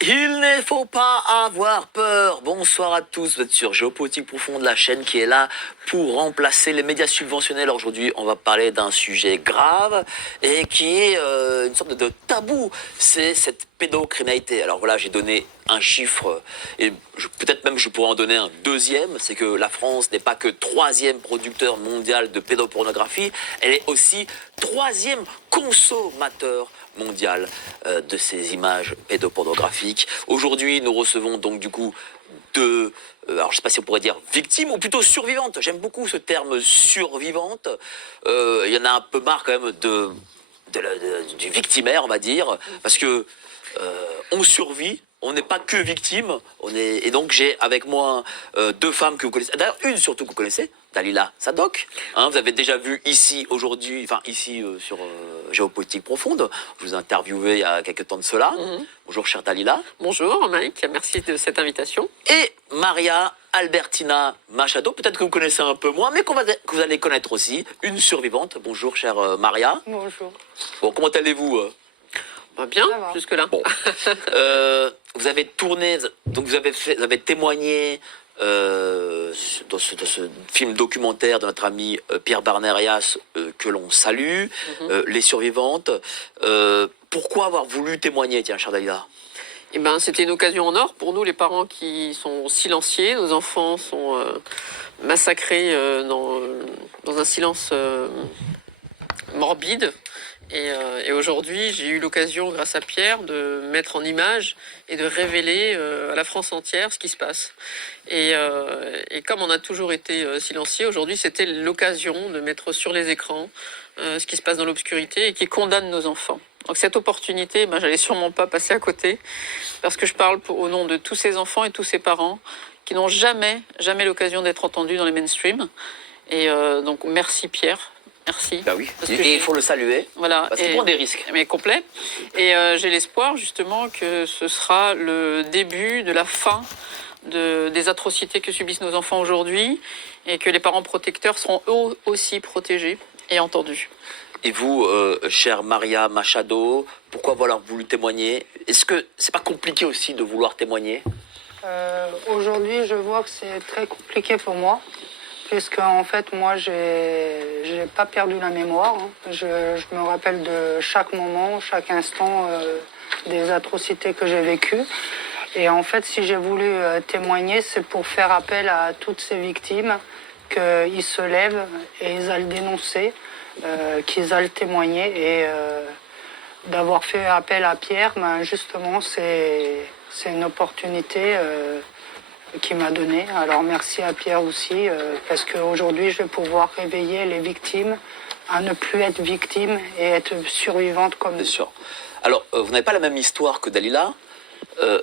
Il ne faut pas avoir peur. Bonsoir à tous, vous êtes sur Géopolitique Profonde, la chaîne qui est là pour remplacer les médias subventionnels. Aujourd'hui, on va parler d'un sujet grave et qui est une sorte de tabou. C'est cette pédocriminalité. Alors voilà, j'ai donné un chiffre et peut-être même je pourrais en donner un deuxième. C'est que la France n'est pas que troisième producteur mondial de pédopornographie, elle est aussi troisième consommateur mondial de ces images pédopornographiques. Aujourd'hui, nous recevons donc du coup deux, alors je ne sais pas si on pourrait dire victimes ou plutôt survivantes. J'aime beaucoup ce terme survivante. Il y en a un peu marre quand même du victimaire, on va dire, parce que on survit. On n'est pas que victime, et donc j'ai avec moi deux femmes que vous connaissez, d'ailleurs une surtout que vous connaissez, Dalila Sadok, vous avez déjà vu ici aujourd'hui, enfin ici sur Géopolitique Profonde, je vous ai interviewé il y a quelques temps de cela. Bonjour chère Dalila. Bonjour Mike, merci de cette invitation. Et Maria Albertina Machado, peut-être que vous connaissez un peu moins, mais que vous allez connaître aussi, une survivante. Bonjour chère Maria. Bonjour. Bon, comment allez-vous Bien, jusque-là. Bon. Vous avez tourné, donc vous avez témoigné dans ce film documentaire de notre ami Pierre Barnerias que l'on salue, Les Survivantes. Pourquoi avoir voulu témoigner, tiens, chère Dalila? Eh ben, c'était une occasion en or pour nous, les parents qui sont silenciés. Nos enfants sont massacrés dans un silence morbide. Et aujourd'hui, j'ai eu l'occasion, grâce à Pierre, de mettre en image et de révéler à la France entière ce qui se passe. Et comme on a toujours été silencieux, aujourd'hui, c'était l'occasion de mettre sur les écrans ce qui se passe dans l'obscurité et qui condamne nos enfants. Donc cette opportunité, j'allais sûrement pas passer à côté, parce que je parle au nom de tous ces enfants et tous ces parents qui n'ont jamais l'occasion d'être entendus dans les mainstream. Et donc merci Pierre. Merci. Bah oui, et il faut le saluer, voilà, parce qu'il prend des risques. Mais complet. Et j'ai l'espoir justement que ce sera le début de la fin des atrocités que subissent nos enfants aujourd'hui et que les parents protecteurs seront eux aussi protégés et entendus. Et vous, chère Maria Machado, pourquoi avoir voulu témoigner? Est-ce que c'est pas compliqué aussi de vouloir témoigner? Aujourd'hui, je vois que c'est très compliqué pour moi. Puisque en fait, moi, j'ai pas perdu la mémoire. Je me rappelle de chaque moment, chaque instant des atrocités que j'ai vécues. Et en fait, si j'ai voulu témoigner, c'est pour faire appel à toutes ces victimes qu'ils se lèvent et ils aillent dénoncer, qu'ils aillent témoigner. Et d'avoir fait appel à Pierre, justement, c'est une opportunité qui m'a donné. Alors merci à Pierre aussi, parce qu'aujourd'hui je vais pouvoir réveiller les victimes à ne plus être victimes et être survivantes comme nous. Bien sûr. Alors, vous n'avez pas la même histoire que Dalila.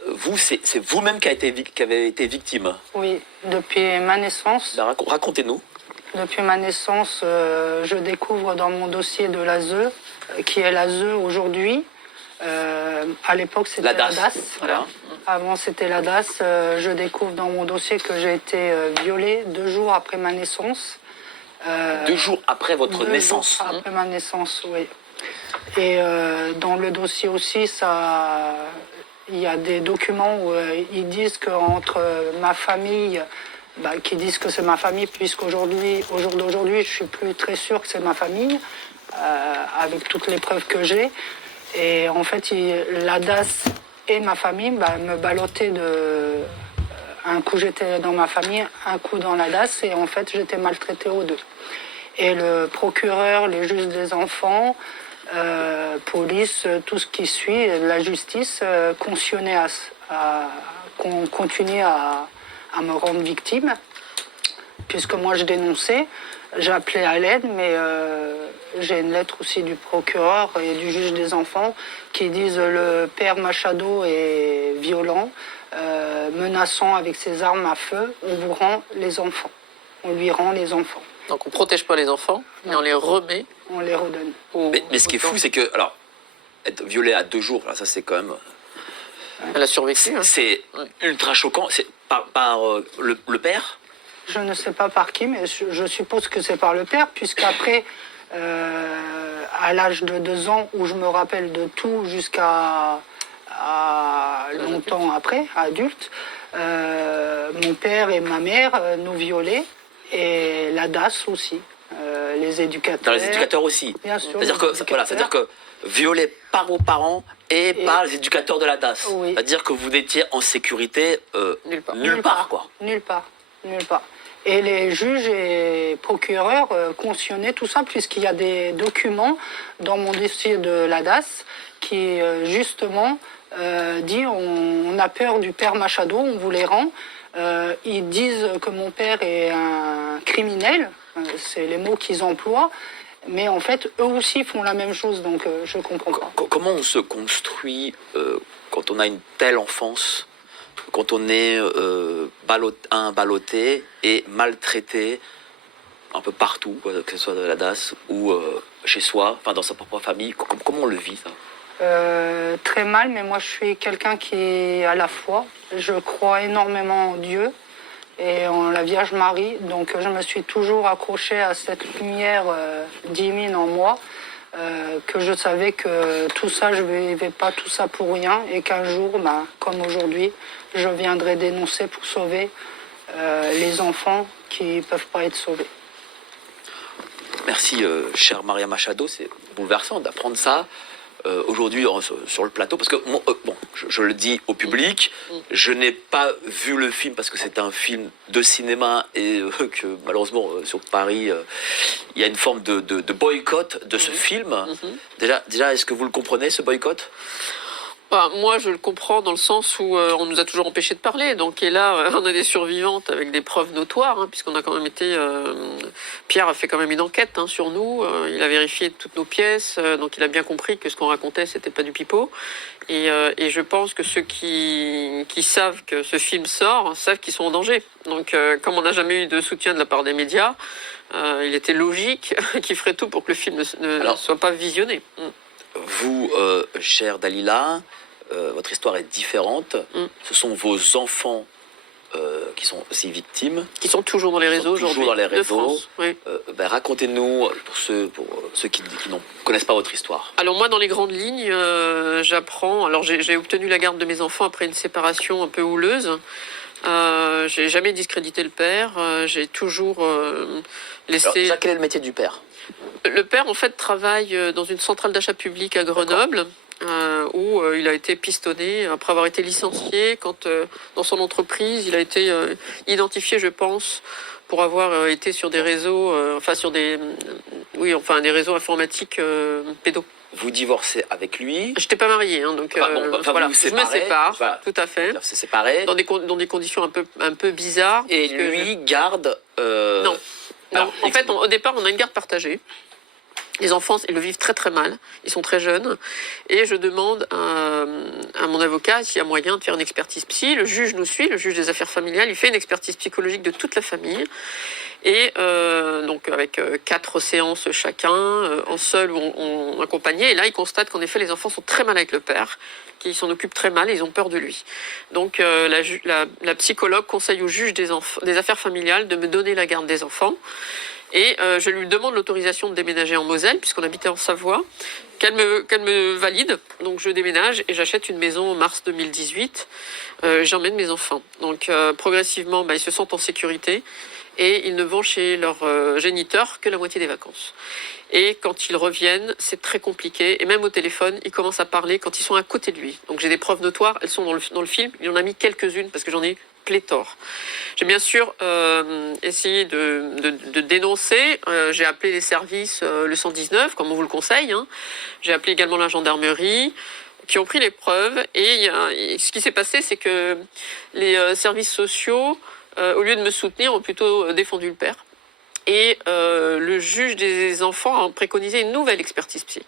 Vous, c'est vous-même qui avez été victime. Oui, depuis ma naissance. Racontez-nous. Depuis ma naissance, je découvre dans mon dossier de l'ASE, qui est l'ASE aujourd'hui. À l'époque, c'était la DAS. Voilà. Avant, c'était la DAS. Je découvre dans mon dossier que j'ai été violée 2 jours après ma naissance. 2 jours après votre naissance. 2 jours après ma naissance, oui. Et dans le dossier aussi, il y a des documents où ils disent qu'entre ma famille, qui disent que c'est ma famille, puisqu'aujourd'hui, au jour d'aujourd'hui, je suis plus très sûr que c'est ma famille, avec toutes les preuves que j'ai. Et en fait, la DAS et ma famille me ballottaient un coup j'étais dans ma famille, un coup dans la DAS, et en fait j'étais maltraitée aux deux. Et le procureur, les juges des enfants, police, tout ce qui suit, la justice, continuait à me rendre victime, puisque moi je dénonçais, j'appelais à l'aide, mais j'ai une lettre aussi du procureur et du juge des enfants qui disent le père Machado est violent, menaçant avec ses armes à feu, on vous rend les enfants. On lui rend les enfants. Donc on ne protège pas les enfants, mais on les remet. On les redonne. Mais ce qui est fou, c'est que, alors, être violé à 2 jours, là, ça c'est quand même... Elle a survécu. C'est ultra choquant. C'est par le père? Je ne sais pas par qui, mais je suppose que c'est par le père, puisqu'après, à l'âge de 2 ans, où je me rappelle de tout jusqu'à longtemps après, adulte, mon père et ma mère nous violaient, et la DAS aussi, les éducateurs. Dans les éducateurs aussi. Bien sûr. C'est-à-dire que, voilà, c'est-à-dire que violé par vos parents et par les éducateurs de la DAS. Oui. C'est-à-dire que vous n'étiez en sécurité nulle part, quoi. Nulle part. Et les juges et procureurs cautionnaient tout ça, puisqu'il y a des documents dans mon dossier de la DAS qui, justement, dit on a peur du père Machado, on vous les rend. Ils disent que mon père est un criminel, c'est les mots qu'ils emploient, mais en fait, eux aussi font la même chose, donc je comprends pas. Comment on se construit quand on a une telle enfance, quand on est ballotté et maltraité un peu partout, quoi, que ce soit de la DAS ou chez soi, enfin dans sa propre famille, comment on le vit, ça? Très mal, mais moi je suis quelqu'un qui a la foi. Je crois énormément en Dieu et en la Vierge Marie, donc je me suis toujours accrochée à cette lumière divine en moi, que je savais que tout ça, je ne vivais pas tout ça pour rien, et qu'un jour, comme aujourd'hui, je viendrai dénoncer pour sauver les enfants qui ne peuvent pas être sauvés. Merci, chère Maria Machado, c'est bouleversant d'apprendre ça. Aujourd'hui sur le plateau, parce que moi, bon, je le dis au public, je n'ai pas vu le film parce que c'est un film de cinéma et que malheureusement sur Paris il y a une forme de boycott de ce film. Déjà, est-ce que vous le comprenez, ce boycott? Moi, je le comprends dans le sens où on nous a toujours empêchés de parler. Donc, et là, on a des survivantes avec des preuves notoires, hein, puisqu'on a quand même été... Pierre a fait quand même une enquête sur nous. Il a vérifié toutes nos pièces. Donc, il a bien compris que ce qu'on racontait, c'était pas du pipeau. Et je pense que ceux qui savent que ce film sort, savent qu'ils sont en danger. Donc, comme on n'a jamais eu de soutien de la part des médias, il était logique qu'ils feraient tout pour que le film ne soit pas visionné. Vous, chère Dalila, votre histoire est différente. Ce sont vos enfants qui sont aussi victimes. Qui sont toujours dans les réseaux aujourd'hui. Toujours dans les réseaux. De France, oui. Racontez-nous, pour ceux qui ne connaissent pas votre histoire. Alors moi, dans les grandes lignes, j'apprends... Alors j'ai obtenu la garde de mes enfants après une séparation un peu houleuse. J'ai jamais discrédité le père. J'ai toujours laissé... Alors déjà, quel est le métier du père? Le père, en fait, travaille dans une centrale d'achat public à Grenoble, où il a été pistonné après avoir été licencié. Quand, dans son entreprise, il a été identifié, je pense, pour avoir été sur des réseaux, des réseaux informatiques pédos. Vous divorcez avec lui? J'étais pas mariée, hein, donc voilà. Je me sépare, voilà. Tout à fait. C'est séparé. Dans des conditions un peu bizarres. Et lui garde... Non. Alors, en fait, au départ, on a une garde partagée. Les enfants, ils le vivent très très mal, ils sont très jeunes, et je demande à mon avocat s'il y a moyen de faire une expertise psy. Le juge nous suit, le juge des affaires familiales, il fait une expertise psychologique de toute la famille, et donc avec 4 séances chacun, en seul ou en accompagné, et là il constate qu'en effet les enfants sont très mal avec le père, qu'ils s'en occupent très mal et ils ont peur de lui. Donc la psychologue conseille au juge des affaires familiales de me donner la garde des enfants. Et je lui demande l'autorisation de déménager en Moselle, puisqu'on habitait en Savoie, qu'elle me valide. Donc je déménage et j'achète une maison en mars 2018. J'emmène mes enfants. Donc progressivement, ils se sentent en sécurité et ils ne vont chez leur géniteur que la moitié des vacances. Et quand ils reviennent, c'est très compliqué. Et même au téléphone, ils commencent à parler quand ils sont à côté de lui. Donc j'ai des preuves notoires, elles sont dans le film. Il en a mis quelques-unes parce que j'en ai pléthore. J'ai bien sûr essayé de dénoncer. J'ai appelé les services, le 119, comme on vous le conseille. Hein. J'ai appelé également la gendarmerie, qui ont pris les preuves. Et ce qui s'est passé, c'est que les services sociaux, au lieu de me soutenir, ont plutôt défendu le père. Et le juge des enfants a préconisé une nouvelle expertise psy.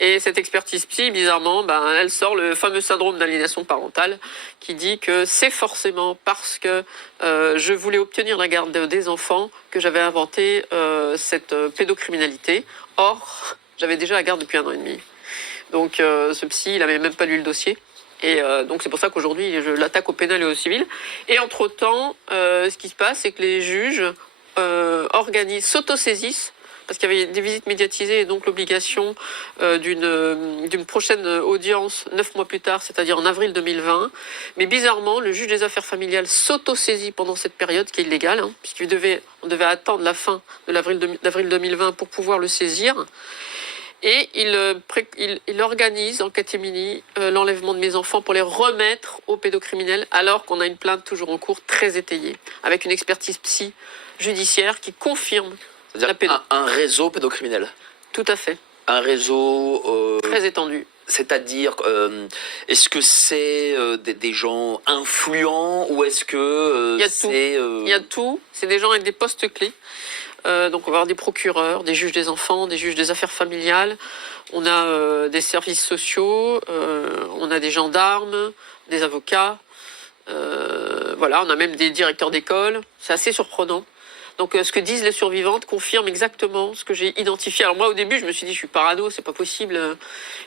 Et cette expertise psy, bizarrement, elle sort le fameux syndrome d'aliénation parentale qui dit que c'est forcément parce que je voulais obtenir la garde des enfants que j'avais inventé cette pédocriminalité. Or, j'avais déjà la garde depuis 1 an et demi. Donc ce psy, il n'avait même pas lu le dossier. Et donc c'est pour ça qu'aujourd'hui, je l'attaque au pénal et au civil. Et entre-temps, ce qui se passe, c'est que les juges s'autosaisissent parce qu'il y avait des visites médiatisées et donc l'obligation d'une prochaine audience 9 mois plus tard, c'est-à-dire en avril 2020. Mais bizarrement, le juge des affaires familiales s'auto-saisit pendant cette période, qui est illégale, hein, puisqu'on devait attendre la fin de d'avril 2020 pour pouvoir le saisir. Et il organise en catimini l'enlèvement de mes enfants pour les remettre aux pédocriminels, alors qu'on a une plainte toujours en cours très étayée, avec une expertise psy judiciaire qui confirme la C'est-à-dire un réseau pédocriminel. Tout à fait. Un réseau... Très étendu. C'est-à-dire, est-ce que c'est des gens influents ou est-ce que c'est... Il y a tout. C'est des gens avec des postes clés. Donc on va avoir des procureurs, des juges des enfants, des juges des affaires familiales. On a des services sociaux, on a des gendarmes, des avocats. Voilà, on a même des directeurs d'école. C'est assez surprenant. Donc ce que disent les survivantes confirme exactement ce que j'ai identifié. Alors moi au début je me suis dit je suis parano, c'est pas possible.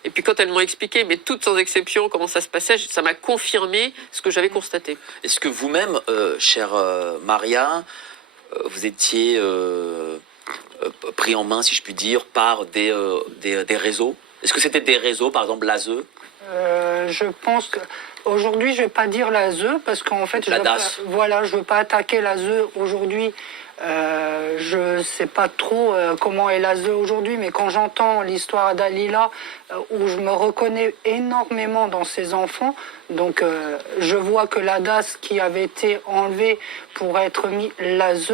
Et puis quand elles m'ont expliqué, mais toutes sans exception, comment ça se passait, ça m'a confirmé ce que j'avais constaté. Est-ce que vous-même, chère Maria, vous étiez pris en main, si je puis dire, par des réseaux? Est-ce que c'était des réseaux, par exemple l'ASE? Je pense que aujourd'hui, je vais pas dire l'ASE parce qu'en fait, je veux pas attaquer l'ASE aujourd'hui. Je sais pas trop comment est l'ASE aujourd'hui, mais quand j'entends l'histoire d'Alila, où je me reconnais énormément dans ses enfants, donc je vois que l'ADAS qui avait été enlevé pour être mis l'ASE,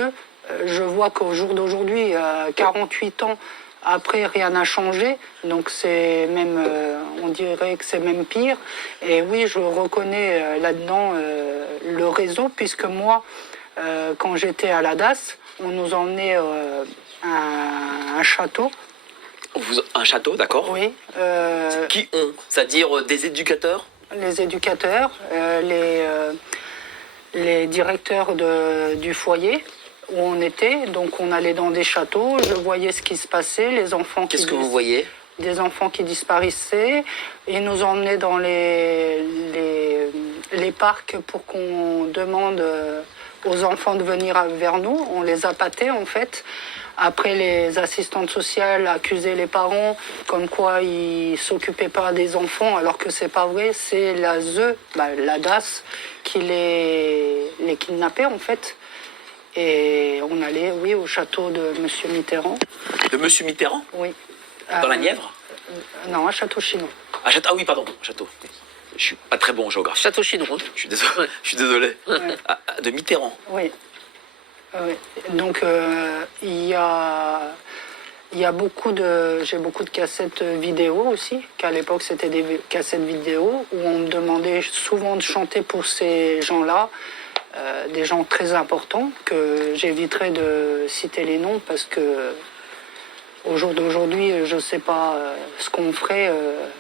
je vois qu'au jour d'aujourd'hui, 48 ans après, rien n'a changé, donc c'est même, on dirait que c'est même pire. Et oui, je reconnais là-dedans le réseau, puisque moi, quand j'étais à l'ADAS, on nous emmenait à un château. Un château, d'accord. Oui. Qui ont? C'est-à-dire des éducateurs? Les éducateurs, les directeurs du foyer où on était. Donc on allait dans des châteaux, je voyais ce qui se passait, les enfants qui... Qu'est-ce que vous voyez? Des enfants qui disparaissaient. Ils nous emmenaient dans les parcs pour qu'on demande aux enfants de venir vers nous. On les appâtait en fait. Après, les assistantes sociales accusaient les parents comme quoi ils ne s'occupaient pas des enfants, alors que c'est pas vrai. C'est la DAS qui les kidnappait en fait. Et on allait, oui, au château de M. Mitterrand. De M. Mitterrand? Oui. Dans la Nièvre? Non, à Château-Chinon. Ah oui, pardon, château. Je suis pas très bon en géographie. Château Chinon. Je suis désolé. Ouais. Je suis désolé. Ouais. De Mitterrand. Oui. Donc il y a beaucoup j'ai beaucoup de cassettes vidéo aussi, qu'à l'époque c'était des cassettes vidéo où on me demandait souvent de chanter pour ces gens-là, des gens très importants que j'éviterai de citer les noms parce que au jour d'aujourd'hui je ne sais pas ce qu'on ferait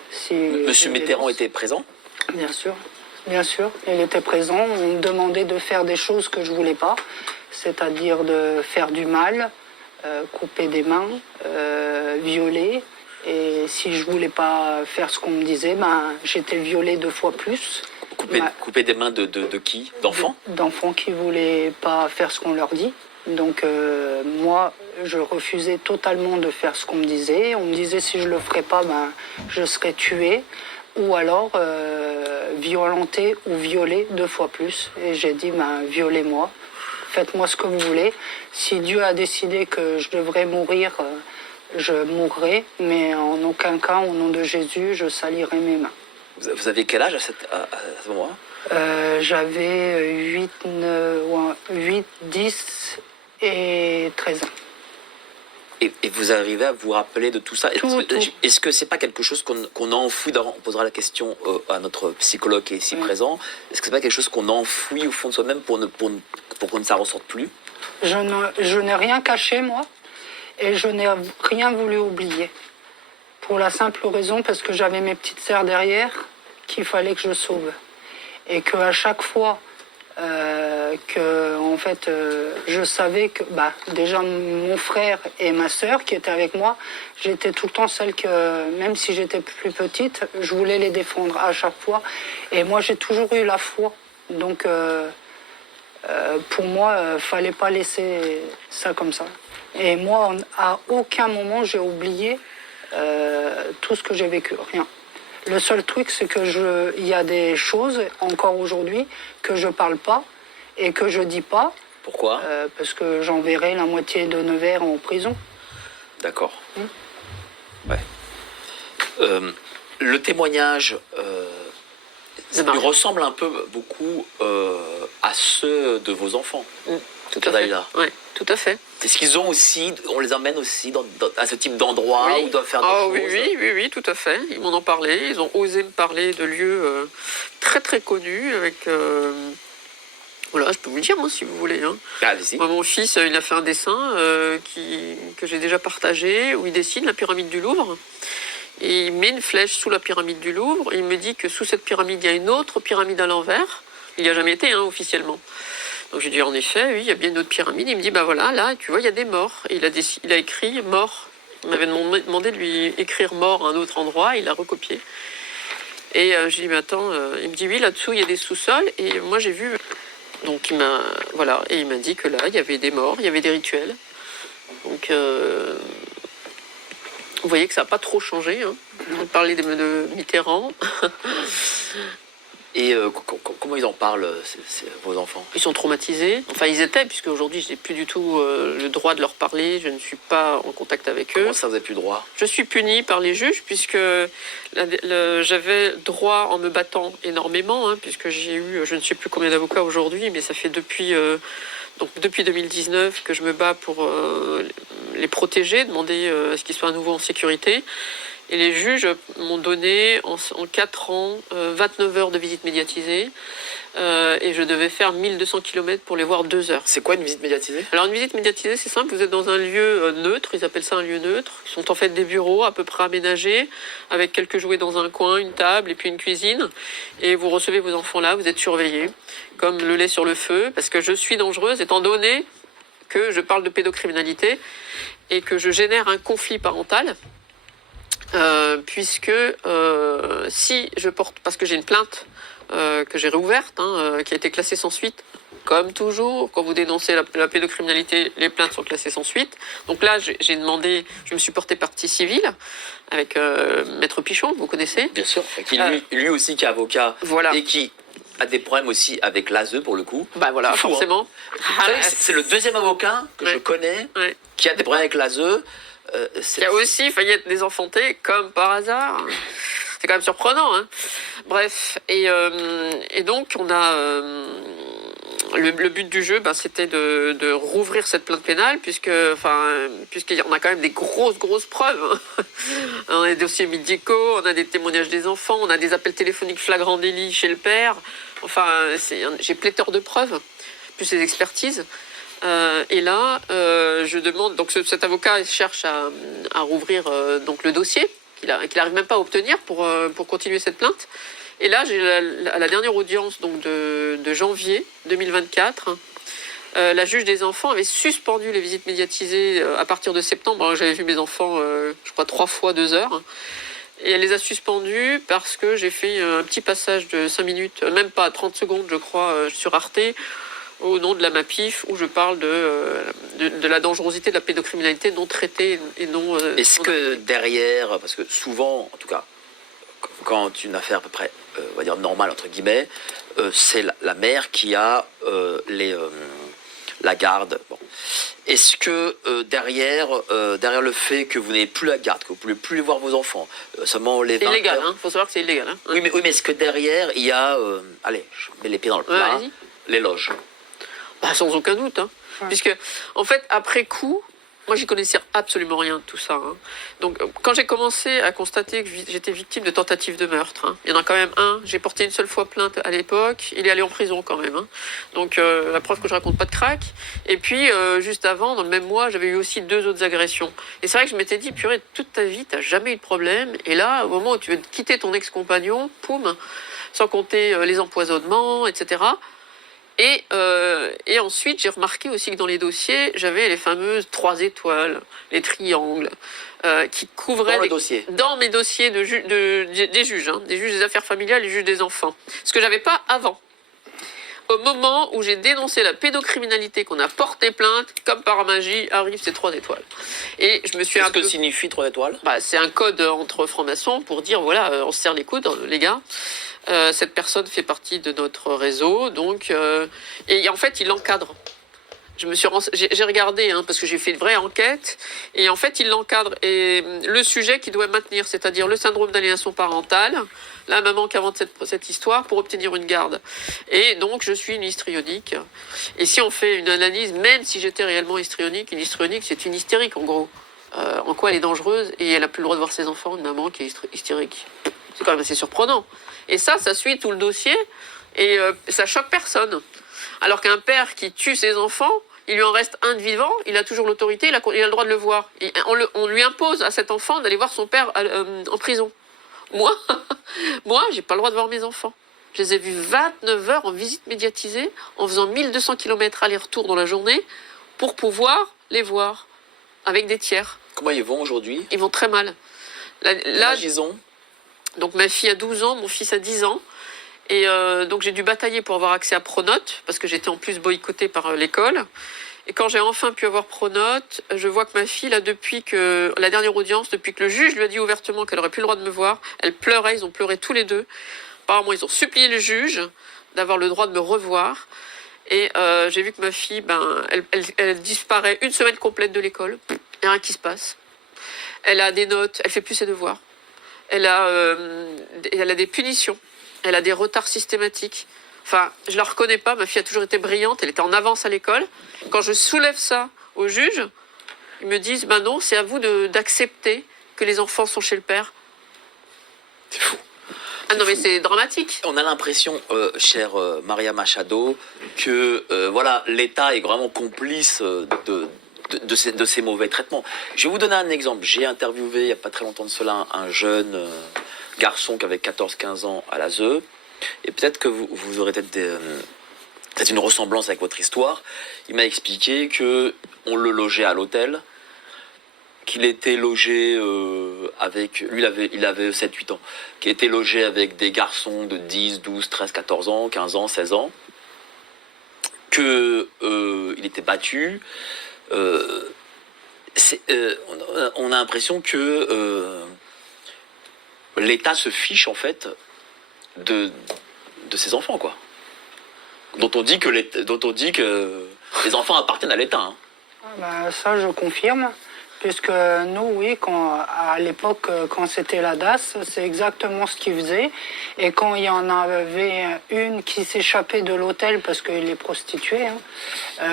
si... Monsieur Mitterrand était présent? Bien sûr, il était présent. On me demandait de faire des choses que je ne voulais pas, c'est-à-dire de faire du mal, couper des mains, violer. Et si je ne voulais pas faire ce qu'on me disait, j'étais violée 2 fois plus. Couper des mains de qui? D'enfants? D'enfants qui ne voulaient pas faire ce qu'on leur dit. Donc moi, je refusais totalement de faire ce qu'on me disait. On me disait si je ne le ferais pas, je serais tuée. Ou alors violenter ou violer 2 fois plus. Et j'ai dit, violez-moi, faites-moi ce que vous voulez. Si Dieu a décidé que je devrais mourir, je mourrai, mais en aucun cas, au nom de Jésus, je salirai mes mains. Vous avez quel âge à ce moment-là? J'avais 8, 10 et 13 ans. Et vous arrivez à vous rappeler de tout ça? Tout. Est-ce que c'est pas quelque chose qu'on a enfoui? On posera la question à notre psychologue qui est ici présent. Est-ce que c'est pas quelque chose qu'on a enfoui au fond de soi-même pour que ça ne ressorte plus? Je n'ai rien caché, moi, et je n'ai rien voulu oublier. Pour la simple raison parce que j'avais mes petites sœurs derrière qu'il fallait que je sauve. Et qu'à chaque fois je savais que déjà mon frère et ma sœur qui étaient avec moi, j'étais tout le temps celle que, même si j'étais plus petite, je voulais les défendre à chaque fois. Et moi j'ai toujours eu la foi. Donc pour moi, fallait pas laisser ça comme ça. Et moi, à aucun moment, j'ai oublié tout ce que j'ai vécu, rien. Le seul truc, c'est que il y a des choses, encore aujourd'hui, que je parle pas et que je dis pas. Pourquoi? Parce que j'enverrai la moitié de Nevers en prison. D'accord. Ouais. Le témoignage lui ressemble un peu beaucoup à ceux de vos enfants. Tout à fait. Ouais, tout à fait. Est-ce qu'ils ont aussi, on les emmène aussi à ce type d'endroit où ils doivent faire des choses? Oui, tout à fait. Ils m'en ont parlé. Ils ont osé me parler de lieux très très connus avec. Voilà, je peux vous le dire, si vous voulez. Hein. Allez-y. Moi, mon fils, il a fait un dessin que j'ai déjà partagé, où il dessine la pyramide du Louvre. Et il met une flèche sous la pyramide du Louvre. Il me dit que sous cette pyramide, il y a une autre pyramide à l'envers. Il n'y a jamais été, officiellement. Donc j'ai dit, en effet, oui, il y a bien une autre pyramide. Il me dit, bah voilà, là, tu vois, il y a des morts. Et il a écrit mort. Il m'avait demandé de lui écrire mort à un autre endroit. Il l'a recopié. Et j'ai dit, mais attends, il me dit, oui, là-dessous, il y a des sous-sols. Et moi, j'ai vu. Donc il m'a dit que là, il y avait des morts, il y avait des rituels. Donc vous voyez que ça n'a pas trop changé. Hein. On parlait de Mitterrand. Et comment ils en parlent, vos enfants? Ils sont traumatisés. Enfin, ils étaient, puisque aujourd'hui, je n'ai plus du tout le droit de leur parler. Je ne suis pas en contact avec eux. Comment ça, vous n'avez plus le droit? Je suis punie par les juges, puisque j'avais droit en me battant énormément, puisque j'ai eu, je ne sais plus combien d'avocats aujourd'hui, mais ça fait depuis 2019 que je me bats pour les protéger, demander à ce qu'ils soient à nouveau en sécurité. Et les juges m'ont donné en 4 ans 29 heures de visite médiatisée et je devais faire 1200 km pour les voir 2 heures. C'est quoi une visite médiatisée? Alors une visite médiatisée, c'est simple, vous êtes dans un lieu neutre, ils appellent ça un lieu neutre, qui sont en fait des bureaux à peu près aménagés, avec quelques jouets dans un coin, une table et puis une cuisine. Et vous recevez vos enfants là, vous êtes surveillés, comme le lait sur le feu, parce que je suis dangereuse étant donné que je parle de pédocriminalité et que je génère un conflit parental. Puisque si je porte, parce que j'ai une plainte que j'ai réouverte, qui a été classée sans suite, comme toujours, quand vous dénoncez la pédocriminalité, les plaintes sont classées sans suite. Donc là, j'ai demandé, je me suis portée partie civile avec Maître Pichon, vous connaissez? Bien sûr, qui lui aussi qui est avocat, voilà. Et qui a des problèmes aussi avec l'ASE pour le coup. Bah voilà, fou, forcément. C'est le deuxième avocat que je connais qui a des problèmes avec l'ASE. Qui a aussi failli être désenfanté, comme par hasard. C'est quand même surprenant. Hein. Bref, et donc on a... le but du jeu, c'était de rouvrir cette plainte pénale, puisqu'on a quand même des grosses preuves. On a des dossiers médicaux, on a des témoignages des enfants, on a des appels téléphoniques flagrants délit chez le père. Enfin, j'ai pléthore de preuves, plus les expertises. Et là, je demande, donc cet avocat cherche à rouvrir donc le dossier, qu'il n'arrive même pas à obtenir pour continuer cette plainte. Et là, j'ai à la dernière audience donc de janvier 2024, la juge des enfants avait suspendu les visites médiatisées à partir de septembre. Alors, j'avais vu mes enfants, je crois, 3 fois 2 heures. Et elle les a suspendues parce que j'ai fait un petit passage de 5 minutes, même pas 30 secondes, je crois, sur Arte, au nom de la MAPIF, où je parle de la dangerosité de la pédocriminalité non traitée et non... Est-ce que derrière, parce que souvent, en tout cas, quand une affaire à peu près, on va dire normale, entre guillemets, c'est la mère qui a la garde. Bon. Est-ce que derrière le fait que vous n'avez plus la garde, que vous ne pouvez plus voir vos enfants, seulement les 20 C'est illégal, heures... il faut savoir que c'est illégal. Hein. Oui, mais est-ce que derrière, il y a... allez, je mets les pieds dans le plat, les loges? Sans aucun doute. Hein. Ouais. Puisque, en fait, après coup, moi, j'y connaissais absolument rien de tout ça. Hein. Donc, quand j'ai commencé à constater que j'étais victime de tentative de meurtre, il y en a quand même un, j'ai porté une seule fois plainte à l'époque, il est allé en prison quand même. Hein. Donc, la preuve que je raconte pas de crack. Et puis, juste avant, dans le même mois, j'avais eu aussi 2 autres agressions. Et c'est vrai que je m'étais dit, purée, toute ta vie, t'as jamais eu de problème. Et là, au moment où tu veux quitter ton ex-compagnon, poum, sans compter les empoisonnements, etc., Et ensuite, j'ai remarqué aussi que dans les dossiers, j'avais les fameuses 3 étoiles, les triangles, qui couvraient... Dans mes dossiers des juges, des juges des affaires familiales et des juges des enfants. Ce que je n'avais pas avant. Au moment où j'ai dénoncé la pédocriminalité, qu'on a porté plainte, comme par magie, arrivent ces 3 étoiles. Et je me suis Qu'est-ce que signifie 3 étoiles? C'est un code entre francs-maçons pour dire, voilà, on se serre les coudes, les gars. Cette personne fait partie de notre réseau, donc... et en fait, il l'encadre. J'ai regardé, parce que j'ai fait une vraie enquête, et en fait, il l'encadre. Et le sujet qu'il doit maintenir, c'est-à-dire le syndrome d'aliénation parentale, la maman qui invente cette histoire pour obtenir une garde. Et donc, je suis une histrionique. Et si on fait une analyse, même si j'étais réellement histrionique, une histrionique, c'est une hystérique, en gros. En quoi elle est dangereuse, et elle n'a plus le droit de voir ses enfants, une maman qui est hystérique. C'est quand même assez surprenant. Et ça suit tout le dossier, et ça choque personne. Alors qu'un père qui tue ses enfants, il lui en reste un de vivant, il a toujours l'autorité, il a le droit de le voir. On lui impose à cet enfant d'aller voir son père en prison. Moi, j'ai pas le droit de voir mes enfants. Je les ai vus 29 heures en visite médiatisée, en faisant 1200 km aller-retour dans la journée, pour pouvoir les voir, avec des tiers. Comment ils vont aujourd'hui? Ils vont très mal. Là, ils ont... Donc ma fille a 12 ans, mon fils a 10 ans. Et donc j'ai dû batailler pour avoir accès à Pronote, parce que j'étais en plus boycottée par l'école. Et quand j'ai enfin pu avoir Pronote, je vois que ma fille, là, depuis que la dernière audience, depuis que le juge lui a dit ouvertement qu'elle n'aurait plus le droit de me voir, elle pleurait, ils ont pleuré tous les deux. Apparemment, ils ont supplié le juge d'avoir le droit de me revoir. Et j'ai vu que ma fille, elle disparaît une semaine complète de l'école. Il n'y a rien qui se passe. Elle a des notes, elle fait plus ses devoirs. Elle a des punitions. Elle a des retards systématiques. Enfin, je la reconnais pas. Ma fille a toujours été brillante. Elle était en avance à l'école. Quand je soulève ça au juge, ils me disent, non, c'est à vous d'accepter que les enfants sont chez le père. C'est fou. Ah non, mais c'est dramatique. On a l'impression, chère Maria Machado, que voilà, l'État est vraiment complice de ces mauvais traitements. Je vais vous donner un exemple. J'ai interviewé, il n'y a pas très longtemps de cela, un jeune garçon qui avait 14-15 ans à l'ASE. Et peut-être que vous aurez peut-être une ressemblance avec votre histoire. Il m'a expliqué qu'on le logeait à l'hôtel, qu'il était logé avec... Lui, il avait 7-8 ans. Qu'il était logé avec des garçons de 10, 12, 13, 14 ans, 15 ans, 16 ans. Qu'il était battu. On a l'impression que l'État se fiche, en fait, de ses enfants, quoi. Dont on dit que les enfants appartiennent à l'État. Hein. Ça, je confirme. Puisque nous, oui, à l'époque, quand c'était la DAS, c'est exactement ce qu'ils faisaient. Et quand il y en avait une qui s'échappait de l'hôtel, parce qu'il est prostitué,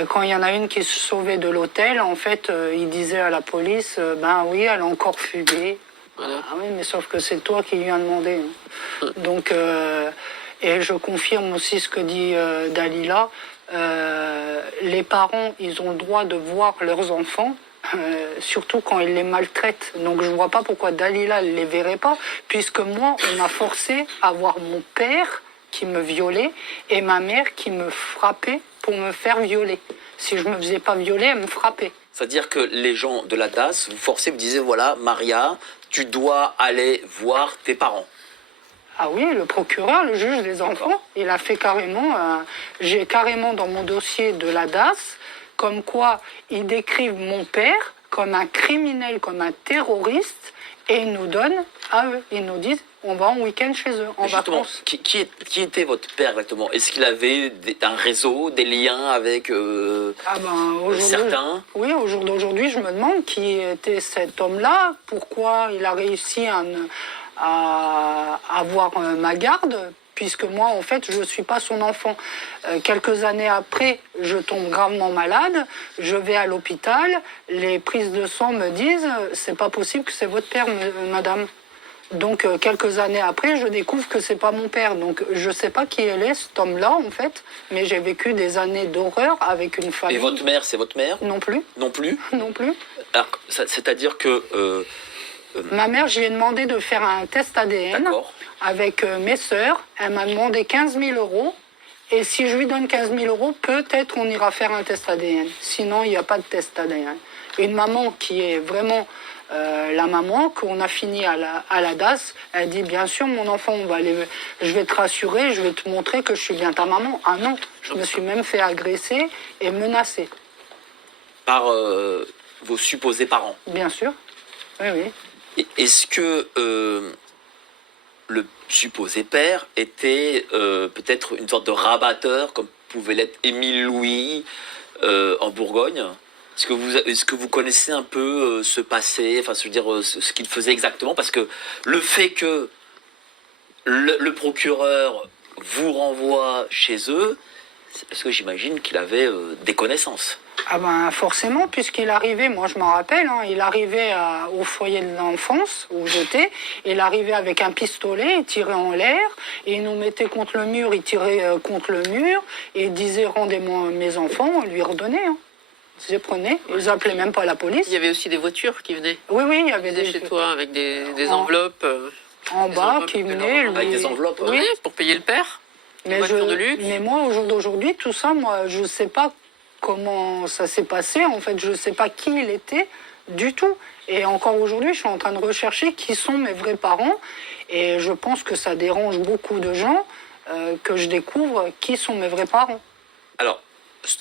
quand il y en a une qui se sauvait de l'hôtel, en fait, ils disaient à la police, oui, elle a encore fugué. Voilà. Ah oui, mais sauf que c'est toi qui lui as demandé. Donc, et je confirme aussi ce que dit Dalila, les parents, ils ont le droit de voir leurs enfants, surtout quand ils les maltraitent. Donc je ne vois pas pourquoi Dalila ne les verrait pas, puisque moi, on m'a forcé à voir mon père qui me violait et ma mère qui me frappait pour me faire violer. Si je ne me faisais pas violer, elle me frappait. C'est-à-dire que les gens de la DAS vous forçaient, vous disiez, voilà, Maria, tu dois aller voir tes parents. Ah oui, le procureur, le juge des enfants, il a fait carrément, j'ai carrément dans mon dossier de la DAS, comme quoi ils décrivent mon père comme un criminel, comme un terroriste, et ils nous donnent à eux. Ils nous disent, on va en week-end chez eux, en justement, vacances. Qui était votre père exactement? Est-ce qu'il avait un réseau, des liens avec certains? Oui, au jour d'aujourd'hui, je me demande qui était cet homme-là, pourquoi il a réussi à avoir ma garde, puisque moi, en fait, je ne suis pas son enfant. Quelques années après, je tombe gravement malade, je vais à l'hôpital, les prises de sang me disent « c'est pas possible que c'est votre père, madame ». Donc, quelques années après, je découvre que c'est pas mon père. Donc, je ne sais pas qui elle est, cet homme-là, en fait, mais j'ai vécu des années d'horreur avec une famille. Et votre mère, c'est votre mère? Non plus. Non plus? Non plus. Alors, c'est-à-dire que... ma mère, je lui ai demandé de faire un test ADN avec mes sœurs. Elle m'a demandé 15 000 €. Et si je lui donne 15 000 €, peut-être on ira faire un test ADN. Sinon, il n'y a pas de test ADN. Une maman qui est vraiment la maman, qu'on a fini à la DAS, elle dit bien sûr mon enfant, je vais te rassurer, je vais te montrer que je suis bien ta maman. Ah non, je me suis même fait agresser et menacer. Par vos supposés parents. Bien sûr, oui, oui. Est-ce que le supposé père était peut-être une sorte de rabatteur, comme pouvait l'être Émile Louis en Bourgogne? Est-ce que vous connaissez un peu ce passé, enfin, je veux dire, ce qu'il faisait exactement? Parce que le fait que le procureur vous renvoie chez eux, c'est parce que j'imagine qu'il avait des connaissances. Ah ben forcément, puisqu'il arrivait, moi je m'en rappelle, hein, il arrivait au foyer de l'enfance où j'étais, il arrivait avec un pistolet, il tirait en l'air, et il nous mettait contre le mur, il tirait contre le mur, et il disait rendez-moi mes enfants, on lui redonnait. Hein. Ils les prenaient, ils appelaient même pas la police. Il y avait aussi des voitures qui venaient. Oui, oui, il y avait des chez toi avec des enveloppes. En bas qui venaient. Avec des enveloppes. Oui, pour payer le père. Mais moi, au jour d'aujourd'hui, tout ça, moi, je ne sais pas comment ça s'est passé. En fait, je ne sais pas qui il était du tout. Et encore aujourd'hui, je suis en train de rechercher qui sont mes vrais parents. Et je pense que ça dérange beaucoup de gens que je découvre qui sont mes vrais parents. Alors,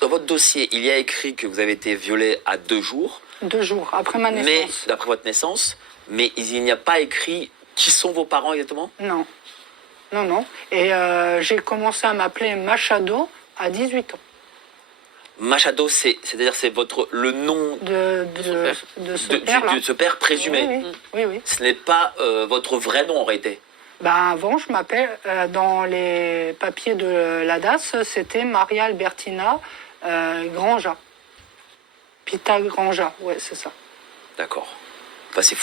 dans votre dossier, il y a écrit que vous avez été violé à 2 jours. 2 jours, après ma naissance. Mais, d'après votre naissance, mais il n'y a pas écrit qui sont vos parents exactement? Non. Non, non. Et j'ai commencé à m'appeler Machado à 18 ans. Machado, c'est-à-dire c'est le nom de ce père présumé. Oui, oui. Oui, oui. Ce n'est pas votre vrai nom en réalité. Ben avant, je m'appelle, dans les papiers de la DAS, c'était Maria Albertina Granja. Pita Granja, ouais, c'est ça. D'accord. Enfin, c'est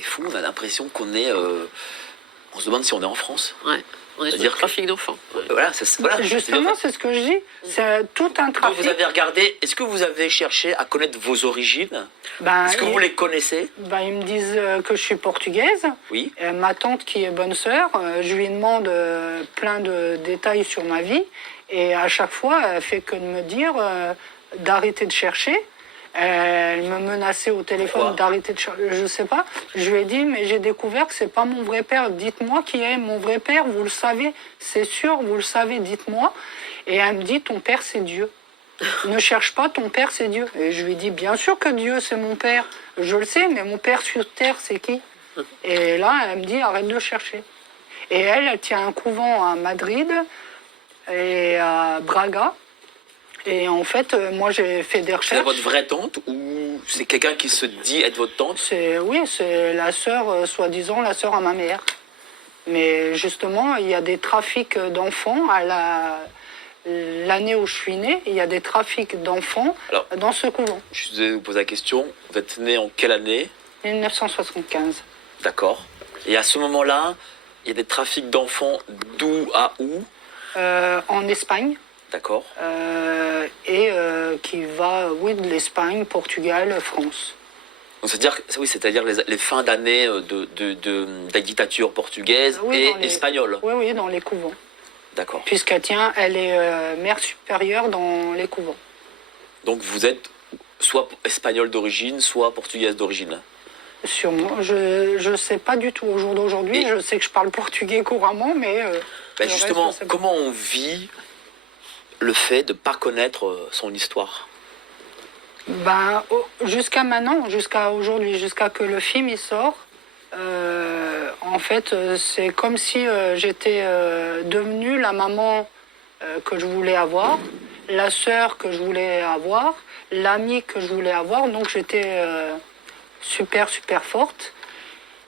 fou, on a l'impression qu'on est... on se demande si on est en France. Ouais. On est sur le trafic d'enfants. Ouais. Voilà, justement, c'est ce que je dis. C'est tout un trafic. Donc vous avez regardé, est-ce que vous avez cherché à connaître vos origines? Est-ce que vous les connaissez? Ils me disent que je suis portugaise. Oui. Ma tante qui est bonne sœur, je lui demande plein de détails sur ma vie. Et à chaque fois, elle fait que de me dire d'arrêter de chercher. Elle me menaçait au téléphone d'arrêter de chercher. Je sais pas. Je lui ai dit, mais j'ai découvert que c'est pas mon vrai père. Dites-moi qui est mon vrai père. Vous le savez. C'est sûr, vous le savez. Dites-moi. Et elle me dit, ton père, c'est Dieu. Ne cherche pas, ton père, c'est Dieu. Et je lui ai dit, bien sûr que Dieu, c'est mon père. Je le sais, mais mon père sur terre, c'est qui? Et là, elle me dit, arrête de chercher. Et elle tient un couvent à Madrid et à Braga. Et en fait, moi, j'ai fait des recherches. C'est votre vraie tante ou c'est quelqu'un qui se dit être votre tante? Oui, c'est la sœur, soi-disant, la sœur à ma mère. Mais justement, il y a des trafics d'enfants à l'année où je suis née. Il y a des trafics d'enfants dans ce couvent. Je vais vous poser la question. Vous êtes né en quelle année? 1975. D'accord. Et à ce moment-là, il y a des trafics d'enfants d'où à où? En Espagne. D'accord. Qui va, oui, de l'Espagne, Portugal, France. Donc c'est-à-dire les fins d'année de la dictature portugaise et espagnole. Oui, oui, dans les couvents. D'accord. Elle est mère supérieure dans les couvents. Donc vous êtes soit espagnole d'origine, soit portugaise d'origine. Sûrement. Je ne sais pas du tout au jour d'aujourd'hui. Je sais que je parle portugais couramment, mais... justement, comment on vit le fait de ne pas connaître son histoire? Jusqu'à maintenant, jusqu'à aujourd'hui, jusqu'à que le film il sort, en fait, c'est comme si j'étais devenue la maman que je voulais avoir, la sœur que je voulais avoir, l'amie que je voulais avoir, donc j'étais super, super forte.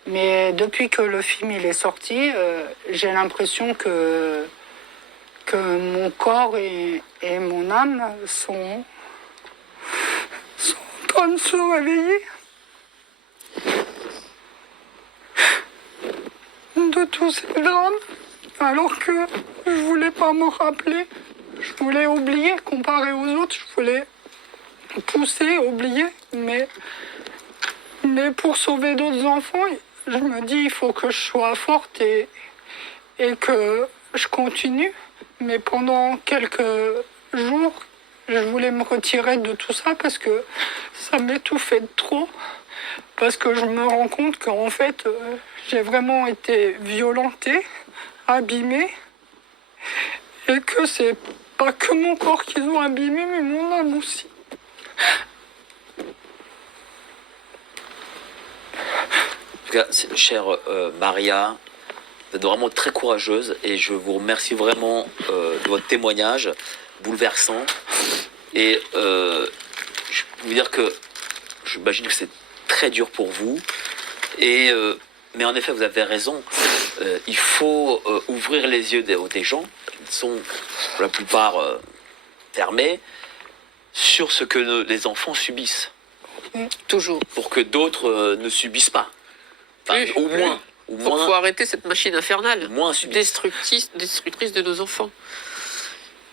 Mais depuis que le film il est sorti, j'ai l'impression que mon corps et mon âme sont en train de se réveiller de tous ces drames, alors que je voulais pas me rappeler, je voulais oublier comparé aux autres, je voulais pousser, oublier, mais pour sauver d'autres enfants, je me dis il faut que je sois forte et que je continue. Mais pendant quelques jours, je voulais me retirer de tout ça parce que ça m'étouffait de trop. parce que je me rends compte qu'en fait, j'ai vraiment été violentée, abîmée, et que c'est pas que mon corps qu'ils ont abîmé, mais mon âme aussi. En tout cas, chère Maria, vous êtes vraiment très courageuse et je vous remercie vraiment de votre témoignage bouleversant. Et je peux vous dire que j'imagine que c'est très dur pour vous. Mais en effet, vous avez raison. Il faut ouvrir les yeux des gens qui sont pour la plupart fermés sur ce que les enfants subissent. Toujours. Pour que d'autres ne subissent pas. Enfin, Oui, au moins. Il faut arrêter cette machine infernale, Moins destructrice de nos enfants.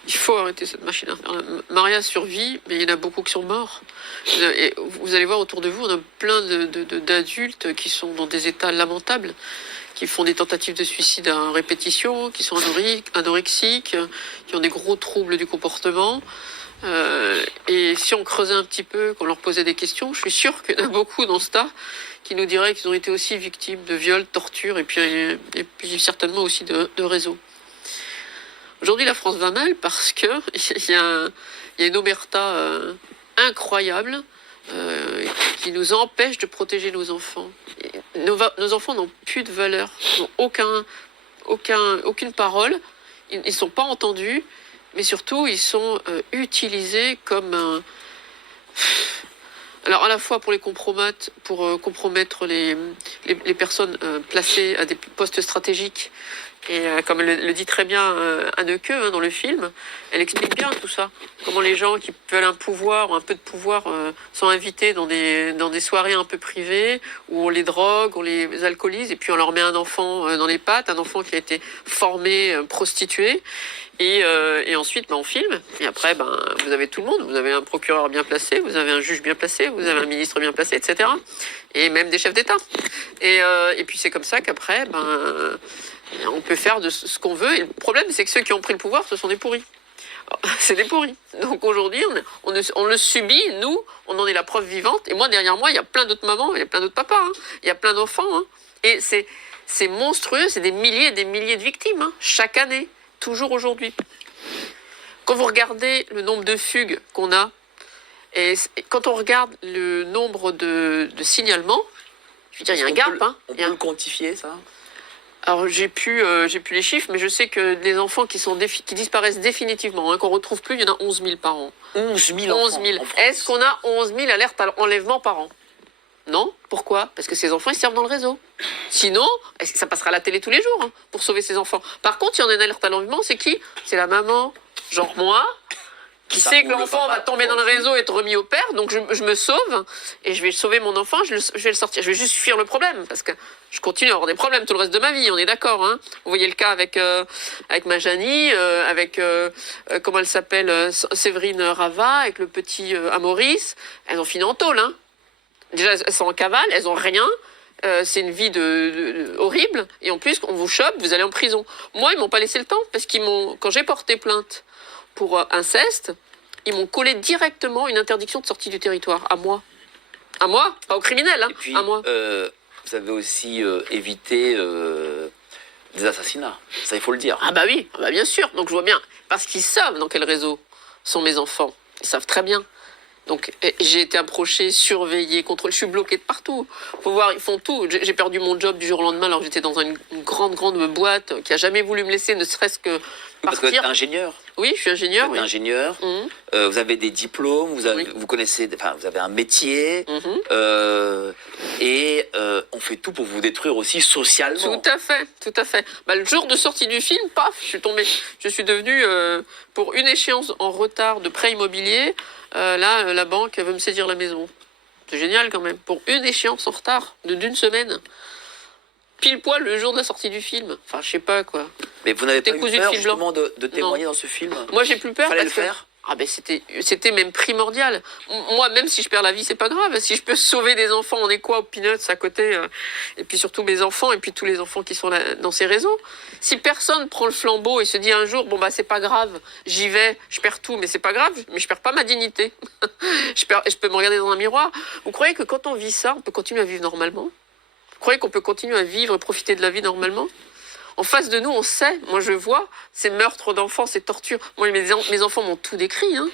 Il faut arrêter cette machine infernale. Maria survit, mais il y en a beaucoup qui sont morts. Et vous allez voir autour de vous, on a plein d'adultes qui sont dans des états lamentables, qui font des tentatives de suicide à répétition, qui sont anorexiques, qui ont des gros troubles du comportement. Et si on creusait un petit peu, qu'on leur posait des questions, je suis sûre qu'il y en a beaucoup dans ce tas qui nous diraient qu'ils ont été aussi victimes de viols, de tortures et puis certainement aussi de réseaux. Aujourd'hui, la France va mal parce qu'il y a une omerta incroyable qui nous empêche de protéger nos enfants. Nos enfants n'ont plus de valeur, n'ont aucune parole, ils ne sont pas entendus, mais surtout, ils sont utilisés comme alors à la fois pour compromettre les personnes placées à des postes stratégiques. Et comme le dit très bien Anneke dans le film, elle explique bien tout ça. Comment les gens qui veulent un peu de pouvoir, sont invités dans des soirées un peu privées, où on les drogue, on les alcoolise, et puis on leur met un enfant dans les pattes, un enfant qui a été formé, prostitué. Et ensuite, on filme. Et après, vous avez tout le monde. Vous avez un procureur bien placé, vous avez un juge bien placé, vous avez un ministre bien placé, etc. Et même des chefs d'État. Et puis c'est comme ça qu'après, on peut faire de ce qu'on veut. Et le problème, c'est que ceux qui ont pris le pouvoir, ce sont des pourris. C'est des pourris. Donc aujourd'hui, on le subit, nous, on en est la preuve vivante. Et moi, derrière moi, il y a plein d'autres mamans, il y a plein d'autres papas, hein. Il y a plein d'enfants. Hein. Et c'est monstrueux, c'est des milliers et des milliers de victimes, hein, chaque année, toujours aujourd'hui. Quand vous regardez le nombre de fugues qu'on a, et quand on regarde le nombre de signalements, je veux dire, il y a un gap. On peut le quantifier, ça ? Alors, j'ai plus les chiffres, mais je sais que les enfants qui disparaissent définitivement, qu'on ne retrouve plus, il y en a 11 000 par an. 11 000 enfants 11 000. Est-ce qu'on a 11 000 alertes à enlèvement par an? Non. Pourquoi? Parce que ces enfants, ils servent dans le réseau. Sinon, ça passera à la télé tous les jours pour sauver ces enfants. Par contre, il y en a une alerte à l'enlèvement, c'est qui? C'est la maman, genre moi, qui sait que l'enfant va tomber dans le réseau et être remis au père, donc je me sauve, et je vais sauver mon enfant, je vais le sortir. Je vais juste fuir le problème, parce que je continue à avoir des problèmes tout le reste de ma vie, on est d'accord. Hein. Vous voyez le cas avec ma Janie, avec, comment elle s'appelle, Séverine Rava, avec le petit Amaury, elles ont fini en tôle. Hein. Déjà, elles sont en cavale, elles ont rien. C'est une vie horrible, et en plus, on vous chope, vous allez en prison. Moi, ils m'ont pas laissé le temps, parce quand j'ai porté plainte pour inceste, ils m'ont collé directement une interdiction de sortie du territoire, à moi. À moi, pas aux criminels, hein, puis, à moi. Vous avez aussi évité des assassinats, ça il faut le dire. Ah bah oui, bien sûr, donc je vois bien, parce qu'ils savent dans quel réseau sont mes enfants, ils savent très bien. Donc j'ai été approchée, surveillée, contrôlée, je suis bloquée de partout. Faut voir, ils font tout. J'ai perdu mon job du jour au lendemain alors que j'étais dans une grande boîte qui a jamais voulu me laisser, ne serait-ce que partir. Parce que vous êtes ingénieur. Oui, je suis ingénieur. Vous êtes ingénieur, vous avez des diplômes, vous connaissez, vous avez un métier, et on fait tout pour vous détruire aussi socialement. Tout à fait. Le jour de sortie du film, paf, je suis devenue, pour une échéance en retard de prêt immobilier, la banque veut me saisir la maison. C'est génial quand même, pour une échéance en retard d'une semaine. Pile poil le jour de la sortie du film. Enfin, je sais pas quoi. Mais vous n'avez pas eu peur justement de témoigner dans ce film? Moi, j'ai plus peur. Fallait le faire. Ah ben c'était même primordial. Moi, même si je perds la vie, c'est pas grave. Si je peux sauver des enfants, on est quoi au Peanuts à côté et puis surtout mes enfants, et puis tous les enfants qui sont là, dans ces réseaux. Si personne prend le flambeau et se dit un jour, bon bah c'est pas grave, j'y vais, je perds tout, mais c'est pas grave, mais je perds pas ma dignité. Je peux me regarder dans un miroir. Vous croyez que quand on vit ça, on peut continuer à vivre normalement? Vous croyez qu'on peut continuer à vivre et profiter de la vie normalement? En face de nous, on sait, moi je vois, ces meurtres d'enfants, ces tortures. Moi, mes enfants m'ont tout décrit. Hein.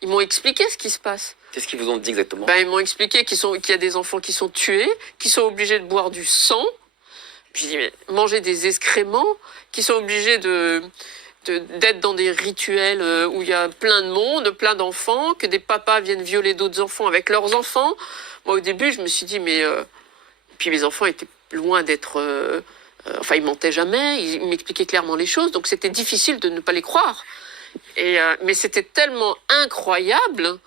Ils m'ont expliqué ce qui se passe. Qu'est-ce qu'ils vous ont dit exactement? Ben, ils m'ont expliqué qu'il y a des enfants qui sont tués, qui sont obligés de boire du sang, puis je dis, mais manger des excréments, qui sont obligés d'être dans des rituels où il y a plein de monde, plein d'enfants, que des papas viennent violer d'autres enfants avec leurs enfants. Moi, au début, je me suis dit, mais... Puis mes enfants étaient loin d'être... Enfin, ils mentaient jamais, ils m'expliquaient clairement les choses, donc c'était difficile de ne pas les croire. Mais c'était tellement incroyable.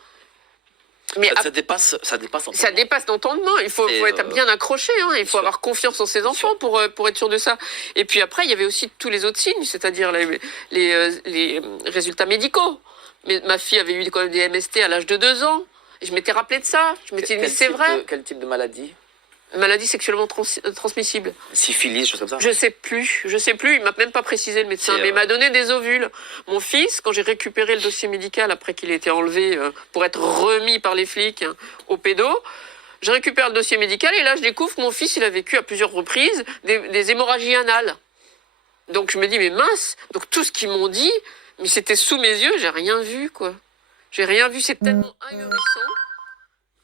Mais ça dépasse l'entendement. Ça dépasse l'entendement. Il faut être bien accroché. Hein. Il faut avoir confiance en ses enfants pour être sûr de ça. Et puis après, il y avait aussi tous les autres signes, c'est-à-dire les résultats médicaux. Mais ma fille avait eu quand même des MST à l'âge de 2 ans. Et je m'étais rappelé de ça. Je m'étais dit, mais c'est vrai. Quel type de maladie? Maladie sexuellement transmissible. Syphilis, chose comme ça? Je sais plus. Il m'a même pas précisé le médecin, mais il m'a donné des ovules. Mon fils, quand j'ai récupéré le dossier médical après qu'il ait été enlevé pour être remis par les flics au pédo, je récupère le dossier médical et là je découvre que mon fils il a vécu à plusieurs reprises des hémorragies anales. Donc je me dis mais mince. Donc tout ce qu'ils m'ont dit, mais c'était sous mes yeux, j'ai rien vu quoi. J'ai rien vu, c'est tellement ahurissant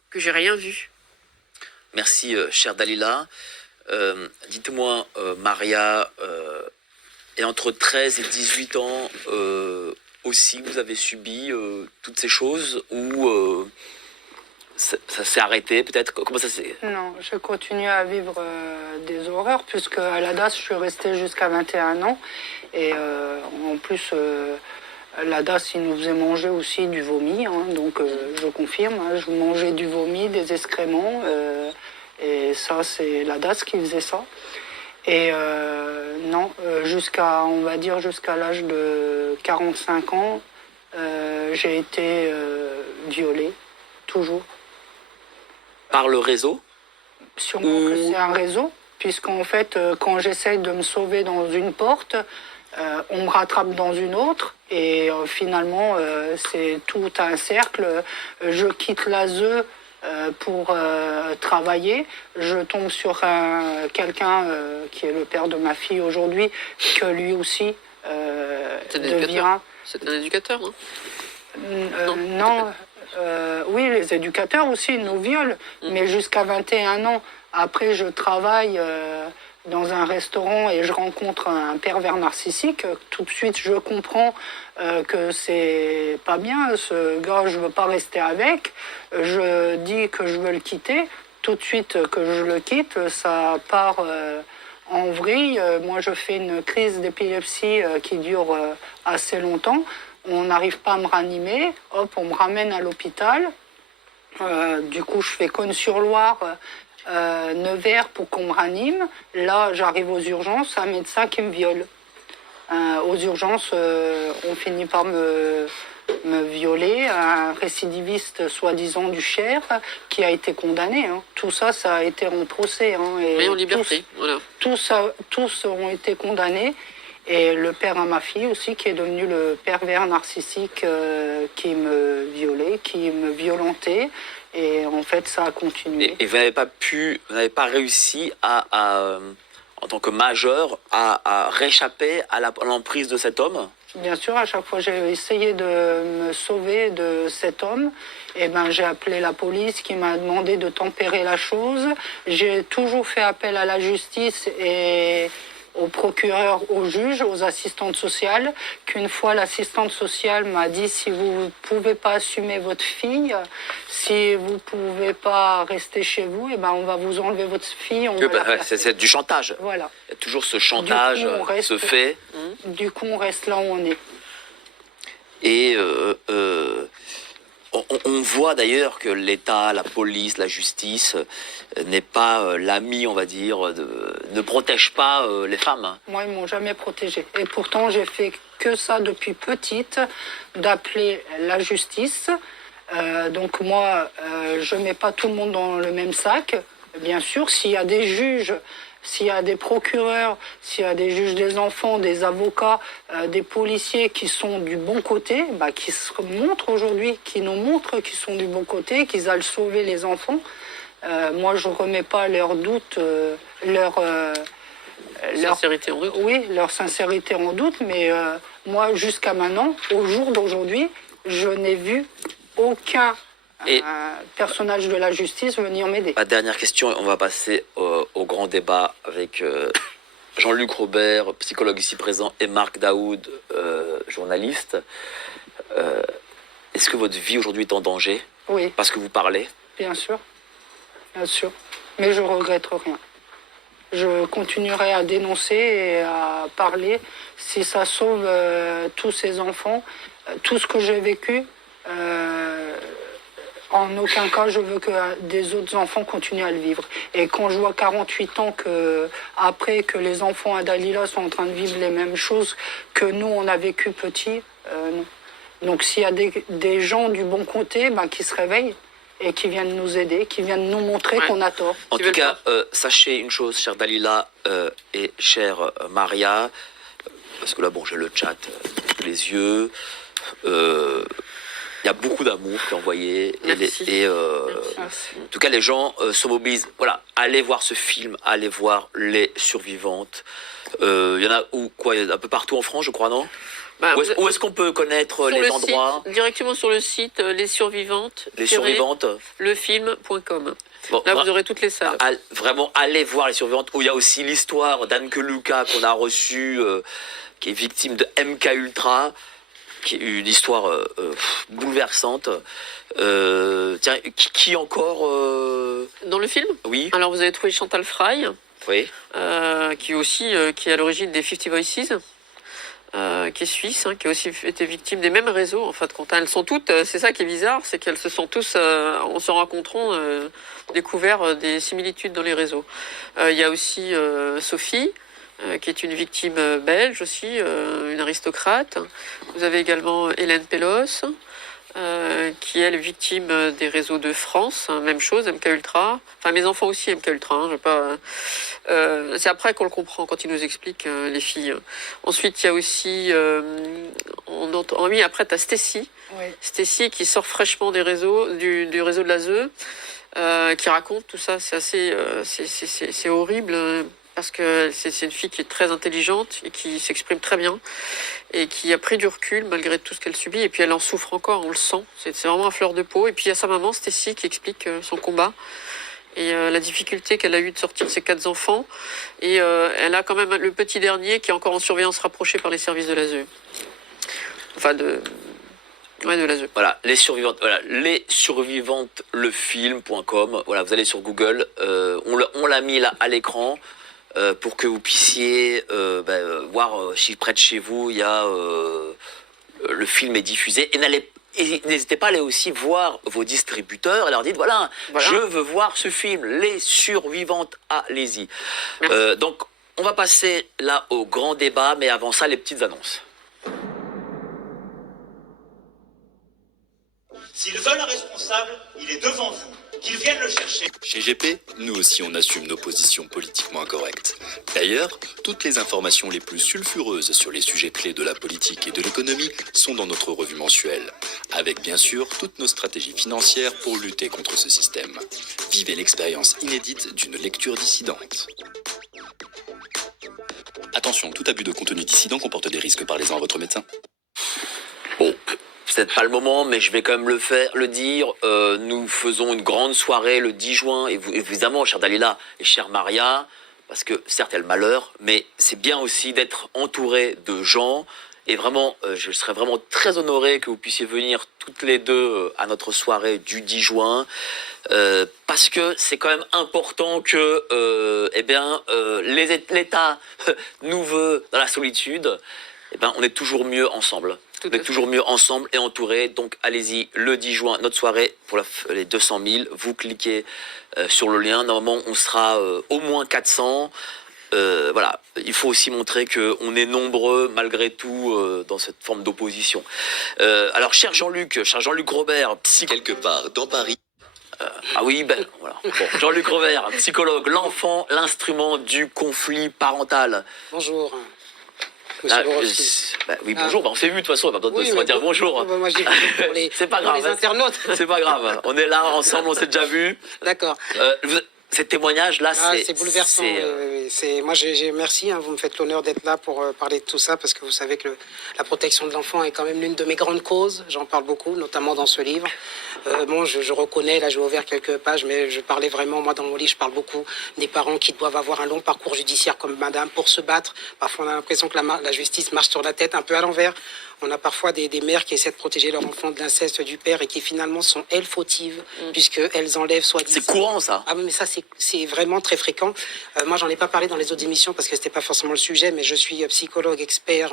que j'ai rien vu. Merci, chère Dalila. Dites-moi, Maria, et entre 13 et 18 ans aussi, vous avez subi toutes ces choses ou ça s'est arrêté peut-être? Comment ça s'est... Non, je continue à vivre des horreurs puisque à la DAS, je suis restée jusqu'à 21 ans. Et en plus, la DAS, il nous faisait manger aussi du vomi. Hein, donc, je confirme, hein, je mangeais du vomi, des excréments. Et ça, c'est la DAS qui faisait ça. Et non, on va dire jusqu'à l'âge de 45 ans, j'ai été violée, toujours. Par le réseau? Sûrement que c'est un réseau, puisqu'en fait, quand j'essaye de me sauver dans une porte, on me rattrape dans une autre, et finalement, c'est tout un cercle. Je quitte l'ASE pour travailler. Je tombe sur quelqu'un qui est le père de ma fille aujourd'hui, que lui aussi devient... C'est un éducateur, non? Non. Oui, les éducateurs aussi nous violent, mais jusqu'à 21 ans. Après, je travaille dans un restaurant et je rencontre un pervers narcissique. Tout de suite, je comprends que c'est pas bien. Ce gars, je veux pas rester avec. Je dis que je veux le quitter. Tout de suite que je le quitte, ça part en vrille. Moi, je fais une crise d'épilepsie qui dure assez longtemps. On n'arrive pas à me ranimer, hop, on me ramène à l'hôpital. Du coup, je fais Cosne-sur-Loire, Nevers pour qu'on me ranime. Là, j'arrive aux urgences, un médecin qui me viole. Aux urgences, on finit par me violer, un récidiviste soi-disant du Cher qui a été condamné. Hein. Tout ça, ça a été en procès. Hein, mais en liberté, voilà. Tous ont été condamnés. Et le père à ma fille aussi, qui est devenu le pervers narcissique qui me violait, qui me violentait. Et en fait, ça a continué. Et vous n'avez pas réussi en tant que majeur, à réchapper à l'emprise de cet homme? Bien sûr, à chaque fois j'ai essayé de me sauver de cet homme. Et ben, j'ai appelé la police qui m'a demandé de tempérer la chose. J'ai toujours fait appel à la justice et au procureur, au juge, aux assistantes sociales, qu'une fois l'assistante sociale m'a dit si vous ne pouvez pas assumer votre fille, si vous ne pouvez pas rester chez vous, et ben on va vous enlever votre fille. C'est du chantage. Voilà. Il y a toujours ce chantage se fait. Du coup, on reste là où on est. Et On voit d'ailleurs que l'État, la police, la justice n'est pas l'ami, on va dire, ne protège pas les femmes. Hein. Moi, ils m'ont jamais protégée. Et pourtant, j'ai fait que ça depuis petite, d'appeler la justice. Donc moi, je mets pas tout le monde dans le même sac. Bien sûr, s'il y a des juges, s'il y a des procureurs, s'il y a des juges des enfants, des avocats, des policiers qui sont du bon côté, qui se montrent aujourd'hui, qui nous montrent qu'ils sont du bon côté, qu'ils aillent sauver les enfants. Moi, je remets pas leurs doutes, leur Sincérité en doute. oui, leur sincérité en doute, mais moi, jusqu'à maintenant, au jour d'aujourd'hui, je n'ai vu aucun personnage de la justice venir m'aider. Ma dernière question, on va passer au grand débat avec Jean-Luc Robert, psychologue ici présent, et Marc Daoud, journaliste. Est-ce que votre vie aujourd'hui est en danger? Oui. Parce que vous parlez? Bien sûr, bien sûr. Mais je regrette rien. Je continuerai à dénoncer et à parler si ça sauve tous ces enfants, tout ce que j'ai vécu. En aucun cas, je veux que des autres enfants continuent à le vivre. Et quand je vois 48 ans après que les enfants à Dalila sont en train de vivre les mêmes choses que nous, on a vécu petits, non. Donc s'il y a des gens du bon côté qui se réveillent et qui viennent nous aider, qui viennent nous montrer qu'on a tort. En tout cas, sachez une chose, chère Dalila et chère Maria, parce que là, bon, j'ai le chat sous les yeux. Il y a beaucoup d'amour qui est envoyé. Merci. En tout cas, les gens se mobilisent. Voilà, allez voir ce film, allez voir Les Survivantes. Il y en a un peu partout en France, je crois, non? Où est-ce qu'on peut connaître les endroits? Directement sur le site Les Survivantes. Les Survivantes. Lefilm.com. Bon, là, vous aurez toutes les salles. Vraiment, allez voir Les Survivantes, où il y a aussi l'histoire d'Anneke Luka qu'on a reçue, qui est victime de MK Ultra, qui est une histoire bouleversante. Tiens, qui encore Dans le film? Oui. Alors, vous avez trouvé Chantal Fry, oui. qui est à l'origine des 50 Voices. Qui est suisse, qui a aussi été victime des mêmes réseaux, en fait. Quand elles sont toutes, c'est ça qui est bizarre, c'est qu'elles se sont tous, en se rencontrant, découvert des similitudes dans les réseaux. Il y a aussi Sophie, qui est une victime belge aussi, une aristocrate. Vous avez également Hélène Pélos, qui est victime des réseaux de France, même chose, MK Ultra. Enfin, mes enfants aussi, MK Ultra. Je vais pas. C'est après qu'on le comprend quand ils nous expliquent les filles. Ensuite, il y a aussi, oui, après t'as Stécie, Oui. Stécie qui sort fraîchement des réseaux, du réseau de l'ASE, qui raconte tout ça. C'est assez, c'est horrible. Parce que c'est une fille qui est très intelligente et qui s'exprime très bien et qui a pris du recul malgré tout ce qu'elle subit. Et puis elle en souffre encore, on le sent. C'est vraiment à fleur de peau. Et puis il y a sa maman, Stécie, qui explique son combat et la difficulté qu'elle a eue de sortir ses 4 enfants. Et elle a quand même le petit dernier qui est encore en surveillance rapprochée par les services de l'ASE. Enfin, de l'ASE. Voilà, Les Survivantes, voilà, lessurvivanteslefilm.com. Voilà, vous allez sur Google, on l'a mis là à l'écran. Pour que vous puissiez voir si près de chez vous il y a le film est diffusé, et n'hésitez pas à aller aussi voir vos distributeurs et leur dites voilà. Je veux voir ce film, Les Survivantes, allez-y. Donc on va passer là au grand débat, mais avant ça les petites annonces. S'ils veulent un responsable, il est devant vous. Qu'ils viennent le chercher. Chez GP, nous aussi on assume nos positions politiquement incorrectes. D'ailleurs, toutes les informations les plus sulfureuses sur les sujets clés de la politique et de l'économie sont dans notre revue mensuelle, avec bien sûr toutes nos stratégies financières pour lutter contre ce système. Vivez l'expérience inédite d'une lecture dissidente. Attention, tout abus de contenu dissident comporte des risques, parlez-en à votre médecin. Bon, peut-être pas le moment, mais je vais quand même le dire. Nous faisons une grande soirée le 10 juin, et vous, évidemment, chère Dalila et chère Maria, parce que certes, il y a le malheur, mais c'est bien aussi d'être entouré de gens. Et vraiment, je serais vraiment très honoré que vous puissiez venir toutes les deux à notre soirée du 10 juin, parce que c'est quand même important que l'État nous veut dans la solitude. On est toujours mieux ensemble. Tout Vous à êtes fait. toujours mieux ensemble et entourés. Donc allez-y, le 10 juin, notre soirée pour les 200 000. Vous cliquez sur le lien. Normalement, on sera au moins 400. Voilà, il faut aussi montrer qu'on est nombreux malgré tout dans cette forme d'opposition. Alors, cher Jean-Luc Robert, Quelque part dans Paris, ah oui, ben voilà. Bon, Jean-Luc Robert, psychologue, l'enfant, l'instrument du conflit parental. Bonjour, Ah, monsieur Borowski. oui, bonjour, on s'est vu de toute façon, on va pas Oui, se mais dire bon, bonjour. moi, j'ai vu pour les, C'est pas pour grave, les internautes. C'est pas grave, on est là ensemble, on s'est déjà vu. D'accord. Ces témoignages-là, C'est bouleversant. Moi, merci, hein, vous me faites l'honneur d'être là pour parler de tout ça, parce que vous savez que la protection de l'enfant est quand même l'une de mes grandes causes. J'en parle beaucoup, notamment dans ce livre. Je reconnais, là, j'ai ouvert quelques pages, mais je parlais vraiment, moi, dans mon livre, je parle beaucoup des parents qui doivent avoir un long parcours judiciaire comme madame pour se battre. Parfois, on a l'impression que la justice marche sur la tête, un peu à l'envers. On a parfois des mères qui essaient de protéger leur enfant de l'inceste du père et qui finalement sont elles fautives, puisqu'elles enlèvent soi-disant. C'est courant, ça. Ah oui, mais ça, c'est vraiment très fréquent. Moi, j'en ai pas parlé dans les autres émissions parce que c'était pas forcément le sujet, mais je suis psychologue expert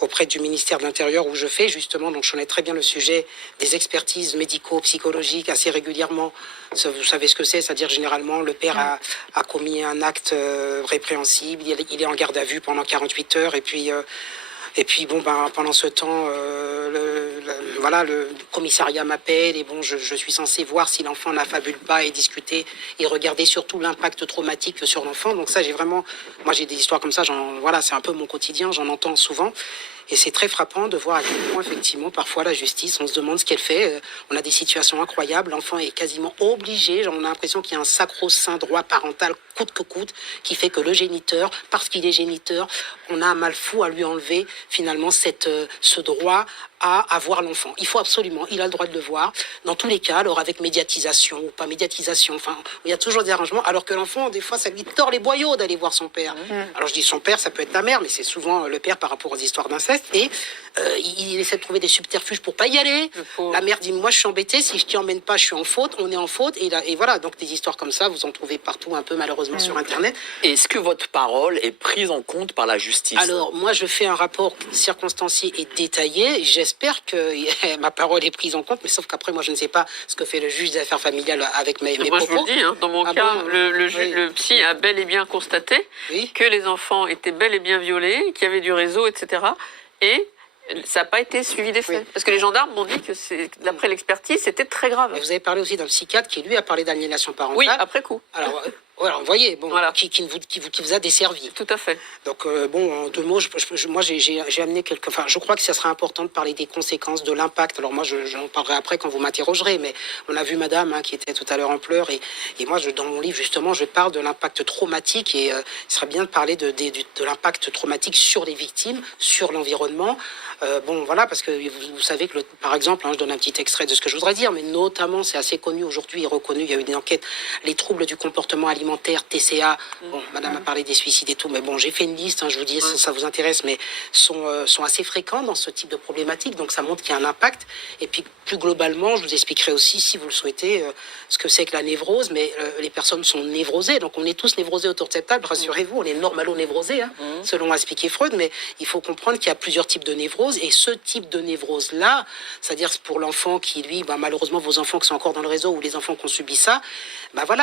auprès du ministère de l'Intérieur où je fais justement, donc je connais très bien le sujet des expertises médico-psychologiques assez régulièrement. Vous savez ce que c'est-à-dire généralement le père a commis un acte répréhensible, il est en garde à vue pendant 48 heures et puis pendant ce temps, le commissariat m'appelle et je suis censé voir si l'enfant n'affabule pas et discuter et regarder surtout l'impact traumatique sur l'enfant. Donc ça, j'ai des histoires comme ça. C'est un peu mon quotidien. J'en entends souvent. Et c'est très frappant de voir à quel point, effectivement, parfois la justice, on se demande ce qu'elle fait. On a des situations incroyables. L'enfant est quasiment obligé. On a l'impression qu'il y a un sacro-saint droit parental, coûte que coûte, qui fait que le géniteur, parce qu'il est géniteur, on a un mal fou à lui enlever, finalement, ce droit à avoir l'enfant. Il faut absolument, il a le droit de le voir. Dans tous les cas, alors avec médiatisation ou pas médiatisation, enfin, il y a toujours des arrangements, alors que l'enfant, des fois, ça lui tord les boyaux d'aller voir son père. Alors je dis son père, ça peut être ta mère, mais c'est souvent le père par rapport aux histoires d'inceste. Et il essaie de trouver des subterfuges pour pas y aller. La mère dit, moi je suis embêtée, si je t'y emmène pas, je suis en faute, on est en faute. Et voilà, donc des histoires comme ça, vous en trouvez partout un peu malheureusement sur Internet. Est-ce que votre parole est prise en compte par la justice? Alors, moi, je fais un rapport circonstancié et détaillé. J'espère que ma parole est prise en compte, mais sauf qu'après, moi, je ne sais pas ce que fait le juge des affaires familiales avec mes Moi, propos. je vous le dis, hein, dans mon Ah cas, bon, le oui. psy a bel et bien constaté Oui. que les enfants étaient bel et bien violés, qu'il y avait du réseau, etc. Et ça n'a pas été suivi des faits. Oui. Parce que les gendarmes m'ont dit que, d'après l'expertise, c'était très grave. Et vous avez parlé aussi d'un psychiatre qui, lui, a parlé d'aliénation parentale. Oui, après coup. Alors, vous voyez, Voilà. qui vous a desservi. Tout à fait. Donc, en 2 mots, moi, j'ai amené quelques... Enfin, je crois que ça serait important de parler des conséquences, de l'impact. Alors, moi, j'en parlerai après quand vous m'interrogerez, mais on a vu madame qui était tout à l'heure en pleurs, et moi, dans mon livre, justement, je parle de l'impact traumatique, et il serait bien de parler de l'impact traumatique sur les victimes, sur l'environnement. Parce que vous savez que, par exemple, je donne un petit extrait de ce que je voudrais dire, mais notamment, c'est assez connu aujourd'hui et reconnu, il y a eu des enquêtes, les troubles du comportement alimentaire, TCA, madame a parlé des suicides et tout, mais j'ai fait une liste, je vous dis, ça vous intéresse, mais sont assez fréquents dans ce type de problématique, donc ça montre qu'il y a un impact. Et puis, plus globalement, je vous expliquerai aussi, si vous le souhaitez, ce que c'est que la névrose, mais les personnes sont névrosées, donc on est tous névrosés autour de cette table, rassurez-vous, on est normalo-névrosés, selon a expliqué Freud, mais il faut comprendre qu'il y a plusieurs types de névrose, et ce type de névrose-là, c'est-à-dire pour l'enfant qui, lui, malheureusement, vos enfants qui sont encore dans le réseau, ou les enfants qui ont subi ça,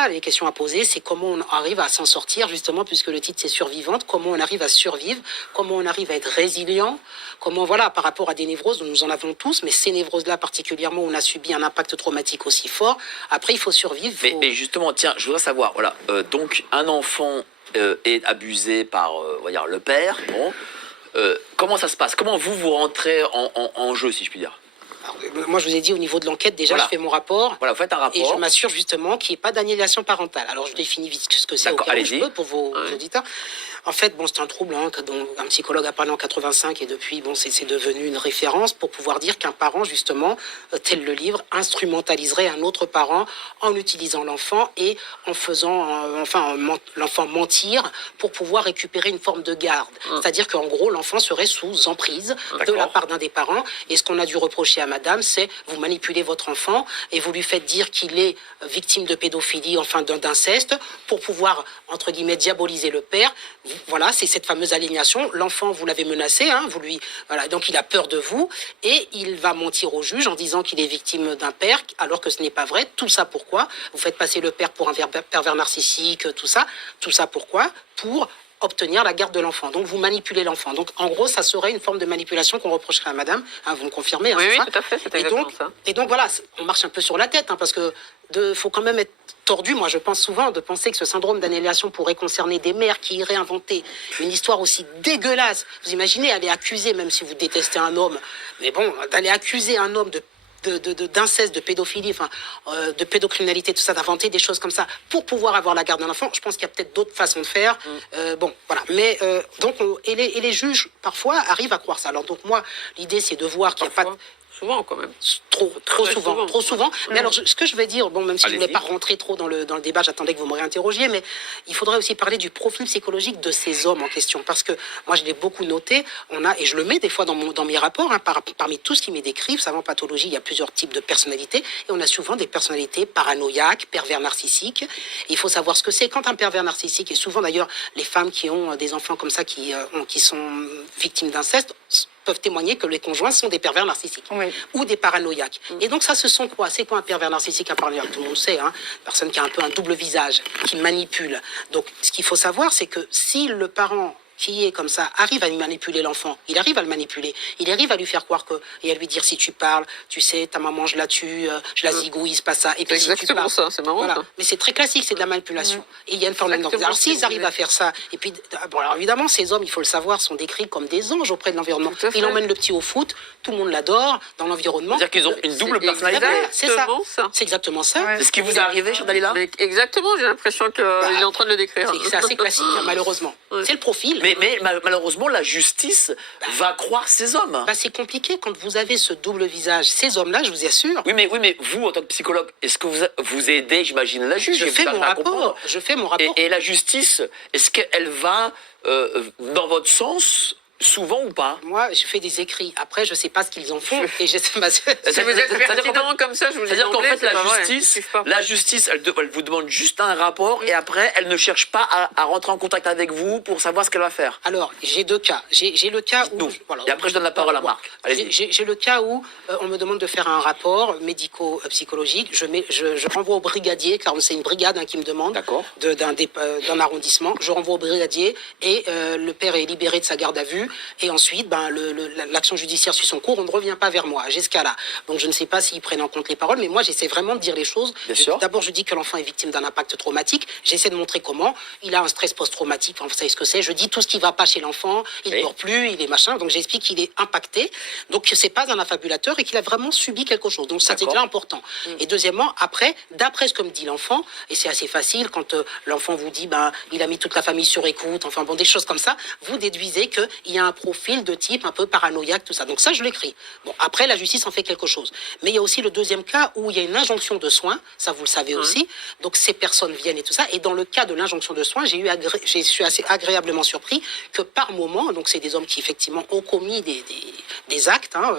les questions à poser, c'est comment on arrive à s'en sortir, justement, puisque le titre c'est survivante, comment on arrive à survivre, comment on arrive à être résilient, comment, par rapport à des névroses, nous en avons tous, mais ces névroses-là particulièrement, on a subi un impact traumatique aussi fort, après il faut survivre. Mais justement, tiens, je voudrais savoir, donc un enfant est abusé par, le père, comment ça se passe? Comment vous rentrez en jeu, si je puis dire? Alors, moi, je vous ai dit, au niveau de l'enquête, déjà, je fais mon rapport. Voilà, vous faites un rapport. Et je m'assure justement qu'il n'y ait pas d'aliénation parentale. Alors, je définis vite ce que c'est, au cas où je peux, pour vos auditeurs. En fait, c'est un trouble dont un psychologue a parlé en 85, et depuis, c'est devenu une référence pour pouvoir dire qu'un parent, justement, tel le livre, instrumentaliserait un autre parent en utilisant l'enfant et en faisant, l'enfant mentir pour pouvoir récupérer une forme de garde. C'est-à-dire qu'en gros, l'enfant serait sous emprise de la part d'un des parents. Et ce qu'on a dû reprocher à madame, c'est vous manipulez votre enfant et vous lui faites dire qu'il est victime de pédophilie, d'inceste, pour pouvoir, entre guillemets, diaboliser le père. voilà, c'est cette fameuse aliénation. L'enfant, vous l'avez menacé, hein, voilà, donc il a peur de vous et il va mentir au juge en disant qu'il est victime d'un père, alors que ce n'est pas vrai. Tout ça pourquoi? Vous faites passer le père pour un pervers narcissique, tout ça. Tout ça pourquoi? Pour obtenir la garde de l'enfant. Donc vous manipulez l'enfant. Donc en gros, ça serait une forme de manipulation qu'on reprocherait à madame. Hein, vous me confirmez, hein, Oui, c'est oui, ça? tout à fait, c'est exactement ça. Et donc voilà, on marche un peu sur la tête, hein, parce que faut quand même être tordu. Moi, je pense souvent de penser que ce syndrome d'annihilation pourrait concerner des mères qui iraient inventer une histoire aussi dégueulasse. Vous imaginez aller accuser, même si vous détestez un homme, mais bon, d'aller accuser un homme d'inceste, de pédophilie, enfin, de pédocriminalité, tout ça, d'inventer des choses comme ça pour pouvoir avoir la garde d'un enfant. Je pense qu'il y a peut-être d'autres façons de faire. Bon, voilà. Mais donc, et les juges parfois arrivent à croire ça. Alors donc moi, l'idée c'est de voir qu'il n'y a pas de... Souvent, quand même. Trop souvent. Mais alors, ce que je vais dire, bon, même si je ne voulais Allez-y. pas rentrer trop dans le débat, j'attendais que vous me réinterrogiez, mais il faudrait aussi parler du profil psychologique de ces hommes en question. Parce que moi, je l'ai beaucoup noté, et je le mets des fois dans mes rapports, hein, parmi tout ce qui m'est décrit, vous savez, en pathologie, il y a plusieurs types de personnalités, et on a souvent des personnalités paranoïaques, pervers narcissiques. Et il faut savoir ce que c'est quand un pervers narcissique, et souvent d'ailleurs, les femmes qui ont des enfants comme ça, qui sont victimes d'inceste, peuvent témoigner que les conjoints sont des pervers narcissiques. Oui. Ou des paranoïaques. Et donc ça, ce sont quoi? C'est quoi un pervers narcissique, un paranoïaque? Tout le monde sait, hein, personne qui a un peu un double visage, qui manipule. Donc ce qu'il faut savoir, c'est que si le parent qui est comme ça arrive à manipuler l'enfant, il arrive à le manipuler, il arrive à lui faire croire que, et à lui dire si tu parles, tu sais, ta maman je la tue, je la zigouille, c'est pas ça. Et C'est puis si tu exactement parles, ça, c'est marrant, voilà. ça. Mais c'est très classique, c'est de la manipulation. Et il y a une forme Exactement Alors ce que s'ils vous arrivent à dites. faire ça, et puis, bon, alors évidemment, ces hommes, il faut le savoir, sont décrits comme des anges auprès de l'environnement. Tout à fait. Il emmène le petit au foot, tout le monde l'adore dans l'environnement. C'est-à-dire qu'ils ont une double personnalité. C'est ça. exactement ça. C'est exactement ça. Ouais. C'est ce qui vous est arrivé, cher Dalila? Mais exactement, j'ai l'impression qu'il est en train de le décrire. C'est assez classique, hein, malheureusement. Ouais. C'est le profil. Mais malheureusement, la justice va croire ces hommes. Bah, c'est compliqué quand vous avez ce double visage. Ces hommes-là, je vous assure, Oui, mais vous, en tant que psychologue, est-ce que vous aidez, j'imagine, la juge? je et fais vous mon arrivez à comprendre. rapport. Je fais mon rapport. Et la justice, est-ce qu'elle va dans votre sens souvent ou pas? Moi, je fais des écrits. Après, je sais pas ce qu'ils en font. Et je sais pas. Si vous êtes C'est-à-dire qu'en pertinent comme ça, je vous ai C'est-à-dire qu'en demandé, fait, c'est pas vrai, ils suivent pas. la justice, elle vous demande juste un rapport et après, elle ne cherche pas à rentrer en contact avec vous pour savoir ce qu'elle va faire. Alors, j'ai deux cas. J'ai le cas où... Dites-nous. Voilà. Et après, je donne la parole à Marc. Allez-y. J'ai le cas où on me demande de faire un rapport médico-psychologique. Je renvoie au brigadier, car c'est une brigade, hein, qui me demande D'accord. d'un arrondissement. Je renvoie au brigadier et le père est libéré de sa garde à vue. Et ensuite, l'action judiciaire suit son cours. On ne revient pas vers moi à ce cas-là. Donc, je ne sais pas s'ils prennent en compte les paroles, mais moi, j'essaie vraiment de dire les choses. Bien sûr. D'abord, je dis que l'enfant est victime d'un impact traumatique. J'essaie de montrer comment. Il a un stress post-traumatique. Enfin, vous savez ce que c'est. Je dis tout ce qui ne va pas chez l'enfant. Il ne Oui. dort plus, il est machin. Donc, j'explique qu'il est impacté. Donc, que c'est pas un affabulateur et qu'il a vraiment subi quelque chose. Donc, ça, c'est D'accord. déjà important. Et deuxièmement, après, d'après ce que me dit l'enfant, et c'est assez facile quand l'enfant vous dit, il a mis toute la famille sur écoute, enfin bon, des choses comme ça, vous déduisez qu'il y a un profil de type un peu paranoïaque, tout ça. Donc ça, je l'écris. Bon, après, la justice en fait quelque chose. Mais il y a aussi le deuxième cas où il y a une injonction de soins, ça vous le savez aussi. Donc ces personnes viennent et tout ça. Et dans le cas de l'injonction de soins, je suis assez agréablement surpris que par moment, donc c'est des hommes qui effectivement ont commis des actes, hein,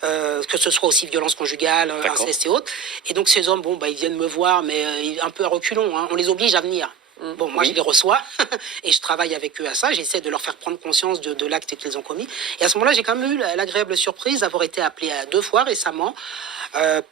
que ce soit aussi violence conjugale, D'accord. inceste et autres. Et donc ces hommes, ils viennent me voir, mais un peu à reculons, hein. On les oblige à venir. Bon, moi, Oui. je les reçois et je travaille avec eux à ça. J'essaie de leur faire prendre conscience de l'acte qu'ils ont commis. Et à ce moment-là, j'ai quand même eu l'agréable surprise d'avoir été appelé 2 fois récemment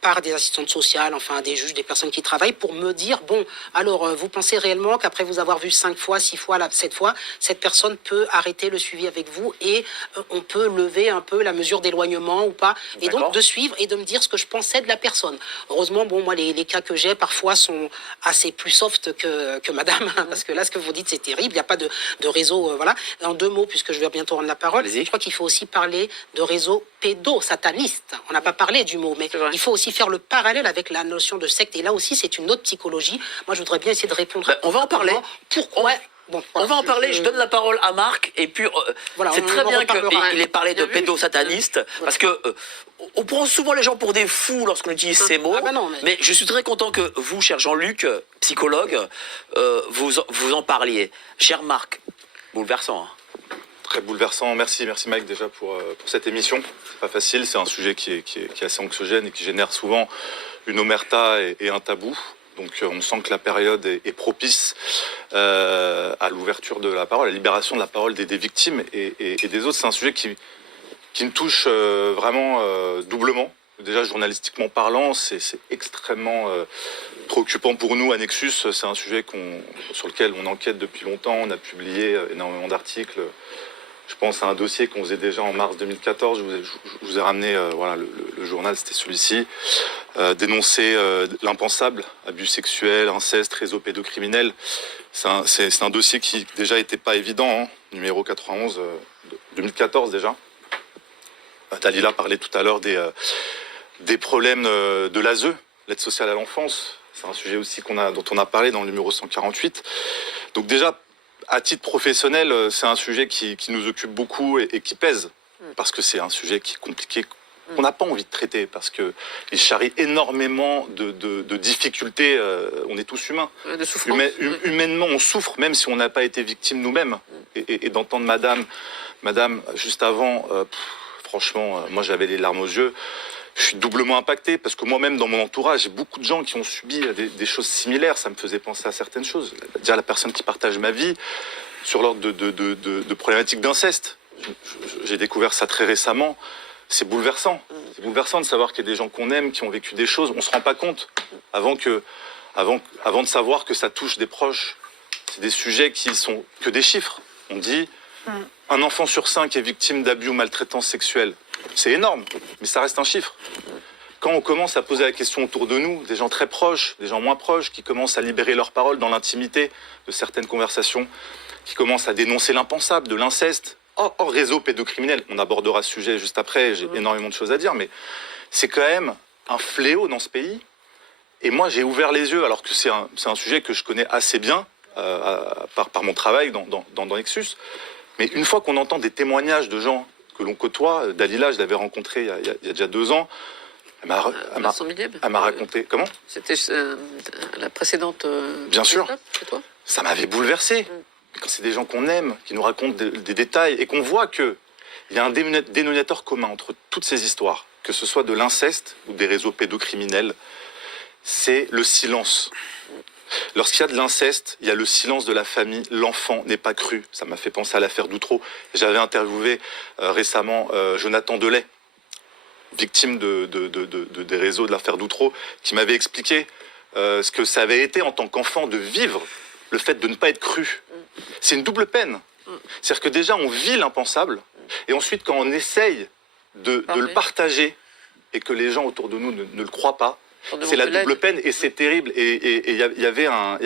par des assistantes sociales, enfin des juges, des personnes qui travaillent, pour me dire, bon, alors, vous pensez réellement qu'après vous avoir vu 5 fois, 6 fois, 7 fois, cette personne peut arrêter le suivi avec vous et on peut lever un peu la mesure d'éloignement ou pas. Et D'accord. donc, de suivre et de me dire ce que je pensais de la personne. Heureusement, bon, moi, les cas que j'ai, parfois, sont assez plus soft que madame, hein, parce que là, ce que vous dites, c'est terrible. Il n'y a pas de réseau, voilà. En 2 mots, puisque je vais bientôt rendre la parole, Allez-y. je crois qu'il faut aussi parler de réseau pédosataniste. On n'a pas parlé du mot, mais C'est vrai. il faut aussi faire le parallèle avec la notion de secte. Et là aussi, c'est une autre psychologie. Moi, je voudrais bien essayer de répondre. On va en parler. Pourquoi Bon, On voilà, va en parler, je donne la parole à Marc, et puis Voilà, c'est on très en bien reparlera. qu'il ait parlé de Bien vu. pédosataniste, parce que on prend souvent les gens pour des fous lorsqu'on utilise ces mots, Ah bah non, mais- je suis très content que vous, cher Jean-Luc, psychologue, vous en parliez. Cher Marc, bouleversant, hein. Très bouleversant. Merci Mike déjà pour cette émission. C'est pas facile, c'est un sujet qui est assez anxiogène et qui génère souvent une omerta et un tabou. Donc on sent que la période est propice à l'ouverture de la parole, à la libération de la parole des victimes et des autres. C'est un sujet qui me touche vraiment doublement. Déjà, journalistiquement parlant, c'est extrêmement préoccupant pour nous à Nexus. C'est un sujet sur lequel on enquête depuis longtemps. On a publié énormément d'articles. Je pense à un dossier qu'on faisait déjà en mars 2014. Je vous ai ramené voilà, le journal, c'était celui-ci. Dénoncer l'impensable, abus sexuels, inceste, réseau pédocriminel. C'est un dossier qui déjà n'était pas évident, hein, numéro 91, 2014 déjà. Dalila parlait tout à l'heure des problèmes de l'ASE, l'aide sociale à l'enfance. C'est un sujet aussi dont on a parlé dans le numéro 148. Donc déjà, à titre professionnel, c'est un sujet qui nous occupe beaucoup et qui pèse. Parce que c'est un sujet qui est compliqué, qu'on n'a pas envie de traiter, parce qu'il charrie énormément de difficultés. On est tous humains. De souffrance. Humainement, on souffre, même si on n'a pas été victime nous-mêmes. Et d'entendre Madame, juste avant, franchement, moi j'avais les larmes aux yeux. Je suis doublement impacté, parce que moi-même, dans mon entourage, j'ai beaucoup de gens qui ont subi des choses similaires. Ça me faisait penser à certaines choses. Déjà, la personne qui partage ma vie, sur l'ordre de problématiques d'inceste. J'ai découvert ça très récemment. C'est bouleversant. C'est bouleversant de savoir qu'il y a des gens qu'on aime, qui ont vécu des choses. On ne se rend pas compte avant de savoir que ça touche des proches. C'est des sujets qui sont que des chiffres. On dit un enfant sur 5 est victime d'abus ou maltraitance sexuelle. C'est énorme, mais ça reste un chiffre. Quand on commence à poser la question autour de nous, des gens très proches, des gens moins proches, qui commencent à libérer leurs paroles dans l'intimité de certaines conversations, qui commencent à dénoncer l'impensable, de l'inceste, hors réseau pédocriminel. On abordera ce sujet juste après, j'ai énormément de choses à dire, mais c'est quand même un fléau dans ce pays. Et moi, j'ai ouvert les yeux, alors que c'est un sujet que je connais assez bien, par mon travail dans Nexus. Mais une fois qu'on entend des témoignages de gens que l'on côtoie, Dalila, je l'avais rencontrée il y a déjà 2 ans, elle m'a raconté... Comment ? C'était la précédente... Bien sûr. C'est toi ? Ça m'avait bouleversé. Quand c'est des gens qu'on aime, qui nous racontent des détails, et qu'on voit qu'il y a un dénominateur commun entre toutes ces histoires, que ce soit de l'inceste ou des réseaux pédocriminels, c'est le silence. Lorsqu'il y a de l'inceste, il y a le silence de la famille, l'enfant n'est pas cru. Ça m'a fait penser à l'affaire Doutreau. J'avais interviewé récemment Jonathan Delay, victime des réseaux de l'affaire Doutreau, qui m'avait expliqué ce que ça avait été en tant qu'enfant de vivre le fait de ne pas être cru. C'est une double peine. C'est-à-dire que déjà on vit l'impensable, et ensuite quand on essaye de le partager et que les gens autour de nous ne le croient pas, c'est la double peine et c'est terrible. Et il y avait un,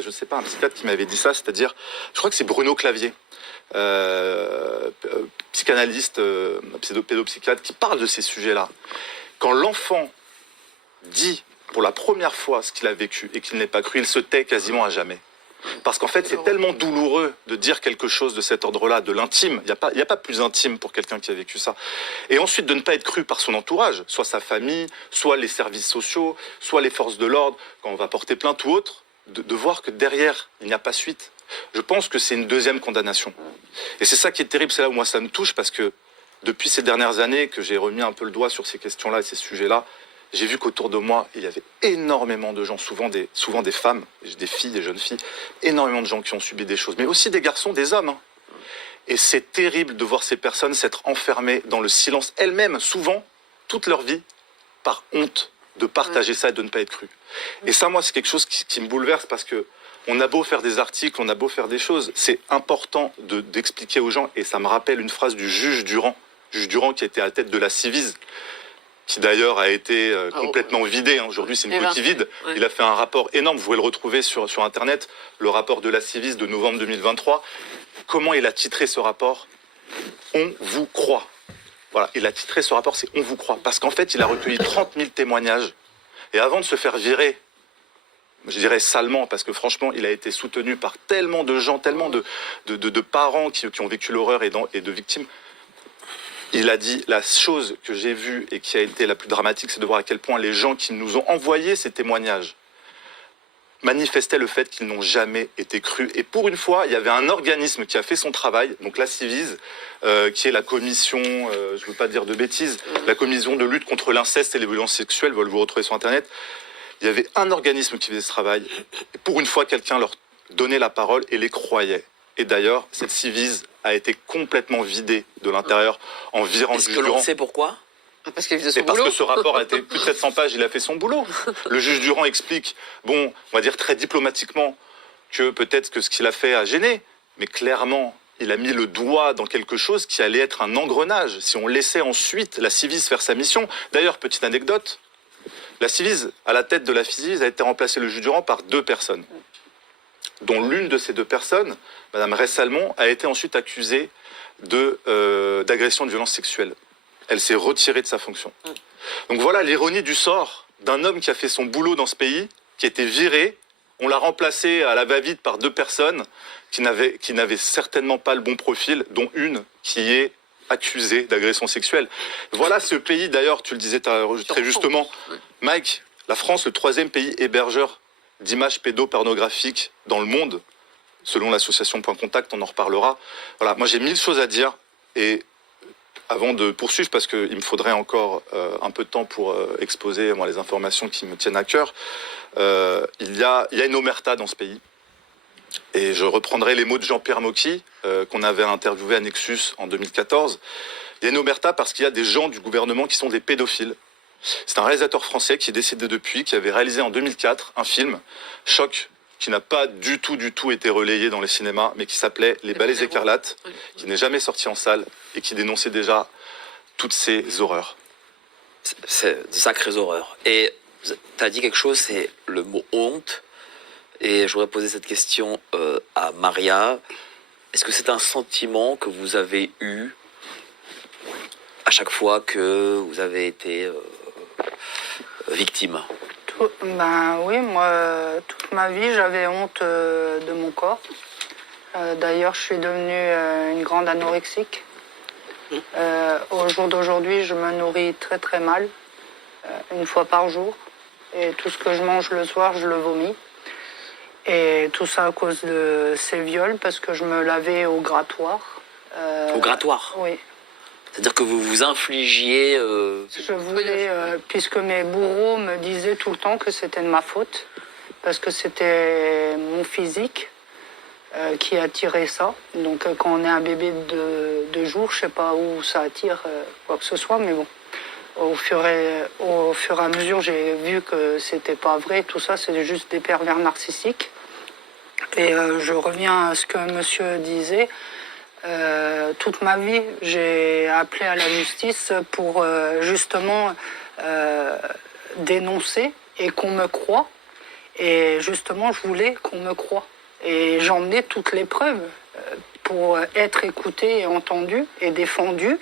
je sais pas, un psychiatre qui m'avait dit ça, c'est-à-dire, je crois que c'est Bruno Clavier, psychanalyste, pédopsychiatre, qui parle de ces sujets-là. Quand l'enfant dit pour la première fois ce qu'il a vécu et qu'il n'est pas cru, il se tait quasiment à jamais. Parce qu'en fait, c'est tellement douloureux de dire quelque chose de cet ordre-là, de l'intime. Il n'y a pas plus intime pour quelqu'un qui a vécu ça. Et ensuite, de ne pas être cru par son entourage, soit sa famille, soit les services sociaux, soit les forces de l'ordre, quand on va porter plainte ou autre, de voir que derrière, il n'y a pas suite. Je pense que c'est une deuxième condamnation. Et c'est ça qui est terrible, c'est là où moi ça me touche, parce que depuis ces dernières années que j'ai remis un peu le doigt sur ces questions-là et ces sujets-là, j'ai vu qu'autour de moi, il y avait énormément de gens, souvent des femmes, des filles, des jeunes filles, énormément de gens qui ont subi des choses, mais aussi des garçons, des hommes. Hein. Et c'est terrible de voir ces personnes s'être enfermées dans le silence elles-mêmes, souvent, toute leur vie, par honte de partager ça et de ne pas être cru. Et ça, moi, c'est quelque chose qui me bouleverse, parce que on a beau faire des articles, on a beau faire des choses, c'est important d'expliquer aux gens, et ça me rappelle une phrase du juge Durand qui était à la tête de la Civise, qui d'ailleurs a été complètement vidé. Hein. Aujourd'hui, c'est une coquille vide. Ouais. Il a fait un rapport énorme, vous pouvez le retrouver sur Internet, le rapport de la Civis de novembre 2023. Comment il a titré ce rapport ? On vous croit. Voilà, il a titré ce rapport, c'est On vous croit. Parce qu'en fait, il a recueilli 30 000 témoignages. Et avant de se faire virer, je dirais salement, parce que franchement, il a été soutenu par tellement de gens, tellement de parents qui ont vécu l'horreur et de victimes. Il a dit, la chose que j'ai vue et qui a été la plus dramatique, c'est de voir à quel point les gens qui nous ont envoyé ces témoignages manifestaient le fait qu'ils n'ont jamais été crus. Et pour une fois, il y avait un organisme qui a fait son travail, donc la Civise, qui est la commission, je ne veux pas dire de bêtises, la commission de lutte contre l'inceste et les violences sexuelles, vous le retrouvez sur Internet, Il y avait un organisme qui faisait ce travail. Et pour une fois, quelqu'un leur donnait la parole et les croyait. Et d'ailleurs, cette Civise a été complètement vidée de l'intérieur en virant le Est-ce juge que l'on Durand. sait pourquoi? Parce qu'il faisait C'est son parce boulot. que ce rapport a été plus de 700 pages, il a fait son boulot. Le juge Durand explique, bon, on va dire très diplomatiquement, que peut-être que ce qu'il a fait a gêné, mais clairement, il a mis le doigt dans quelque chose qui allait être un engrenage si on laissait ensuite la Civise faire sa mission. D'ailleurs, petite anecdote, la Civise, à la tête de la Civise, a été remplacée le juge Durand par 2 personnes, dont l'une de ces 2 personnes, Madame Ressalmon, a été ensuite accusée d'agression de violence sexuelle. Elle s'est retirée de sa fonction. Donc voilà l'ironie du sort d'un homme qui a fait son boulot dans ce pays, qui a été viré. On l'a remplacé à la va-vite par 2 personnes qui n'avaient certainement pas le bon profil, dont une qui est accusée d'agression sexuelle. Voilà ce pays, d'ailleurs, tu le disais très justement, Mike, la France, le 3e pays hébergeur d'images pédopornographiques dans le monde, selon l'association Point Contact, on en reparlera. Voilà, moi j'ai 1000 choses à dire, et avant de poursuivre, parce qu'il me faudrait encore un peu de temps pour exposer moi, les informations qui me tiennent à cœur, il y a une omerta dans ce pays. Et je reprendrai les mots de Jean-Pierre Mocky, qu'on avait interviewé à Nexus en 2014. Il y a une omerta parce qu'il y a des gens du gouvernement qui sont des pédophiles. C'est un réalisateur français qui est décédé depuis, qui avait réalisé en 2004 un film, Choc, qui n'a pas du tout été relayé dans les cinémas, mais qui s'appelait Les Balais écarlates, qui n'est jamais sorti en salle et qui dénonçait déjà toutes ces horreurs. C'est de sacrées horreurs. Et tu as dit quelque chose, c'est le mot honte. Et je voudrais poser cette question à Maria. Est-ce que c'est un sentiment que vous avez eu à chaque fois que vous avez été victime? Ben oui, moi, toute ma vie, j'avais honte de mon corps. D'ailleurs, je suis devenue une grande anorexique. Au jour d'aujourd'hui, je me nourris très très mal, 1 fois par jour. Et tout ce que je mange le soir, je le vomis. Et tout ça à cause de ces viols, parce que je me lavais au grattoir. Au grattoir? Oui. C'est-à-dire que vous vous infligiez... Je voulais, puisque mes bourreaux me disaient tout le temps que c'était de ma faute, parce que c'était mon physique qui attirait ça. Donc quand on est un bébé de 2 jours, je sais pas où ça attire quoi que ce soit, mais bon. Au fur et à mesure, j'ai vu que c'était pas vrai, tout ça, c'est juste des pervers narcissiques. Et je reviens à ce que monsieur disait. Toute ma vie, j'ai appelé à la justice pour justement dénoncer et qu'on me croie. Et justement, je voulais qu'on me croie. Et j'emmenais toutes les preuves pour être écouté et entendu et défendu.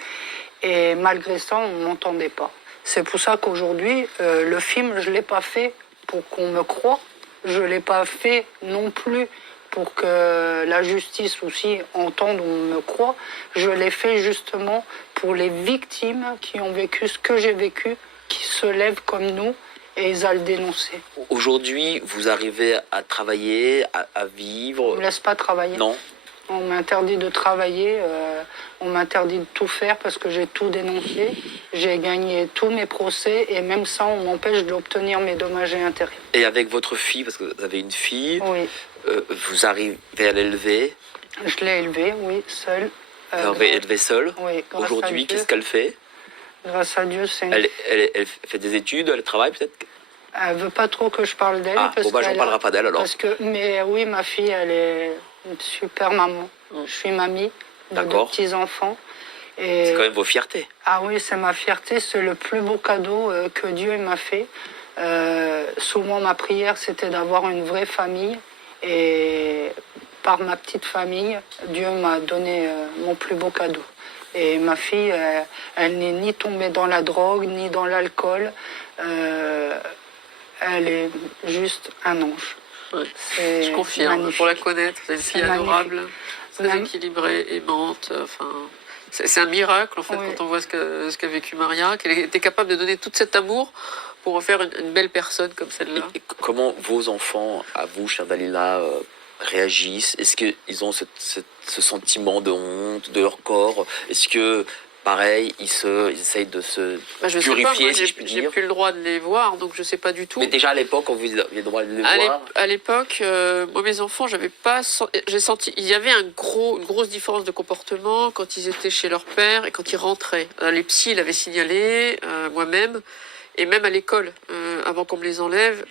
Et malgré ça, on ne m'entendait pas. C'est pour ça qu'aujourd'hui, le film, je ne l'ai pas fait pour qu'on me croie. Je ne l'ai pas fait non plus pour que la justice aussi entende ou me croie. Je l'ai fait justement pour les victimes qui ont vécu ce que j'ai vécu, qui se lèvent comme nous et ils aillent le dénoncer. Aujourd'hui, vous arrivez à travailler, à vivre? On ne me laisse pas travailler. Non. On m'interdit de travailler, on m'interdit de tout faire parce que j'ai tout dénoncé. J'ai gagné tous mes procès et même ça, on m'empêche d'obtenir mes dommages et intérêts. Et avec votre fille, parce que vous avez une fille, Oui, vous arrivez à l'élever? je l'ai élevée, oui, seule. Vous l'avez élevée seule? Oui, grâce à Aujourd'hui, Dieu. qu'est-ce qu'elle fait? Grâce à Dieu, c'est une... Elle fait des études, elle travaille peut-être? Elle veut pas trop que je parle d'elle. Ah, bon, bah, j'en parlerai pas d'elle alors. Mais oui, ma fille, elle est une super maman. Je suis mamie de 2 D'accord. petits-enfants. Et... C'est quand même vos fiertés. Ah oui, c'est ma fierté, c'est le plus beau cadeau que Dieu m'a fait. Souvent, ma prière, c'était d'avoir une vraie famille. Et par ma petite famille, Dieu m'a donné mon plus beau cadeau. Et ma fille, elle n'est ni tombée dans la drogue, ni dans l'alcool. Elle est juste un ange. Ouais. C'est Je confirme, magnifique. pour la connaître, c'est une fille C'est magnifique. adorable, très Même- équilibrée, aimante. Enfin, c'est un miracle en fait Oui. quand on voit ce qu'a vécu Maria, qu'elle était capable de donner tout cet amour pour en faire une belle personne comme celle-là. Et comment vos enfants, à vous, chère Dalila, réagissent? Est-ce qu'ils ont ce sentiment de honte de leur corps? Est-ce que pareil, ils essayent de se Bah, je sais pas, purifier, moi, si je puis j'ai dire. plus le droit de les voir, donc je sais pas du tout. Mais déjà à l'époque, on vous avait le droit de les À voir. à l'époque, moi mes enfants, j'avais pas, j'ai senti, il y avait une grosse différence de comportement quand ils étaient chez leur père et quand ils rentraient. Les psys l'avaient signalé, moi-même, et même à l'école, avant qu'on me les enlève,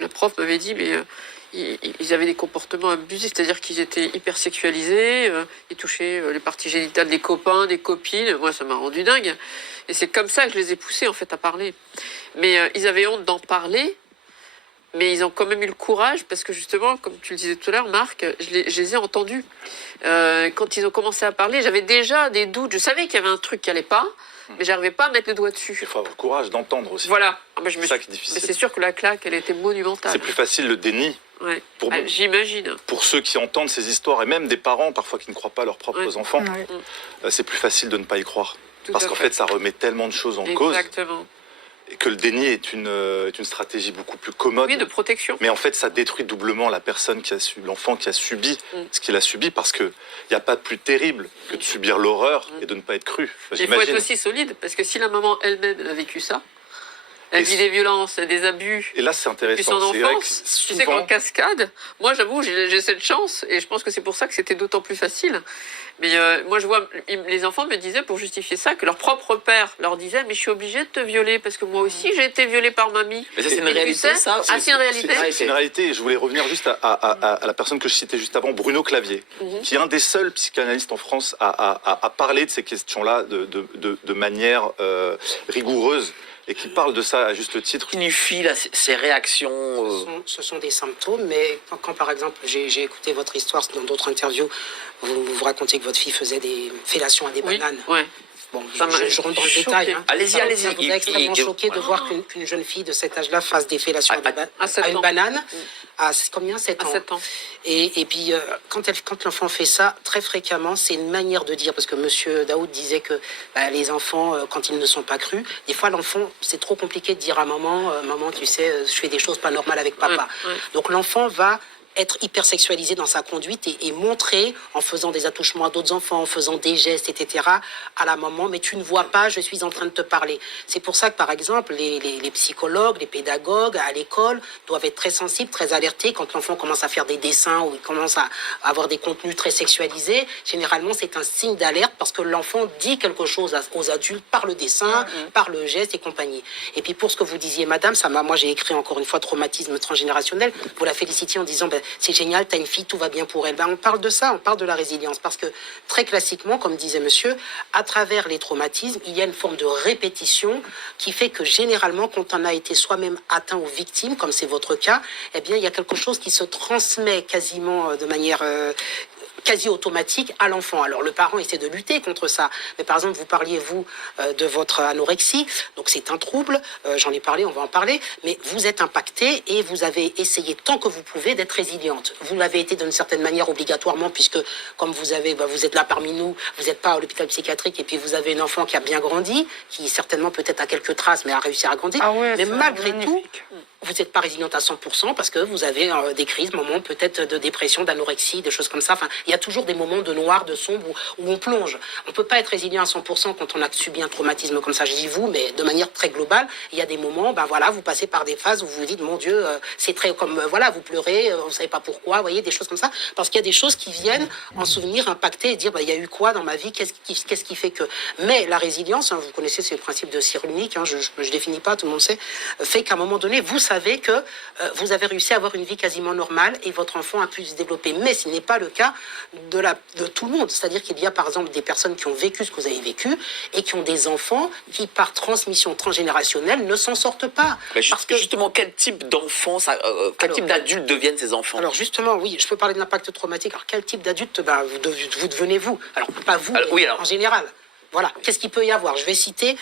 la prof m'avait dit, mais ils avaient des comportements abusifs, c'est-à-dire qu'ils étaient hyper sexualisés, ils touchaient les parties génitales des copains, des copines. Moi, ça m'a rendu dingue. Et c'est comme ça que je les ai poussés en fait à parler. Mais ils avaient honte d'en parler. Mais ils ont quand même eu le courage, parce que justement, comme tu le disais tout à l'heure, Marc, je les ai entendus. Quand ils ont commencé à parler, j'avais déjà des doutes. Je savais qu'il y avait un truc qui allait pas, mais j'arrivais pas à mettre le doigt dessus. Il faut avoir le courage d'entendre aussi. Voilà. Ah, C'est ça qui est difficile. Mais c'est sûr que la claque, elle était monumentale. C'est plus facile le déni. Ouais. Pour, J'imagine. pour ceux qui entendent ces histoires, et même des parents parfois qui ne croient pas à leurs propres enfants, Ouais. c'est plus facile de ne pas y croire. Tout Parce à qu'en fait, ça remet tellement de choses en cause, Exactement. et que le déni est une stratégie beaucoup plus commode. Oui, de protection. Mais en fait, ça détruit doublement la personne qui a l'enfant qui a subi ce qu'il a subi, parce qu'il n'y a pas de plus terrible que de subir l'horreur et de ne pas être cru. Il faut être aussi solide, parce que si la maman elle-même elle a vécu ça, elle vit des violences, des abus, Et là, c'est depuis son intéressant. C'est vrai que enfance, tu sais souvent, qu'en cascade, moi j'avoue, j'ai cette chance, et je pense que c'est pour ça que c'était d'autant plus facile. Mais moi je vois, les enfants me disaient pour justifier ça, que leur propre père leur disait, mais je suis obligé de te violer, parce que moi aussi j'ai été violée par mamie. Mais ça, c'est une Et tu réalité, sais, ça. Ah, c'est une réalité. c'est une réalité. Et je voulais revenir juste à la personne que je citais juste avant, Bruno Clavier, qui est un des seuls psychanalystes en France à parler de ces questions-là de manière rigoureuse, et qui parle de ça à juste titre. Signifie là, ces réactions. Ce sont des symptômes, mais quand par exemple, j'ai écouté votre histoire dans d'autres interviews, vous racontez que votre fille faisait des fellations à des Oui, bananes. ouais. Bon, Ça m'a je rentre dans le choqué. détail. Hein. Allez-y, Ça allez-y. vous a extrêmement choqué de voir qu'une jeune fille de cet âge-là fasse des fellations À 7 à une ans. banane. À combien 7 ans. À 7 ans. Et puis, quand l'enfant fait ça, très fréquemment, c'est une manière de dire, parce que Monsieur Daoud disait que les enfants, quand ils ne sont pas crus, des fois, l'enfant, c'est trop compliqué de dire à maman, maman, tu sais, je fais des choses pas normales avec papa. Ouais. Donc, l'enfant va être hypersexualisé dans sa conduite et montrer, en faisant des attouchements à d'autres enfants, en faisant des gestes, etc., à la maman, mais tu ne vois pas, je suis en train de te parler. C'est pour ça que, par exemple, les psychologues, les pédagogues à l'école doivent être très sensibles, très alertés quand l'enfant commence à faire des dessins ou il commence à avoir des contenus très sexualisés. Généralement, c'est un signe d'alerte parce que l'enfant dit quelque chose aux adultes par le dessin, par le geste et compagnie. Et puis, pour ce que vous disiez, madame, moi, j'ai écrit encore une fois traumatisme transgénérationnel. Vous la félicitiez en disant, c'est génial, t'as une fille, tout va bien pour elle. On parle de ça, on parle de la résilience. Parce que très classiquement, comme disait monsieur, à travers les traumatismes, il y a une forme de répétition qui fait que généralement, quand on a été soi-même atteint ou victime, comme c'est votre cas, eh bien, il y a quelque chose qui se transmet quasiment de manière quasi automatique à l'enfant. Alors le parent essaie de lutter contre ça. Mais par exemple, vous parliez, vous, de votre anorexie. Donc c'est un trouble. J'en ai parlé, on va en parler. Mais vous êtes impacté et vous avez essayé tant que vous pouvez d'être résiliente. Vous l'avez été d'une certaine manière obligatoirement puisque comme vous êtes là parmi nous, vous n'êtes pas à l'hôpital psychiatrique et puis vous avez une enfant qui a bien grandi, qui certainement peut-être a quelques traces mais a réussi à grandir. Ah ouais, mais c'est malgré tout, magnifique. vous n'êtes pas résiliente à 100% parce que vous avez des crises, moments peut-être de dépression, d'anorexie, des choses comme ça. Enfin, il y a toujours des moments de noir, de sombre où on plonge. On ne peut pas être résilient à 100% quand on a subi un traumatisme comme ça. Je dis vous, mais de manière très globale, il y a des moments, vous passez par des phases où vous vous dites, mon Dieu, c'est très comme, vous pleurez, vous ne savez pas pourquoi, vous voyez, des choses comme ça. Parce qu'il y a des choses qui viennent en souvenir, impacter et dire, il y a eu quoi dans ma vie, qu'est-ce qui fait que... Mais la résilience, vous connaissez ce principe de Cyrulnik, je ne définis pas, tout le monde sait, fait qu'à un moment donné, vous savez que vous avez réussi à avoir une vie quasiment normale et votre enfant a pu se développer. Mais ce n'est pas le cas de tout le monde. C'est-à-dire qu'il y a par exemple des personnes qui ont vécu ce que vous avez vécu et qui ont des enfants qui, par transmission transgénérationnelle, ne s'en sortent pas. Parce que justement, quel type d'enfants, quel type d'adultes deviennent ces enfants? Alors justement, oui, je peux parler de l'impact traumatique. Alors quel type d'adulte vous devenez vous? Alors pas vous, mais en général. Voilà, qu'est-ce qu'il peut y avoir? Je vais citer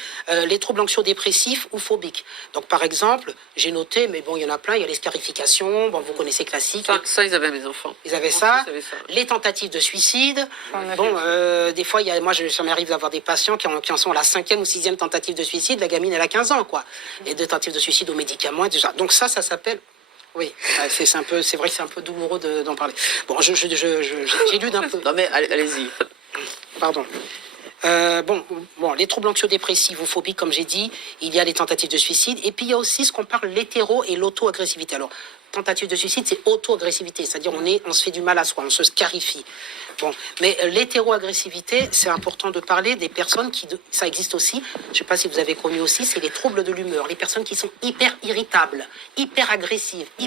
les troubles anxio-dépressifs ou phobiques. Donc, par exemple, j'ai noté, mais bon, il y en a plein, il y a les scarifications, vous connaissez classique. Ça, ils avaient mes enfants. Ils avaient ça. Les tentatives de suicide. Des fois, ça m'arrive d'avoir des patients qui en sont à la 5e ou 6e tentative de suicide. La gamine, elle a 15 ans, quoi. Et de tentatives de suicide aux médicaments et tout ça. Donc ça s'appelle... Oui, c'est vrai que c'est un peu douloureux d'en parler. Bon, j'ai lu d'un peu. Non mais allez-y. Pardon. Bon, les troubles anxio-dépressifs ou phobiques, comme j'ai dit, il y a les tentatives de suicide, et puis il y a aussi ce qu'on parle l'hétéro et l'auto-agressivité. Alors, tentative de suicide, c'est auto-agressivité, c'est-à-dire on se fait du mal à soi, on se scarifie. Bon, mais l'hétéro-agressivité, c'est important de parler des personnes ça existe aussi, je ne sais pas si vous avez connu aussi, c'est les troubles de l'humeur, les personnes qui sont hyper irritables, hyper agressives, je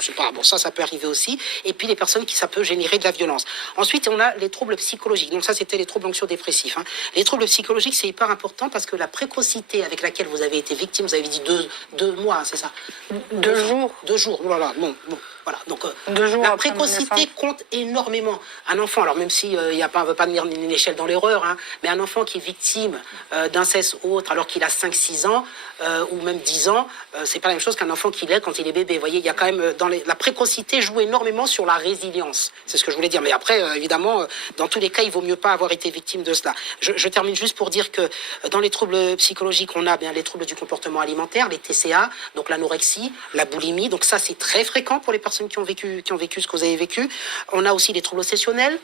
sais pas, ça peut arriver aussi, et puis les personnes ça peut générer de la violence. Ensuite, on a les troubles psychologiques, donc ça c'était les troubles anxio-dépressifs. Les troubles psychologiques, c'est hyper important parce que la précocité avec laquelle vous avez été victime, vous avez dit deux mois, c'est ça? 2 jours. 2 jours, voilà, bon, voilà. Donc, 2 jours la après mon précocité naissance. compte énormément. Un enfant, alors même si on ne veut pas tenir une échelle dans l'erreur, mais un enfant qui est victime d'inceste ou autre, alors qu'il a 5-6 ans, ou même 10 ans, c'est pas la même chose qu'un enfant qui l'est quand il est bébé. Vous voyez, il y a quand même, la précocité joue énormément sur la résilience. C'est ce que je voulais dire. Mais après, évidemment, dans tous les cas, il vaut mieux pas avoir été victime de cela. Je termine juste pour dire que dans les troubles psychologiques, on a bien les troubles du comportement alimentaire, les TCA, donc l'anorexie, la boulimie. Donc ça, c'est très fréquent pour les personnes qui ont vécu ce que vous avez vécu. On a aussi les troubles obsessionnels.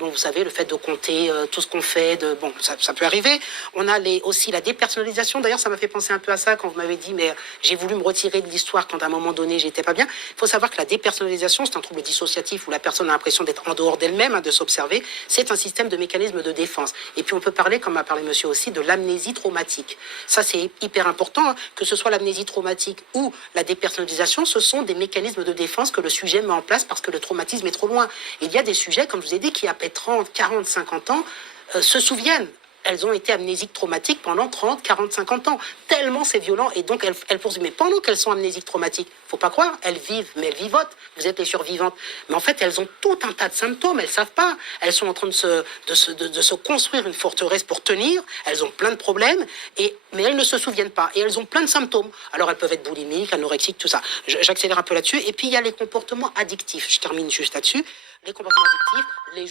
Vous savez, le fait de compter tout ce qu'on fait, ça peut arriver. On a aussi la dépersonnalisation. D'ailleurs, ça m'a fait penser un peu à ça quand vous m'avez dit, mais j'ai voulu me retirer de l'histoire quand à un moment donné, j'étais pas bien. Il faut savoir que la dépersonnalisation, c'est un trouble dissociatif où la personne a l'impression d'être en dehors d'elle-même, de s'observer. C'est un système de mécanisme de défense. Et puis, on peut parler, comme a parlé monsieur aussi, de l'amnésie traumatique. Ça, c'est hyper important, que ce soit l'amnésie traumatique ou la dépersonnalisation, ce sont des mécanismes de défense que le sujet met en place parce que le traumatisme est trop loin. Il y a des sujets, comme je vous ai dit, qui après 30, 40, 50 ans se souviennent. Elles ont été amnésiques traumatiques pendant 30, 40, 50 ans. Tellement c'est violent et donc elles poursuivent. Mais pendant qu'elles sont amnésiques traumatiques, faut pas croire, elles vivent, mais elles vivotent. Vous êtes les survivantes. Mais en fait, elles ont tout un tas de symptômes. Elles savent pas. Elles sont en train de se construire une forteresse pour tenir. Elles ont plein de problèmes, mais elles ne se souviennent pas. Et elles ont plein de symptômes. Alors elles peuvent être boulimiques, anorexiques, tout ça. J'accélère un peu là-dessus. Et puis il y a les comportements addictifs. Je termine juste là-dessus. Les comportements addictifs, les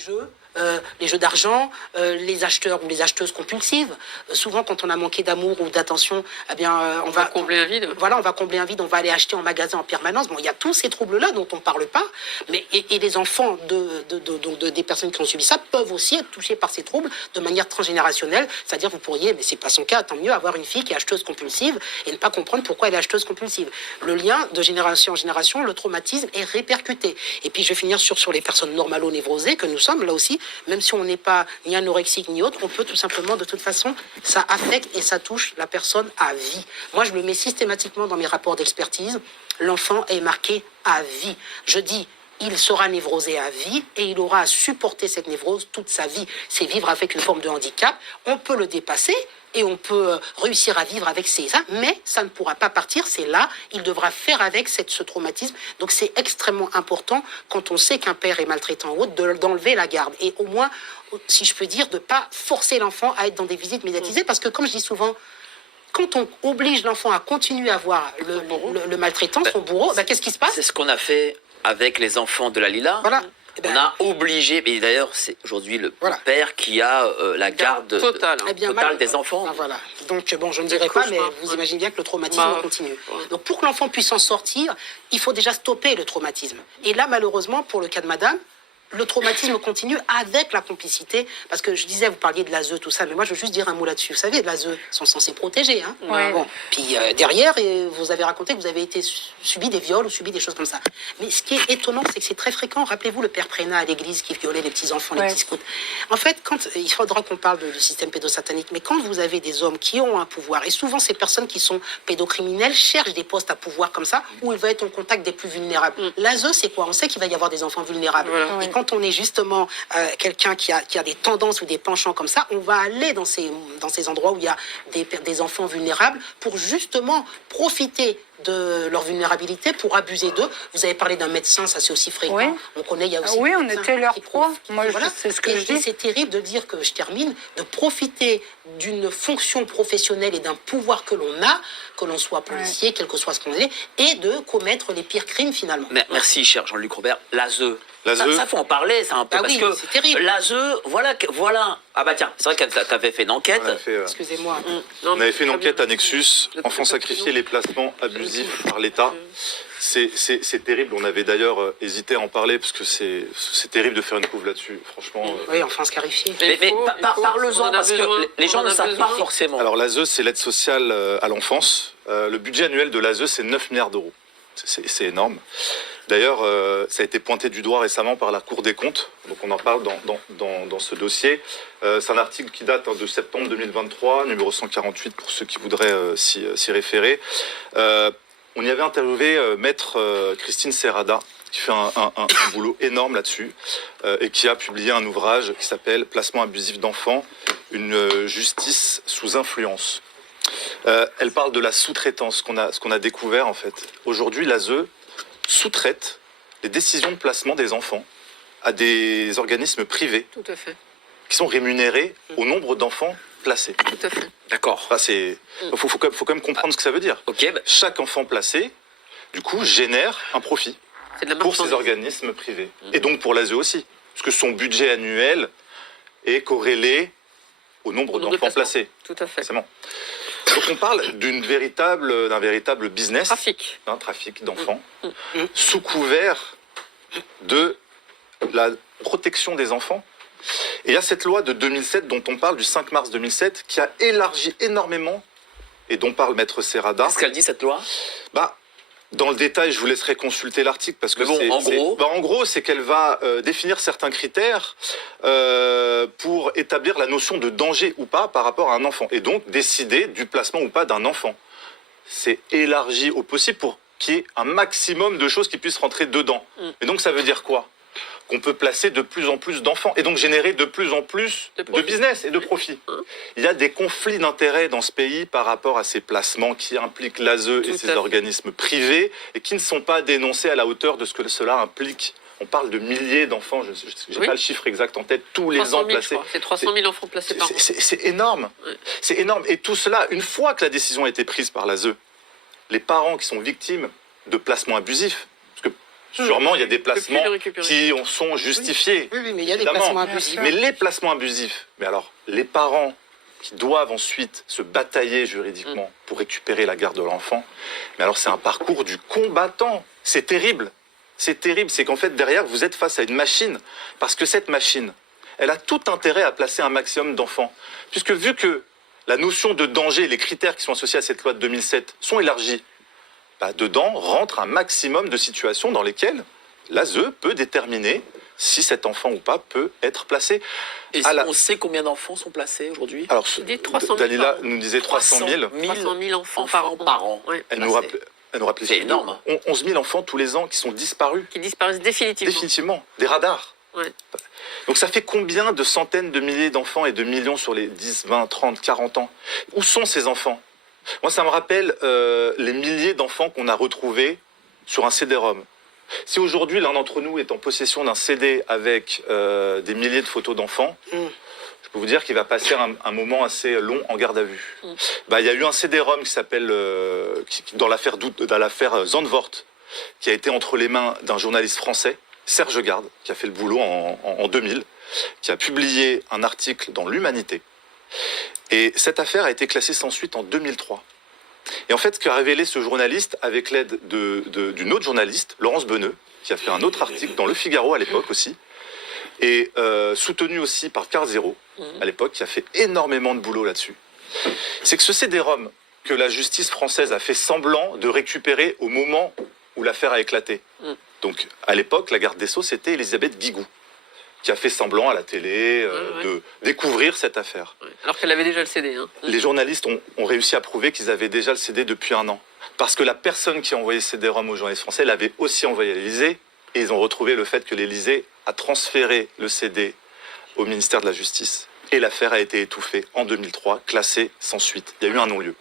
jeux d'argent, les acheteurs ou les acheteuses compulsives. Souvent, quand on a manqué d'amour ou d'attention, on va combler un vide. Voilà, on va combler un vide, on va aller acheter en magasin en permanence. Bon, il y a tous ces troubles-là dont on ne parle pas, mais et les enfants des personnes qui ont subi ça peuvent aussi être touchés par ces troubles de manière transgénérationnelle. C'est-à-dire, vous pourriez, mais c'est pas son cas, tant mieux, avoir une fille qui est acheteuse compulsive et ne pas comprendre pourquoi elle est acheteuse compulsive. Le lien de génération en génération, le traumatisme est répercuté. Et puis, je vais finir sur les personnes normalo-névrosées que nous sommes, là aussi, même si on n'est pas ni anorexique ni autre, on peut tout simplement, de toute façon, ça affecte et ça touche la personne à vie. Moi, je le mets systématiquement dans mes rapports d'expertise. L'enfant est marqué à vie. Je dis, il sera névrosé à vie et il aura à supporter cette névrose toute sa vie. C'est vivre avec une forme de handicap. On peut le dépasser et on peut réussir à vivre avec ça, mais ça ne pourra pas partir. C'est là, il devra faire avec ce traumatisme. Donc c'est extrêmement important, quand on sait qu'un père est maltraitant ou autre, d'enlever la garde. Et au moins, si je peux dire, de ne pas forcer l'enfant à être dans des visites médiatisées, parce que comme je dis souvent, quand on oblige l'enfant à continuer à voir le maltraitant, son bourreau, qu'est-ce qui se passe? C'est ce qu'on a fait avec les enfants de la Lila. Voilà. On a obligé, mais d'ailleurs c'est aujourd'hui le père qui a la garde totale des enfants. Voilà. Donc je ne dirais pas, mais vous imaginez bien que le traumatisme continue. Donc pour que l'enfant puisse s'en sortir, il faut déjà stopper le traumatisme. Et là, malheureusement, pour le cas de madame, le traumatisme continue avec la complicité, parce que je disais, vous parliez de l'ASE, tout ça, mais moi je veux juste dire un mot là-dessus. Vous savez, l'ASE sont censés protéger. Ouais. Bon. Puis derrière, vous avez raconté que vous avez été subi des viols ou subi des choses comme ça. Mais ce qui est étonnant, c'est que c'est très fréquent. Rappelez-vous le père Prénat à l'église qui violait les petits-enfants, les petits scouts. En fait, il faudra qu'on parle du système pédosatanique, mais quand vous avez des hommes qui ont un pouvoir, et souvent ces personnes qui sont pédocriminels cherchent des postes à pouvoir comme ça, où il va être en contact des plus vulnérables. L'ASE, c'est quoi? On sait qu'il va y avoir des enfants vulnérables. Voilà. Et quand on est justement quelqu'un qui a des tendances ou des penchants comme ça, on va aller dans ces endroits où il y a des enfants vulnérables pour justement profiter de leur vulnérabilité pour abuser d'eux. Vous avez parlé d'un médecin, ça c'est aussi fréquent. Oui. On connaît, il y a aussi Oui, on des médecins était leur qui proie. profitent. Moi, c'est ce que je dis. C'est terrible de dire, que je termine, de profiter d'une fonction professionnelle et d'un pouvoir que l'on a, que l'on soit policier, quel que soit ce qu'on est, et de commettre les pires crimes finalement. Merci, cher Jean-Luc Robert. L'ASE, L'ASE, Ça, faut en parler, ça, un peu. Bah parce oui, que c'est terrible. l'ASE, voilà. Ah bah tiens, c'est vrai que tu avais fait une enquête. Excusez-moi. On avait fait une enquête à Nexus, enfants sacrifiés, les placements abusifs par l'État. C'est terrible, on avait d'ailleurs hésité à en parler parce que c'est terrible de faire une couve là-dessus, franchement. Oui, enfants scarifiés. Mais parle-en, on en a parce besoin, que les gens on en ne a savent pas besoin. forcément. Alors l'ASE, c'est l'aide sociale à l'enfance. Le budget annuel de l'ASE, c'est 9 milliards d'euros. C'est énorme. D'ailleurs, ça a été pointé du doigt récemment par la Cour des comptes, donc on en parle dans ce dossier. C'est un article qui date de septembre 2023, numéro 148 pour ceux qui voudraient s'y référer. On y avait interviewé maître Christine Serrada, qui fait un boulot énorme là-dessus, et qui a publié un ouvrage qui s'appelle « Placement abusif d'enfants, une justice sous influence ». Elle parle de la sous-traitance, ce qu'on a découvert en fait. Aujourd'hui, l'ASE sous-traite les décisions de placement des enfants à des organismes privés Tout à fait. qui sont rémunérés au nombre d'enfants placés. Tout à fait. D'accord. Enfin, faut quand même comprendre ce que ça veut dire. Ok, bah, Chaque enfant placé, du coup, génère un profit C'est de la pour ces marchandise. organismes privés. Et donc pour l'ASE aussi, parce que son budget annuel est corrélé au nombre Au nombre de d'enfants placements. placés. Tout à fait. Forcément. Donc on parle d'un véritable business, Trafic. un trafic d'enfants, sous couvert de la protection des enfants. Et il y a cette loi de 2007 dont on parle, du 5 mars 2007, qui a élargi énormément, et dont parle Maître Serrada. qu'est-ce qu'elle dit cette loi? Bah, dans le détail, je vous laisserai consulter l'article parce que Mais bon, en gros, c'est qu'elle va définir certains critères pour établir la notion de danger ou pas par rapport à un enfant et donc décider du placement ou pas d'un enfant. C'est élargi au possible pour qu'il y ait un maximum de choses qui puissent rentrer dedans. Et donc ça veut dire quoi? Qu'on peut placer de plus en plus d'enfants et donc générer de plus en plus De de profit. business et de profit. Il y a des conflits d'intérêts dans ce pays par rapport à ces placements qui impliquent l'ASE et Tout à ces fait. organismes privés et qui ne sont pas dénoncés à la hauteur de ce que cela implique. On parle de milliers d'enfants, je n'ai Oui. pas le chiffre exact en tête, tous les 300 ans 000, je placés. crois. C'est 300 000 enfants placés par an. C'est énorme. Ouais. C'est énorme. Et tout cela, une fois que la décision a été prise par l'ASE, les parents qui sont victimes de placements abusifs, parce que sûrement il y a des placements le récupérer. qui en sont justifiés. Oui, mais il y a des Évidemment. placements abusifs. Mais les placements abusifs, mais alors les parents qui doivent ensuite se batailler juridiquement pour récupérer la garde de l'enfant, mais alors c'est un parcours du combattant. C'est terrible. C'est terrible, c'est qu'en fait derrière vous êtes face à une machine, parce que cette machine, elle a tout intérêt à placer un maximum d'enfants. Puisque vu que la notion de danger, les critères qui sont associés à cette loi de 2007 sont élargis, bah, dedans rentre un maximum de situations dans lesquelles l'ASE peut déterminer si cet enfant ou pas peut être placé. Et À la- on sait combien d'enfants sont placés aujourd'hui? Alors, Il dit 300 000 Dalila par an. nous disait 300 000. 300 000 enfants enfants par an. Ouais. Elle Bah, nous c'est- rappelait, elle nous rappelait c'est surtout énorme. 11 000 enfants tous les ans qui sont disparus. Qui disparaissent définitivement. Définitivement. Des radars. Ouais. Donc ça fait combien de centaines de milliers d'enfants et de millions sur les 10, 20, 30, 40 ans? Où sont ces enfants? Moi, ça me rappelle les milliers d'enfants qu'on a retrouvés sur un CD-ROM. Si aujourd'hui, l'un d'entre nous est en possession d'un CD avec des milliers de photos d'enfants, je peux vous dire qu'il va passer un moment assez long en garde à vue. Bah, il y a eu un CD-ROM qui s'appelle, dans l'affaire Zandvoort, qui a été entre les mains d'un journaliste français, Serge Garde, qui a fait le boulot en 2000, qui a publié un article dans l'Humanité. Et cette affaire a été classée sans suite en 2003. Et en fait, ce qu'a révélé ce journaliste, avec l'aide d'une autre journaliste, Laurence Beneux, qui a fait un autre article dans Le Figaro à l'époque aussi, et soutenu aussi par Carl Zero, à l'époque, qui a fait énormément de boulot là-dessus, c'est que ce CD-ROM que la justice française a fait semblant de récupérer au moment où l'affaire a éclaté. Donc, à l'époque, la garde des Sceaux, c'était Elisabeth Guigou, qui a fait semblant à la télé de découvrir cette affaire. Ouais. Alors qu'elle avait déjà le CD. Hein. Les journalistes ont réussi à prouver qu'ils avaient déjà le CD depuis un an. Parce que la personne qui a envoyé ce CD-ROM aux journalistes français l'avait aussi envoyé à l'Élysée, et ils ont retrouvé le fait que l'Élysée a transféré le CD au ministère de la Justice. Et l'affaire a été étouffée en 2003, classée sans suite. Il y a eu un non-lieu.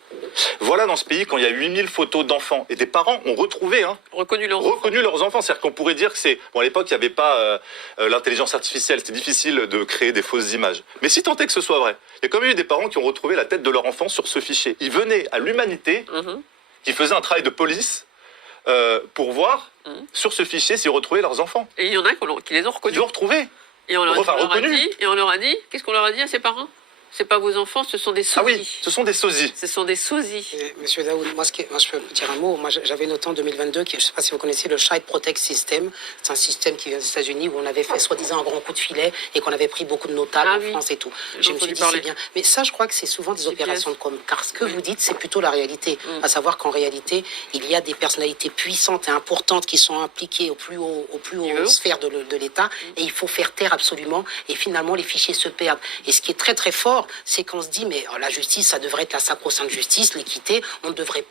Voilà dans ce pays, quand il y a 8000 photos d'enfants, et des parents ont retrouvé, Reconnu leurs reconnu leurs enfants. C'est-à-dire qu'on pourrait dire que c'est... Bon, à l'époque, il n'y avait pas l'intelligence artificielle. C'était difficile de créer des fausses images. Mais si tant est que ce soit vrai, il y a quand même eu des parents qui ont retrouvé la tête de leur enfant sur ce fichier. Ils venaient à l'Humanité, qui faisait un travail de police, pour voir sur ce fichier s'ils retrouvaient leurs enfants. Et il y en a qui les ont Ils reconnus. l'ont retrouvé. Et on leur Enfin, a reconnus. dit, qu'est-ce qu'on leur a dit à ses parents? C'est pas vos enfants, ce sont des sosies. Ah oui, ce sont des sosies. Ce sont des sosies. Monsieur Daoud, moi je peux dire un mot. Moi, j'avais noté en 2022, je ne sais pas si vous connaissez le Child Protect System. C'est un système qui vient des États-Unis où on avait fait soi-disant un grand coup de filet et qu'on avait pris beaucoup de notables en France et tout. Je me suis dit, c'est bien. Mais ça, je crois que c'est souvent des opérations de com. Car ce que vous dites, c'est plutôt la réalité. À savoir qu'en réalité, il y a des personnalités puissantes et importantes qui sont impliquées au plus haut sphère de l'État et il faut faire taire absolument. Et finalement, les fichiers se perdent. Et ce qui est très très fort, c'est qu'on se dit, mais la justice, ça devrait être la sacro-sainte justice, l'équité, on devrait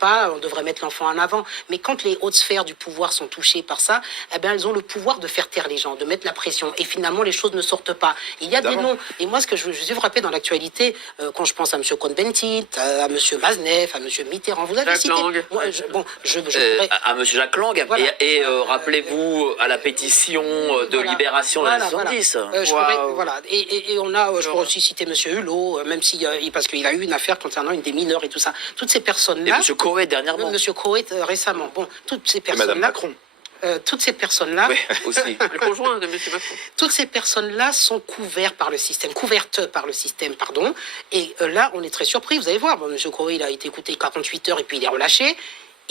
mettre l'enfant en avant. Mais quand les hautes sphères du pouvoir sont touchées par ça, eh bien, elles ont le pouvoir de faire taire les gens, de mettre la pression. Et finalement, les choses ne sortent pas. Il y a des noms. Et moi, ce que je suis frappé dans l'actualité, quand je pense à M. Cohn-Bendit, à M. Maznef, à M. Mitterrand, vous avez cité... Moi, à M. Jacques Lang. Voilà. Rappelez-vous à la pétition de libération de la 70. Voilà. Et on a, je pourrais aussi citer M. Hulot, même parce qu'il a eu une affaire concernant une des mineurs et tout ça. Toutes ces personnes-là... Et M. Coët dernièrement. M. Coët récemment. Bon, toutes ces Et Mme personnes-là... Macron. Toutes ces personnes-là... Oui, aussi. Le conjoint de M. Macron. Toutes ces personnes-là sont couvertes par le système. Et là, on est très surpris. Vous allez voir, M. Coët, il a été écouté 48 heures et puis il est relâché.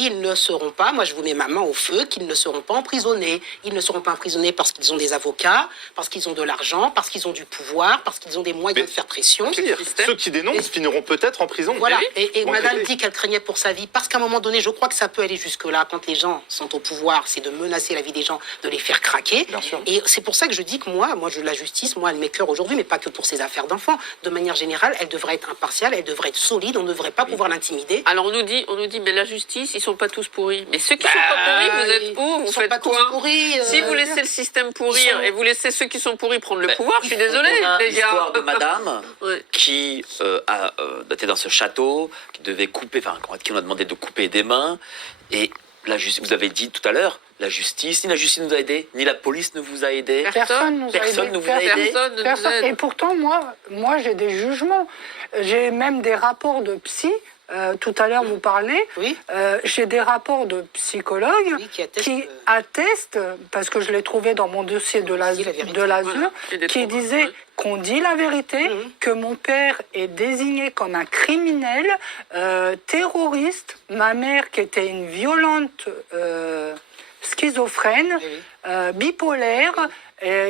Ils ne seront pas, moi je vous mets ma main au feu, qu'ils ne seront pas emprisonnés. Ils ne seront pas emprisonnés parce qu'ils ont des avocats, parce qu'ils ont de l'argent, parce qu'ils ont du pouvoir, parce qu'ils ont des moyens de faire pression. Pire, ceux qui dénoncent finiront peut-être en prison. Voilà, et Bon, madame oui. dit qu'elle craignait pour sa vie, parce qu'à un moment donné, je crois que ça peut aller jusque-là, quand les gens sont au pouvoir, c'est de menacer la vie des gens, de les faire craquer. Bien sûr. Et c'est pour ça que je dis que la justice, elle m'écœure aujourd'hui, mais pas que pour ces affaires d'enfants. De manière générale, elle devrait être impartiale, elle devrait être solide, on ne devrait pas pouvoir l'intimider. Alors on nous dit, mais la justice, ils sont pas tous pourris. Mais ceux qui sont pas pourris, vous êtes où? Vous faites quoi? Si Si vous laissez le système pourrir et vous laissez ceux qui sont pourris prendre le pouvoir, je suis désolée, On a les gars. l'histoire de madame Ouais. qui était dans ce château, qui devait couper, qui on a demandé de couper des mains. Et vous avez dit tout à l'heure, ni la justice nous a aidés, ni la police ne vous a aidés. Personne nous a Personne aidés. ne vous a aidé. Personne ne nous Personne. aide. Et pourtant, moi j'ai des jugements. J'ai même des rapports de psy. Tout à l'heure, vous parlez. Oui. J'ai des rapports de psychologues Oui, qui attestent, qui attestent, parce que je l'ai trouvé dans mon dossier de Dit la vérité. l'ASE, Et des qui troubles, disait ouais. qu'on dit la vérité, que mon père est désigné comme un criminel, terroriste, ma mère qui était une violente schizophrène, bipolaire,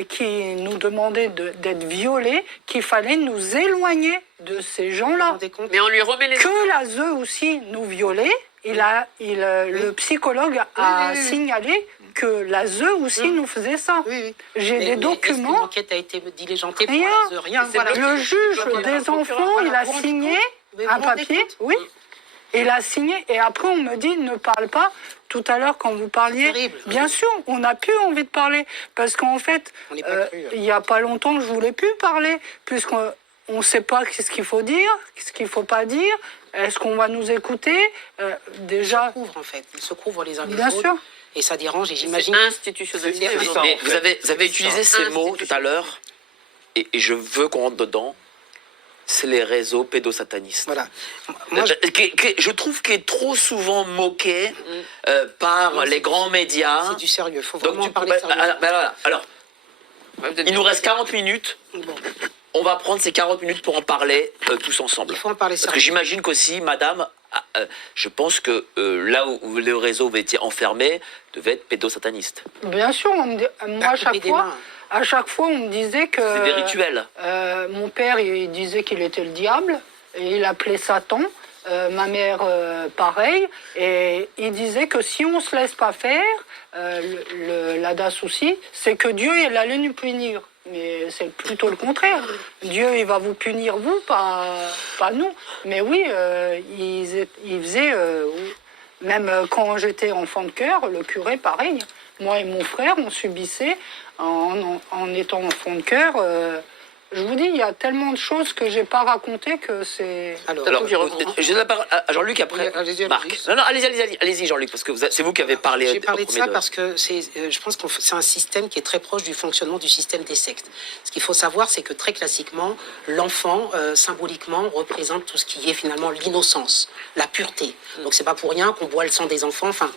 qui nous demandait d'être violés, qu'il fallait nous éloigner de ces Vous vous gens-là. rendez compte? Mais on lui remet les... Que l'ASE aussi nous violait, le psychologue a signalé que l'ASE aussi nous faisait ça. Oui. J'ai Mais des est-ce qu'une documents. enquête a été diligentée pour Rien. rien. C'est Voilà. Le juge bloqué par des le procureur. enfants, il a Vous vous rendez signé compte? Mais vous un vous rendez papier, compte? oui. Il a signé et après on me dit ne parle pas. Tout à l'heure quand vous parliez, C'est terrible. bien sûr, on n'a plus envie de parler parce qu'en fait, On n'est pas cru. il n'y a pas longtemps que je voulais plus parler puisqu'on ne sait pas ce qu'il faut dire, ce qu'il faut pas dire. Est-ce qu'on va nous écouter déjà? Ils se couvrent les uns les Bien autres. sûr. Et ça dérange. Et C'est j'imagine. institutionnalisé C'est aujourd'hui. ça. Mais en vous fait. avez utilisé ces mots tout à l'heure, et je veux qu'on rentre dedans. C'est les réseaux pédosatanistes. Voilà. Moi, Je trouve qu'il est trop souvent moqué par Non, les c'est- grands médias. c'est du sérieux. Il faut Donc, vraiment du coup, parler sérieux. alors, Ouais, vous êtes il nous reste 40 minutes. Bon, On va prendre ces 40 minutes pour en parler tous ensemble. il faut en parler Parce que sérieux. j'imagine qu'aussi, madame, je pense que là où le réseau avait été enfermé, devait être pédosataniste. Bien sûr, moi à couper des mains. chaque fois on me disait que C'est des rituels. mon père il disait qu'il était le diable et il appelait Satan. Ma mère pareil, et il disait que si on se laisse pas faire, la DAS aussi, c'est que Dieu il allait nous punir. Mais c'est plutôt le contraire. Dieu il va vous punir vous, pas nous. Mais oui, il faisait même quand j'étais enfant de cœur, le curé pareil. Moi et mon frère, on subissait en étant enfant de cœur. Je vous dis, il y a tellement de choses que j'ai pas racontées que c'est... Alors, Alors, J'y reprends. je donne la parole à Jean-Luc après. Allez-y, Marc. allez-y. Non, allez-y, Jean-Luc, parce que c'est vous qui avez parlé. J'ai parlé au de premier ça parce que je pense que c'est un système qui est très proche du fonctionnement du système des sectes. Ce qu'il faut savoir, c'est que très classiquement, l'enfant, symboliquement, représente tout ce qui est finalement l'innocence, la pureté. Donc c'est pas pour rien qu'on boit le sang des enfants, enfin,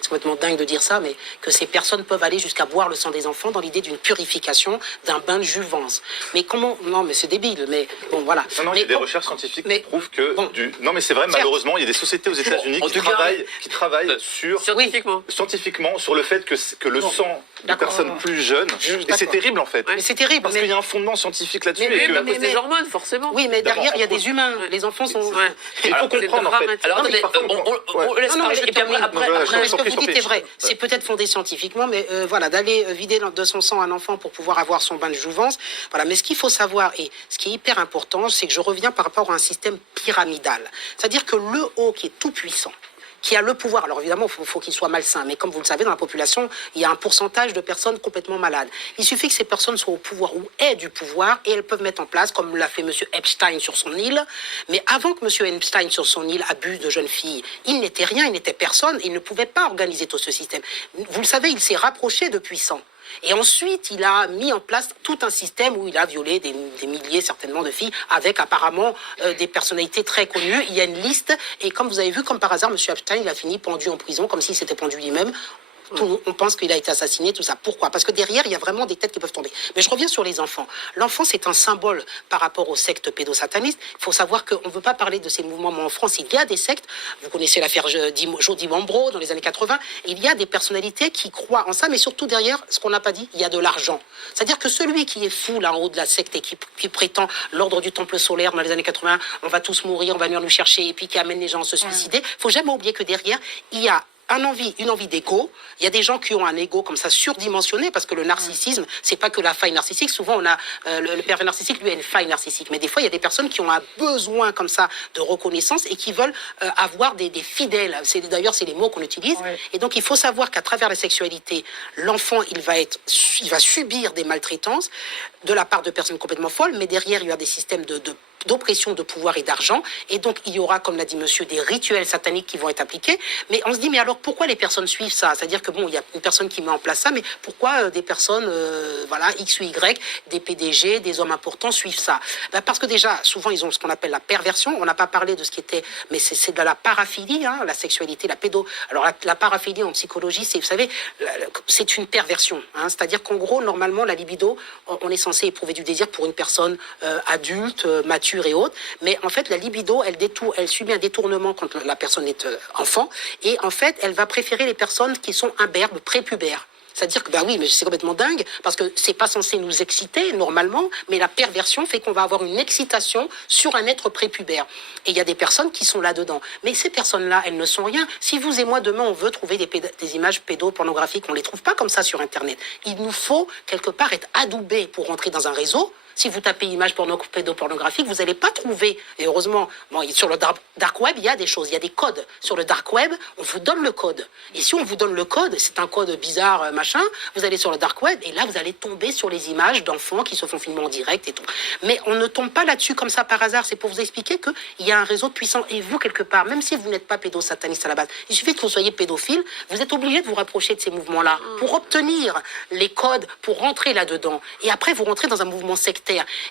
c'est complètement dingue de dire ça, mais que ces personnes peuvent aller jusqu'à boire le sang des enfants dans l'idée d'une purification, d'un bain de jouvence. Mais comment... Non, mais c'est débile, mais bon, voilà. Non, il y Mais a des bon, recherches scientifiques mais- qui prouvent que... bon. Non, mais c'est vrai, Certes. malheureusement, il y a des sociétés aux États-Unis en qui tout cas, travaillent sur... Scientifiquement. Scientifiquement, sur le fait que le Bon. sang de D'accord. personnes plus jeunes... Et c'est D'accord. terrible, en fait. Mais c'est terrible. Parce mais- qu'il y a un fondement scientifique là-dessus. Mais- et Oui, que- mais à cause des hormones, forcément. Oui, mais D'abord, derrière, il y a entre- des humains. Ouais. Les enfants sont... Ouais. Il faut c'est comprendre, en fait. dramatique. Alors, Non, mais attendez, parfois, on laisse Non, non, mais parler, je et puis après, termine. après, Non, après, Mais ce j'en que prie, vous j'en dites prie. est vrai. C'est peut-être fondé scientifiquement, mais voilà, d'aller vider de son sang un enfant pour pouvoir avoir son bain de jouvence. Voilà. Mais ce qu'il faut savoir, et ce qui est hyper important, c'est que je reviens par rapport à un système pyramidal. C'est-à-dire que le haut qui est tout puissant, qui a le pouvoir. Alors évidemment, il faut qu'il soit malsain, mais comme vous le savez, dans la population, il y a un pourcentage de personnes complètement malades. Il suffit que ces personnes soient au pouvoir ou aient du pouvoir, et elles peuvent mettre en place, comme l'a fait M. Epstein sur son île. Mais avant que M. Epstein sur son île abuse de jeunes filles, il n'était rien, il n'était personne, il ne pouvait pas organiser tout ce système. Vous le savez, il s'est rapproché de puissants. Et ensuite, il a mis en place tout un système où il a violé des milliers certainement de filles avec apparemment des personnalités très connues. Il y a une liste et comme vous avez vu, comme par hasard, M. Epstein, il a fini pendu en prison comme s'il s'était pendu lui-même. On pense qu'il a été assassiné, tout ça. Pourquoi? Parce que derrière, il y a vraiment des têtes qui peuvent tomber. Mais je reviens sur les enfants. L'enfant, c'est un symbole par rapport aux sectes pédosatanistes. Il faut savoir qu'on ne veut pas parler de ces mouvements, mais en France, il y a des sectes. Vous connaissez l'affaire Jody Mambro dans les années 80. Il y a des personnalités qui croient en ça, mais surtout derrière, ce qu'on n'a pas dit, il y a de l'argent. C'est-à-dire que celui qui est fou là en haut de la secte et qui prétend l'ordre du temple solaire dans les années 80, on va tous mourir, on va venir nous chercher, et puis qui amène les gens à se suicider, il ne faut jamais oublier que derrière, il y a une envie d'ego. Il y a des gens qui ont un ego comme ça surdimensionné parce que le narcissisme, c'est pas que la faille narcissique. Souvent, on a le pervers narcissique, lui, a une faille narcissique. Mais des fois, il y a des personnes qui ont un besoin comme ça de reconnaissance et qui veulent avoir des fidèles. D'ailleurs, c'est les mots qu'on utilise. Ouais. Et donc, il faut savoir qu'à travers la sexualité, l'enfant, il va subir des maltraitances de la part de personnes complètement folles. Mais derrière, il y a des systèmes d'oppression, de pouvoir et d'argent. Et donc, il y aura, comme l'a dit monsieur, des rituels sataniques qui vont être appliqués. Mais on se dit, mais alors, pourquoi les personnes suivent ça? C'est-à-dire que, bon, il y a une personne qui met en place ça, mais pourquoi des personnes, voilà, X ou Y, des PDG, des hommes importants suivent ça? Parce que déjà, souvent, ils ont ce qu'on appelle la perversion. On n'a pas parlé de ce qui était, mais c'est de la paraphilie, hein, la sexualité, la pédo. Alors, la paraphilie en psychologie, c'est, vous savez, c'est une perversion. Hein, c'est-à-dire qu'en gros, normalement, la libido, on est censé éprouver du désir pour une personne adulte, mature et autres. Mais en fait, la libido, elle subit un détournement quand la personne est enfant. Et en fait, elle va préférer les personnes qui sont imberbes, prépubères. C'est-à-dire que, bah oui, mais c'est complètement dingue, parce que c'est pas censé nous exciter, normalement, mais la perversion fait qu'on va avoir une excitation sur un être prépubère. Et il y a des personnes qui sont là-dedans. Mais ces personnes-là, elles ne sont rien. Si vous et moi, demain, on veut trouver des images pédopornographiques, on les trouve pas comme ça sur Internet. Il nous faut, quelque part, être adoubés pour rentrer dans un réseau. Si vous tapez images pédopornographiques, vous n'allez pas trouver, et heureusement, bon, sur le dark web, il y a des choses, il y a des codes. Sur le dark web, on vous donne le code. Et si on vous donne le code, c'est un code bizarre, machin, vous allez sur le dark web, et là, vous allez tomber sur les images d'enfants qui se font filmer en direct et tout. Mais on ne tombe pas là-dessus comme ça par hasard. C'est pour vous expliquer qu'il y a un réseau puissant. Et vous, quelque part, même si vous n'êtes pas pédosataniste à la base, il suffit que vous soyez pédophile, vous êtes obligé de vous rapprocher de ces mouvements-là pour obtenir les codes, pour rentrer là-dedans. Et après, vous rentrez dans un mouvement sectaire.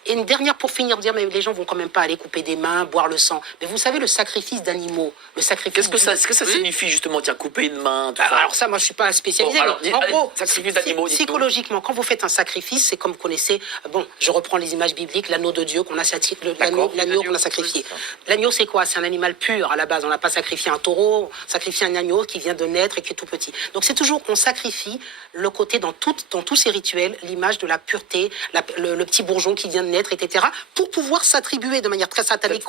Et une dernière pour finir, dire, mais les gens vont quand même pas aller couper des mains, boire le sang. Mais vous savez, le sacrifice d'animaux, le sacrifice... Qu'est-ce que ça signifie justement, tiens, couper une main, tout ça Alors ça, moi, je suis pas spécialisé. Bon, alors, mais en allez, gros, sacrifice d'animaux, dites-nous. psychologiquement, quand vous faites un sacrifice, c'est comme vous connaissez, bon, je reprends les images bibliques, l'agneau de Dieu qu'on a l'agneau qu'on a sacrifié. L'agneau, c'est quoi? C'est un animal pur à la base. On n'a pas sacrifié un taureau, on sacrifie un agneau qui vient de naître et qui est tout petit. Donc c'est toujours, on sacrifie le côté dans tous ces rituels, l'image de la pureté, le petit bourgeon qui vient de naître, etc., pour pouvoir s'attribuer de manière très satanique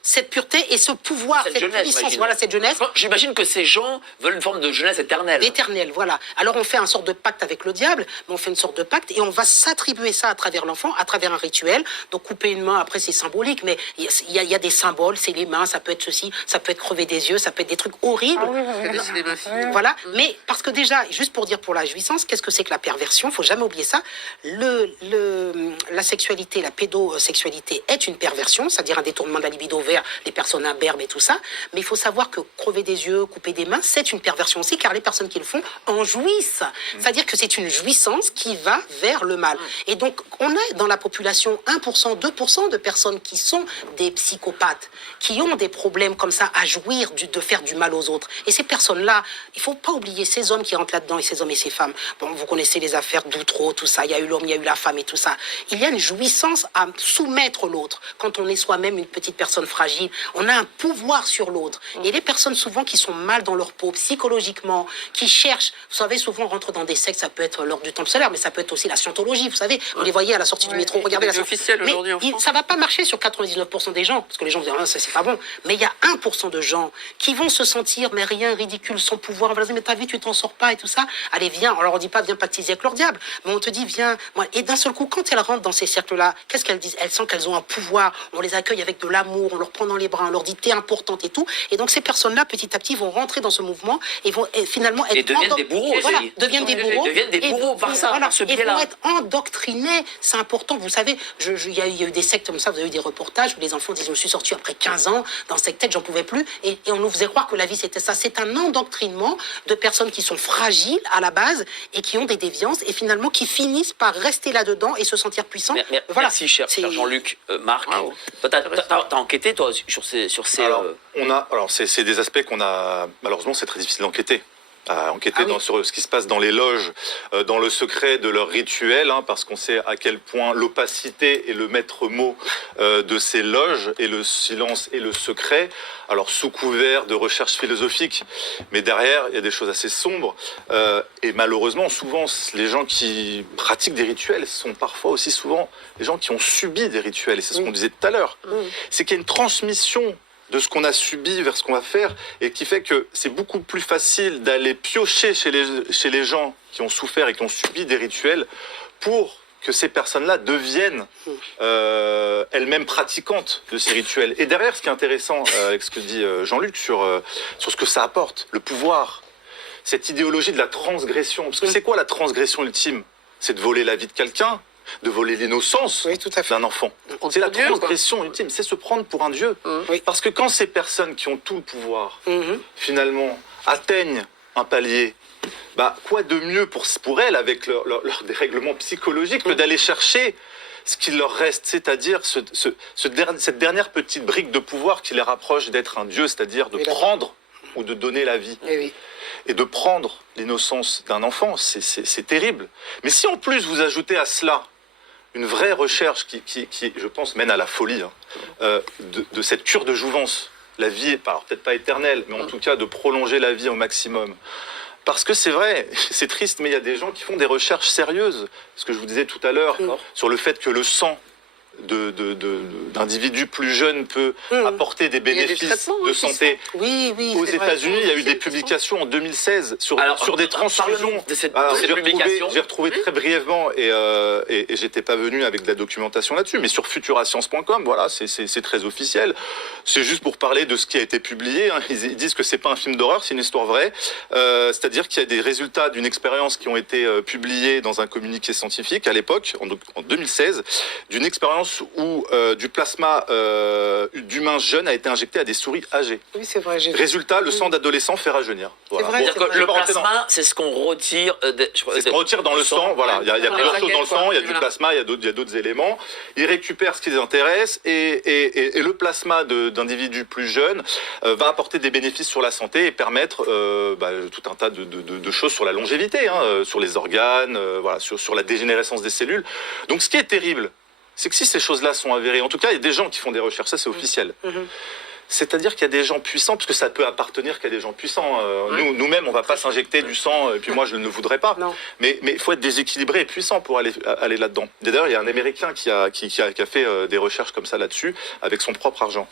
cette pureté et ce pouvoir, cette jeunesse, puissance, j'imagine. voilà, cette jeunesse. J'imagine que ces gens veulent une forme de jeunesse éternelle. L'éternel, voilà. Alors on fait un sorte de pacte avec le diable, mais on fait une sorte de pacte et on va s'attribuer ça à travers l'enfant, à travers un rituel. Donc couper une main, après c'est symbolique, mais il y a des symboles, c'est les mains, ça peut être ceci, ça peut être crever des yeux, ça peut être des trucs horribles. Ah oui, oui, oui. Décider ma fille. Voilà, mais parce que déjà, juste pour dire pour la jouissance, qu'est-ce que c'est que la perversion? Faut jamais oublier ça. La sexualité, la pédosexualité est une perversion, c'est-à-dire un détournement de la libido vers les personnes imberbes et tout ça, mais il faut savoir que crever des yeux, couper des mains, c'est une perversion aussi, car les personnes qui le font en jouissent. C'est-à-dire que c'est une jouissance qui va vers le mal. Et donc, on a dans la population 1%, 2% de personnes qui sont des psychopathes, qui ont des problèmes comme ça à jouir de faire du mal aux autres. Et ces personnes-là, il ne faut pas oublier ces hommes qui rentrent là-dedans, et ces hommes et ces femmes. Bon, vous connaissez les affaires d'Outreau, tout ça, il y a eu l'homme, il y a eu la femme et tout ça. Il y a une jouissance à soumettre l'autre. Quand on est soi-même une petite personne fragile, on a un pouvoir sur l'autre. Et les personnes souvent qui sont mal dans leur peau, psychologiquement, qui cherchent, vous savez, souvent on rentre dans des sectes, ça peut être l'ordre du temple solaire, mais ça peut être aussi la scientologie, vous savez, vous les voyez à la sortie du métro, regardez la sortie. Officiel aujourd'hui en France. Ça va pas marcher sur 99% des gens, parce que les gens vont dire, ah, ça c'est pas bon, mais il y a 1% de gens qui vont se sentir, mais rien, ridicule, sans pouvoir, on va leur dire, mais ta vie, tu t'en sors pas et tout ça, allez, viens, alors on dit pas, viens pactiser avec leur diable, mais on te dit, viens, et d'un seul coup, quand elles rentrent dans ces cercles-là, qu'est-ce qu'elles disent? Elles sentent qu'elles ont un pouvoir, on les accueille avec de l'amour, on leur prend dans les bras, on leur dit, t'es importante et tout, et donc ces personnes-là, petit à petit, vont rentrer dans ce mouvement et vont finalement être... Et deviennent des bourreaux Voilà, aussi. deviennent des bourreaux. Deviennent des bourreaux par ça, Voilà, par ce et biais-là. vont être endoctrinés, c'est important, vous savez, il y a eu des sectes comme ça, vous avez eu des reportages où les enfants disent, je me suis sorti après 15 ans, dans cette tête, j'en pouvais plus, et on nous faisait croire que la vie c'était ça. C'est un endoctrinement de personnes qui sont fragiles à la base et qui ont des déviances et finalement qui finissent par rester là-dedans et se sentir puissants. Voilà. Merci, cher Jean-Luc. Marc, Wow. toi, t'as enquêté, toi, sur ces Alors, c'est des aspects qu'on a... Malheureusement, c'est très difficile d'enquêter. À enquêter sur ce qui se passe dans les loges, dans le secret de leurs rituels, parce qu'on sait à quel point l'opacité est le maître mot de ces loges, et le silence et le secret, alors sous couvert de recherche philosophique, mais derrière, il y a des choses assez sombres, et malheureusement, souvent, les gens qui pratiquent des rituels sont parfois aussi souvent les gens qui ont subi des rituels, et c'est ce qu'on disait tout à l'heure. C'est qu'il y a une transmission de ce qu'on a subi vers ce qu'on va faire, et qui fait que c'est beaucoup plus facile d'aller piocher chez les gens qui ont souffert et qui ont subi des rituels pour que ces personnes-là deviennent elles-mêmes pratiquantes de ces rituels. Et derrière, ce qui est intéressant avec ce que dit Jean-Luc sur ce que ça apporte, le pouvoir, cette idéologie de la transgression. Parce que c'est quoi la transgression ultime? C'est de voler la vie de quelqu'un, de voler l'innocence d'un enfant. C'est la transgression ultime, c'est se prendre pour un dieu. Parce que quand ces personnes qui ont tout le pouvoir, finalement, atteignent un palier, quoi de mieux pour elles, avec leur dérèglement psychologique, que d'aller chercher ce qu'il leur reste, c'est-à-dire cette dernière petite brique de pouvoir qui les rapproche d'être un dieu, c'est-à-dire de prendre ou de donner la vie. Et de prendre l'innocence d'un enfant, c'est terrible. Mais si en plus vous ajoutez à cela une vraie recherche qui, je pense, mène à la folie, de cette cure de jouvence, la vie, alors peut-être pas éternelle, mais en tout cas de prolonger la vie au maximum. Parce que c'est vrai, c'est triste, mais il y a des gens qui font des recherches sérieuses. Ce que je vous disais tout à l'heure, sur le fait que le sang d'individus plus jeunes peut apporter des bénéfices de santé. Aux États-Unis, il y a eu des publications en 2016 sur des transfusions. J'ai retrouvé très brièvement, et j'étais pas venu avec de la documentation là-dessus, mais sur futurascience.com, voilà, c'est très officiel. C'est juste pour parler de ce qui a été publié. Ils disent que c'est pas un film d'horreur, c'est une histoire vraie. C'est-à-dire qu'il y a des résultats d'une expérience qui ont été publiés dans un communiqué scientifique à l'époque, en 2016, d'une expérience où du plasma d'humains jeunes a été injecté à des souris âgées. Oui, c'est vrai. Résultat, le sang d'adolescents fait rajeunir. Voilà. Vrai, le plasma, c'est ce qu'on retire. C'est ce qu'on retire dans le sang. Voilà, il y a plusieurs choses dans le sang. Il y a du plasma, il y a d'autres éléments. Ils récupèrent ce qui les intéresse, et le plasma d'individus plus jeunes va apporter des bénéfices sur la santé et permettre tout un tas de choses sur la longévité, sur les organes, voilà, sur la dégénérescence des cellules. Donc, ce qui est terrible, c'est que si ces choses-là sont avérées, en tout cas, il y a des gens qui font des recherches, ça c'est officiel. C'est-à-dire qu'il y a des gens puissants, parce que ça peut appartenir qu'à des gens puissants. Nous-mêmes, on ne va pas s'injecter du sang, et puis moi, je ne le voudrais pas. Non. Mais il faut être déséquilibré et puissant pour aller là-dedans. D'ailleurs, il y a un Américain qui a fait des recherches comme ça là-dessus, avec son propre argent.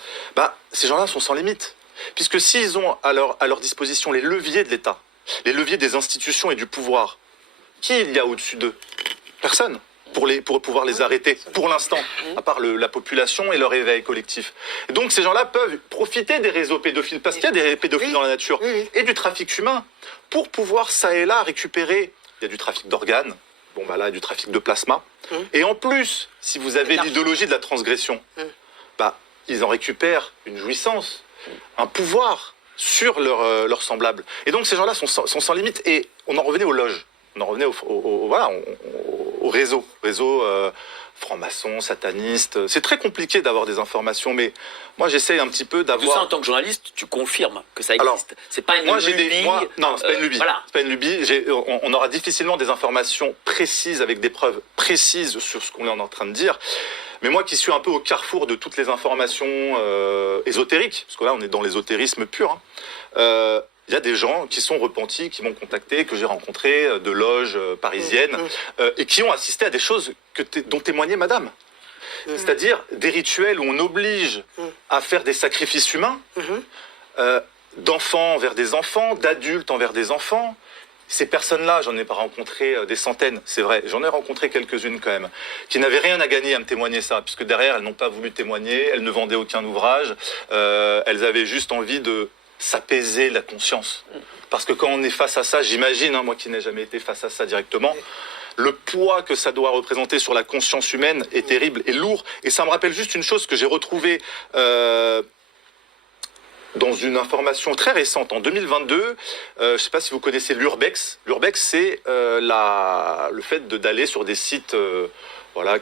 Ces gens-là sont sans limite. Puisque s'ils ont à leur disposition les leviers de l'État, les leviers des institutions et du pouvoir, qui il y a au-dessus d'eux? Personne. Pour pouvoir les arrêter, pour l'instant, à part la population et leur éveil collectif. Et donc ces gens-là peuvent profiter des réseaux pédophiles, parce qu'il y a des pédophiles dans la nature, et du trafic humain, pour pouvoir, ça et là, récupérer. Il y a du trafic d'organes, bon bah là, du trafic de plasma. Et en plus, si vous avez l'idéologie de la transgression, bah, ils en récupèrent une jouissance, un pouvoir sur leurs semblables. Et donc ces gens-là sont sans limite. Et on en revenait aux loges. On en revenait au réseau franc-maçon, sataniste. C'est très compliqué d'avoir des informations, mais moi j'essaye un petit peu d'avoir... Tout ça, en tant que journaliste, tu confirmes que ça existe. Alors, c'est pas une lubie. Non, c'est pas une lubie. Voilà. C'est pas une lubie. On aura difficilement des informations précises, avec des preuves précises sur ce qu'on est en train de dire. Mais moi qui suis un peu au carrefour de toutes les informations ésotériques, parce que là on est dans l'ésotérisme pur, il y a des gens qui sont repentis, qui m'ont contacté, que j'ai rencontrés, de loges parisiennes, et qui ont assisté à des choses dont témoignait madame. C'est-à-dire des rituels où on oblige à faire des sacrifices humains, d'enfants envers des enfants, d'adultes envers des enfants. Ces personnes-là, j'en ai pas rencontré des centaines, c'est vrai, j'en ai rencontré quelques-unes quand même, qui n'avaient rien à gagner à me témoigner ça, puisque derrière, elles n'ont pas voulu témoigner, elles ne vendaient aucun ouvrage, elles avaient juste envie de s'apaiser la conscience. Parce que quand on est face à ça, j'imagine, moi qui n'ai jamais été face à ça directement, le poids que ça doit représenter sur la conscience humaine est terrible et lourd. Et ça me rappelle juste une chose que j'ai retrouvée dans une information très récente, en 2022. Je ne sais pas si vous connaissez l'urbex. L'urbex, c'est le fait d'aller sur des sites...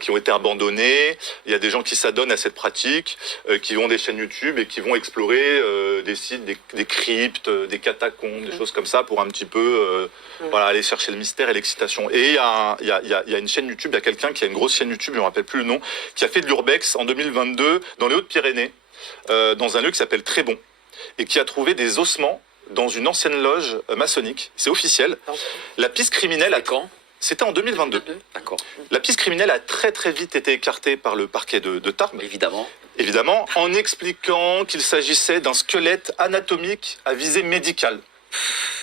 qui ont été abandonnés. Il y a des gens qui s'adonnent à cette pratique, qui ont des chaînes YouTube et qui vont explorer des sites, des cryptes, des catacombes, des choses comme ça pour un petit peu aller chercher le mystère et l'excitation. Et il y a une chaîne YouTube, il y a quelqu'un qui a une grosse chaîne YouTube, je ne me rappelle plus le nom, qui a fait de l'urbex en 2022 dans les Hautes-Pyrénées, dans un lieu qui s'appelle Trébon, et qui a trouvé des ossements dans une ancienne loge maçonnique. C'est officiel. La piste criminelle... Quand ? C'était en 2022. D'accord. La piste criminelle a très très vite été écartée par le parquet de Tarbes. Évidemment, en expliquant qu'il s'agissait d'un squelette anatomique à visée médicale.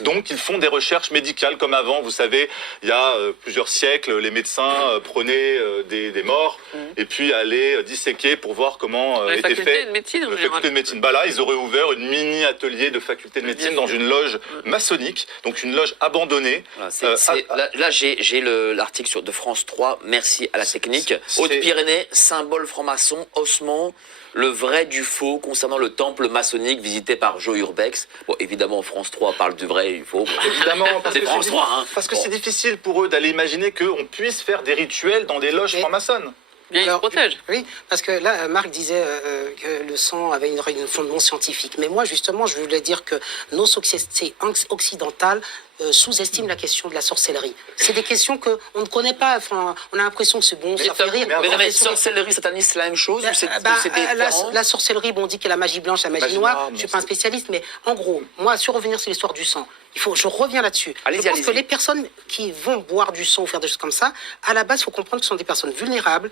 Donc ils font des recherches médicales comme avant, vous savez, il y a plusieurs siècles, les médecins prenaient des morts et puis allaient disséquer pour voir comment était fait de médecine, en la faculté de médecine. Bah là, ils auraient ouvert une mini atelier de faculté de médecine dans une loge maçonnique, donc une loge abandonnée. Voilà, là, j'ai l'article de France 3, merci à la technique. Haute-Pyrénées, symbole franc-maçon, ossement, le vrai du faux concernant le temple maçonnique visité par Joe Urbex. Bon, évidemment, France 3 parle du vrai et du faux. Évidemment, c'est France 3. Hein. Parce que c'est difficile pour eux d'aller imaginer qu'on puisse faire des rituels dans des loges franc-maçonnes. Bien, il se protège. Oui, parce que là, Marc disait que le sang avait un fondement scientifique. Mais moi, justement, je voulais dire que nos sociétés occidentales sous-estiment la question de la sorcellerie. C'est des questions qu'on ne connaît pas. Enfin, on a l'impression que c'est bon, ça fait rire. Mais sorcellerie, satanisme, c'est la même chose ou c'est différent? La sorcellerie, on dit que la magie blanche, la magie noire. Je ne suis pas un spécialiste, mais en gros, moi, sur revenir sur l'histoire du sang, je reviens là-dessus. Je pense que les personnes qui vont boire du sang ou faire des choses comme ça, à la base, il faut comprendre que ce sont des personnes vulnérables,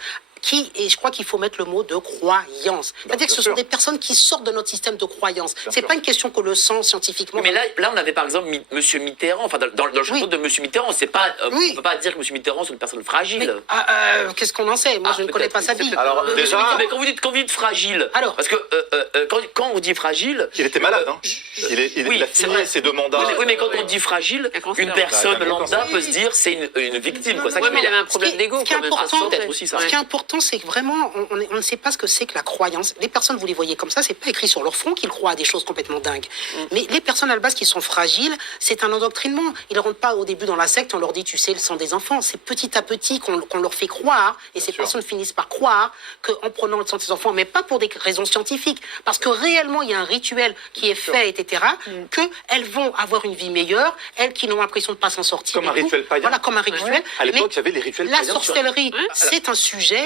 et je crois qu'il faut mettre le mot de croyance. C'est-à-dire que ce sont des personnes qui sortent de notre système de croyance. C'est pas une question que le sang scientifiquement... Mais là, on avait par exemple M. Mitterrand, enfin dans le chapeau de M. Mitterrand, c'est pas, on ne peut pas dire que M. Mitterrand c'est une personne fragile. Qu'est-ce qu'on en sait? Moi, je ne connais pas sa vie. Alors, déjà... Mais quand vous dites fragile, parce que quand on dit fragile... Il était malade, hein. Il a fini ses 2 mandats. Oui, mais quand on dit fragile, une personne lambda peut se dire c'est une victime. Oui, mais il avait un problème d'ego quand même. Ce qui est important, c'est que vraiment, on ne sait pas ce que c'est que la croyance. Les personnes, vous les voyez comme ça, c'est pas écrit sur leur front qu'ils croient à des choses complètement dingues. Mais les personnes à la base qui sont fragiles, c'est un endoctrinement. Ils ne rentrent pas au début dans la secte, on leur dit, tu sais, le sang des enfants. C'est petit à petit qu'on leur fait croire, et ces personnes finissent par croire qu'en prenant le sang des enfants, mais pas pour des raisons scientifiques, parce que réellement, il y a un rituel qui est fait, etc., qu'elles vont avoir une vie meilleure, elles qui n'ont l'impression de ne pas s'en sortir. Comme un rituel païen. Voilà, comme un rituel. À l'époque, il y avait les rituels païens. La sorcellerie, c'est un sujet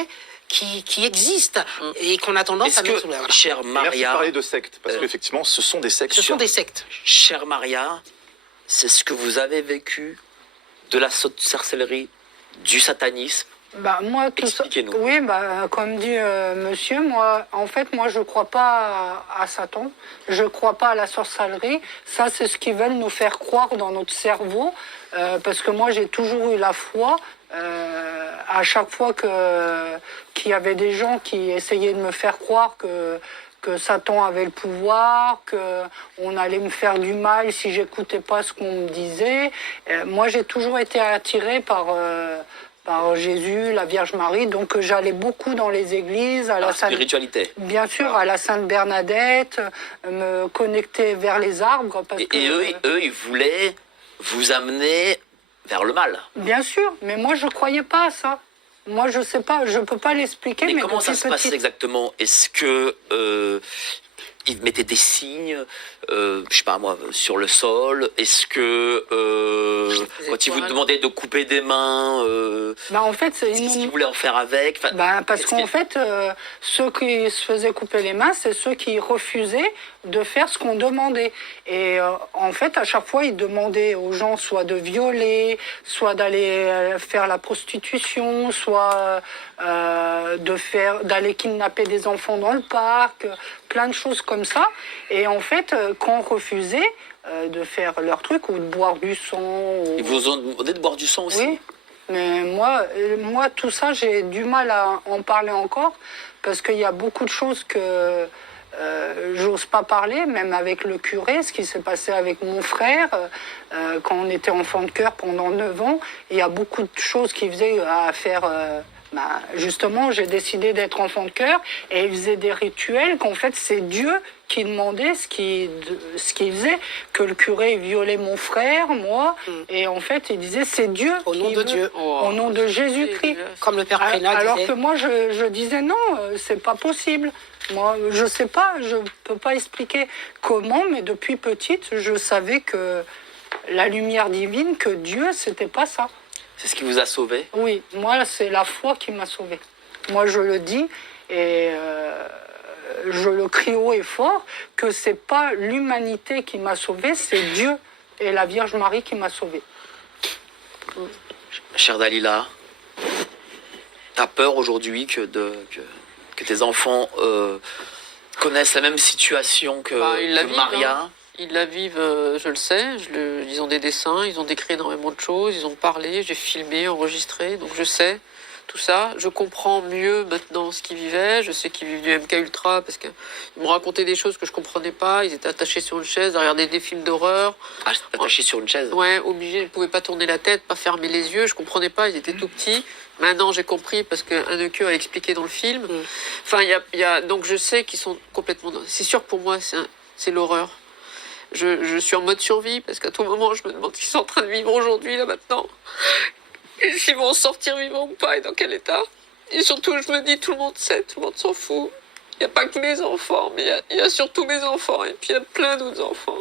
qui existe et qu'on a tendance à mettre sous la... Chère Maria... Merci de parler de sectes, parce qu'effectivement, ce sont des sectes. Ce sont des sectes. Chère Maria, c'est ce que vous avez vécu de la sorcellerie, du satanisme. Moi, expliquez-nous. Oui, comme dit monsieur, moi, je ne crois pas à Satan, je ne crois pas à la sorcellerie. Ça, c'est ce qu'ils veulent nous faire croire dans notre cerveau, parce que moi, j'ai toujours eu la foi. À chaque fois qu'il y avait des gens qui essayaient de me faire croire que Satan avait le pouvoir, qu'on allait me faire du mal si j'écoutais pas ce qu'on me disait. Moi, j'ai toujours été attirée par Jésus, la Vierge Marie, donc j'allais beaucoup dans les églises, à la spiritualité. Bien sûr, à la Sainte Bernadette, me connecter vers les arbres. Parce que, Eux, ils voulaient vous amener vers le mal. Bien sûr, mais moi, je croyais pas à ça. Moi, je sais pas, je peux pas l'expliquer. Mais Mais comment ça depuis se passe petite- exactement? Est-ce que ils mettaient des signes, je sais pas moi, sur le sol? Est-ce que quand ils vous étoiles. demandaient de couper des mains, Bah, en fait, c'est qu'est-ce qu'ils voulaient en faire avec? Enfin, Bah, parce est-ce qu'en que- fait, ceux qui se faisaient couper les mains, c'est ceux qui refusaient de faire ce qu'on demandait. Et en fait, à chaque fois, ils demandaient aux gens soit de violer, soit d'aller faire la prostitution, soit d'aller kidnapper des enfants dans le parc, plein de choses comme ça. Et en fait, quand on refusait de faire leur truc ou de boire du sang, Ils vous ont demandé de boire du sang aussi? oui, mais moi, tout ça, j'ai du mal à en parler encore parce qu'il y a beaucoup de choses que j'ose pas parler, même avec le curé, ce qui s'est passé avec mon frère quand on était enfant de cœur pendant 9 ans. Il y a beaucoup de choses qu'il faisait à faire. Justement, j'ai décidé d'être enfant de cœur et il faisait des rituels qu'en fait, c'est Dieu qui demandait ce qu'il faisait, que le curé violait mon frère, moi, et en fait, il disait c'est Dieu Au nom qui de veut- Dieu. au nom de Jésus-Christ. Comme le père Prénat Alors disait. que moi, je disais non, c'est pas possible. Moi, je sais pas, je peux pas expliquer comment, mais depuis petite, je savais que la lumière divine, que Dieu, c'était pas ça. C'est ce qui vous a sauvé? Oui, moi, c'est la foi qui m'a sauvée. Moi, je le dis et je le crie haut et fort que c'est pas l'humanité qui m'a sauvée, c'est Dieu et la Vierge Marie qui m'a sauvée. Chère Dalila, t'as peur aujourd'hui que tes enfants connaissent la même situation que, Bah, ils la que vivent, Maria? hein. Ils la vivent, je le sais. Ils ont des dessins, ils ont décrit énormément de choses, ils ont parlé, j'ai filmé, enregistré, donc je sais tout ça. Je comprends mieux maintenant ce qu'ils vivaient. Je sais qu'ils vivent du MK Ultra parce qu'ils m'ont raconté des choses que je comprenais pas. Ils étaient attachés sur une chaise, à regarder des films d'horreur. Ah, attaché sur une chaise? Ouais, obligés, ils ne pouvaient pas tourner la tête, pas fermer les yeux. Je comprenais pas, ils étaient tout petits. Maintenant, j'ai compris parce qu'un de eux a expliqué dans le film. Enfin, donc je sais qu'ils sont complètement. C'est sûr que pour moi, c'est l'horreur. Je suis en mode survie parce qu'à tout moment, je me demande ce qu'ils sont en train de vivre aujourd'hui, là, maintenant. Et s'ils vont en sortir vivants ou pas et dans quel état. Et surtout, je me dis, tout le monde sait, tout le monde s'en fout. Il n'y a pas que mes enfants, mais il y a surtout mes enfants. Et puis, il y a plein d'autres enfants.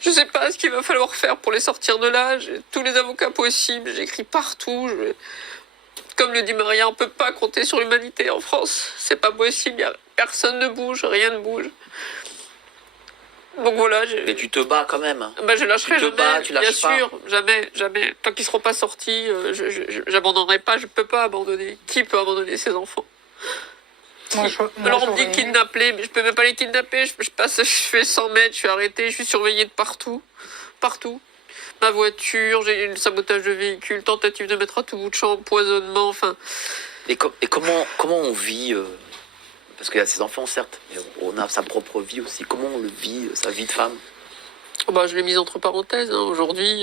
Je ne sais pas ce qu'il va falloir faire pour les sortir de là. J'ai tous les avocats possibles. J'écris partout. Comme le dit Maria, on ne peut pas compter sur l'humanité en France. C'est pas possible. Personne ne bouge, rien ne bouge. Donc voilà. Mais tu te bats quand même. Bah, je lâcherai Tu te jamais, bats, tu lâches bien pas. sûr, jamais, jamais. Tant qu'ils ne seront pas sortis, j'abandonnerai pas, je ne peux pas abandonner. Qui peut abandonner ses enfants? Moi, Alors on me dit j'aurais aimé. kidnapper, mais je peux même pas les kidnapper. Je fais 100 mètres, je suis arrêtée, je suis surveillée de partout. Partout. Ma voiture, j'ai eu le sabotage de véhicule, tentative de mettre à tout bout de champ, empoisonnement, enfin. Et comment on vit parce qu'il y a ses enfants, certes, mais on a sa propre vie aussi. Comment on le vit, sa vie de femme? Oh bah, je l'ai mise entre parenthèses. Hein. Aujourd'hui,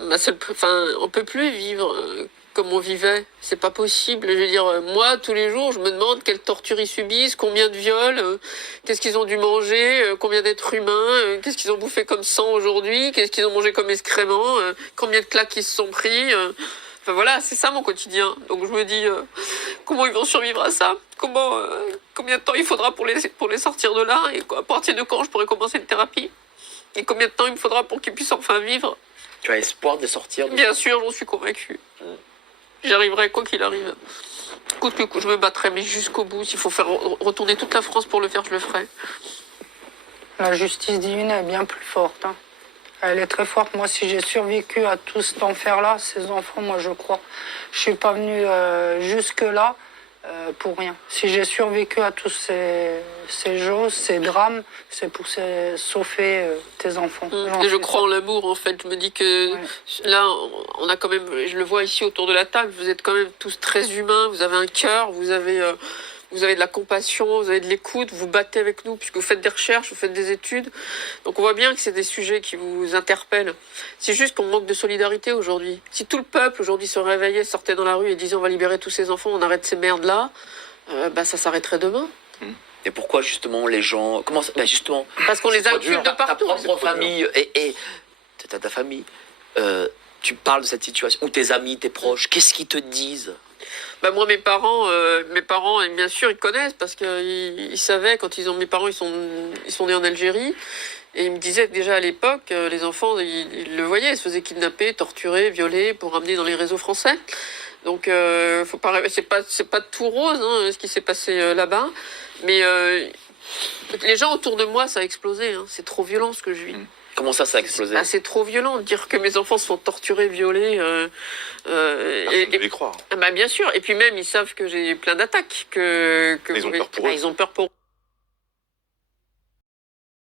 on peut plus vivre comme on vivait. C'est pas possible. Je veux dire, moi, tous les jours, je me demande quelle torture ils subissent, combien de viols, qu'est-ce qu'ils ont dû manger, combien d'êtres humains, qu'est-ce qu'ils ont bouffé comme sang aujourd'hui, qu'est-ce qu'ils ont mangé comme excréments, combien de claques ils se sont pris. Enfin voilà, c'est ça mon quotidien. Donc je me dis, comment ils vont survivre à ça? Combien de temps il faudra pour les sortir de là? Et à partir de quand je pourrais commencer une thérapie? Et combien de temps il me faudra pour qu'ils puissent enfin vivre? Tu as espoir de sortir? Bien sûr, j'en suis convaincue. J'y arriverai quoi qu'il arrive. Coûte que coûte, je me battrai, mais jusqu'au bout. S'il faut faire retourner toute la France pour le faire, je le ferai. La justice divine est bien plus forte. Hein. Elle est très forte. Moi, si j'ai survécu à tout cet enfer-là, ces enfants, moi, je crois. Je suis pas venue jusque-là pour rien. Si j'ai survécu à tous ces choses, ces drames, c'est pour sauver tes enfants. J'en Et je suis crois en l'amour, en fait. Je me dis que Ouais. là, on a quand même, je le vois ici autour de la table, vous êtes quand même tous très humains, vous avez un cœur, vous avez vous avez de la compassion, vous avez de l'écoute, vous battez avec nous, puisque vous faites des recherches, vous faites des études. Donc on voit bien que c'est des sujets qui vous interpellent. C'est juste qu'on manque de solidarité aujourd'hui. Si tout le peuple aujourd'hui se réveillait, sortait dans la rue et disait on va libérer tous ces enfants, on arrête ces merdes-là, ça s'arrêterait demain. Et pourquoi justement les gens... Comment ça... justement, Parce qu'on les c'est trop inculte dur. de partout. Ta propre famille et ta famille, tu parles de cette situation, ou tes amis, tes proches, qu'est-ce qu'ils te disent? Moi, mes parents, et bien sûr, ils connaissent parce qu'ils savaient quand mes parents, ils sont nés en Algérie. Et ils me disaient que déjà à l'époque, les enfants, ils le voyaient, ils se faisaient kidnapper, torturer, violer pour ramener dans les réseaux français. Donc, faut pas rêver, c'est pas tout rose, hein, ce qui s'est passé là-bas. Mais les gens autour de moi, ça a explosé. Hein. C'est trop violent ce que je vis. Comment ça a explosé? C'est trop violent de dire que mes enfants se font torturer, violer. Personne ne veut y croire. Bien sûr. Et puis même, ils savent que j'ai plein d'attaques. Ils ont peur pour eux. Ils ont peur pour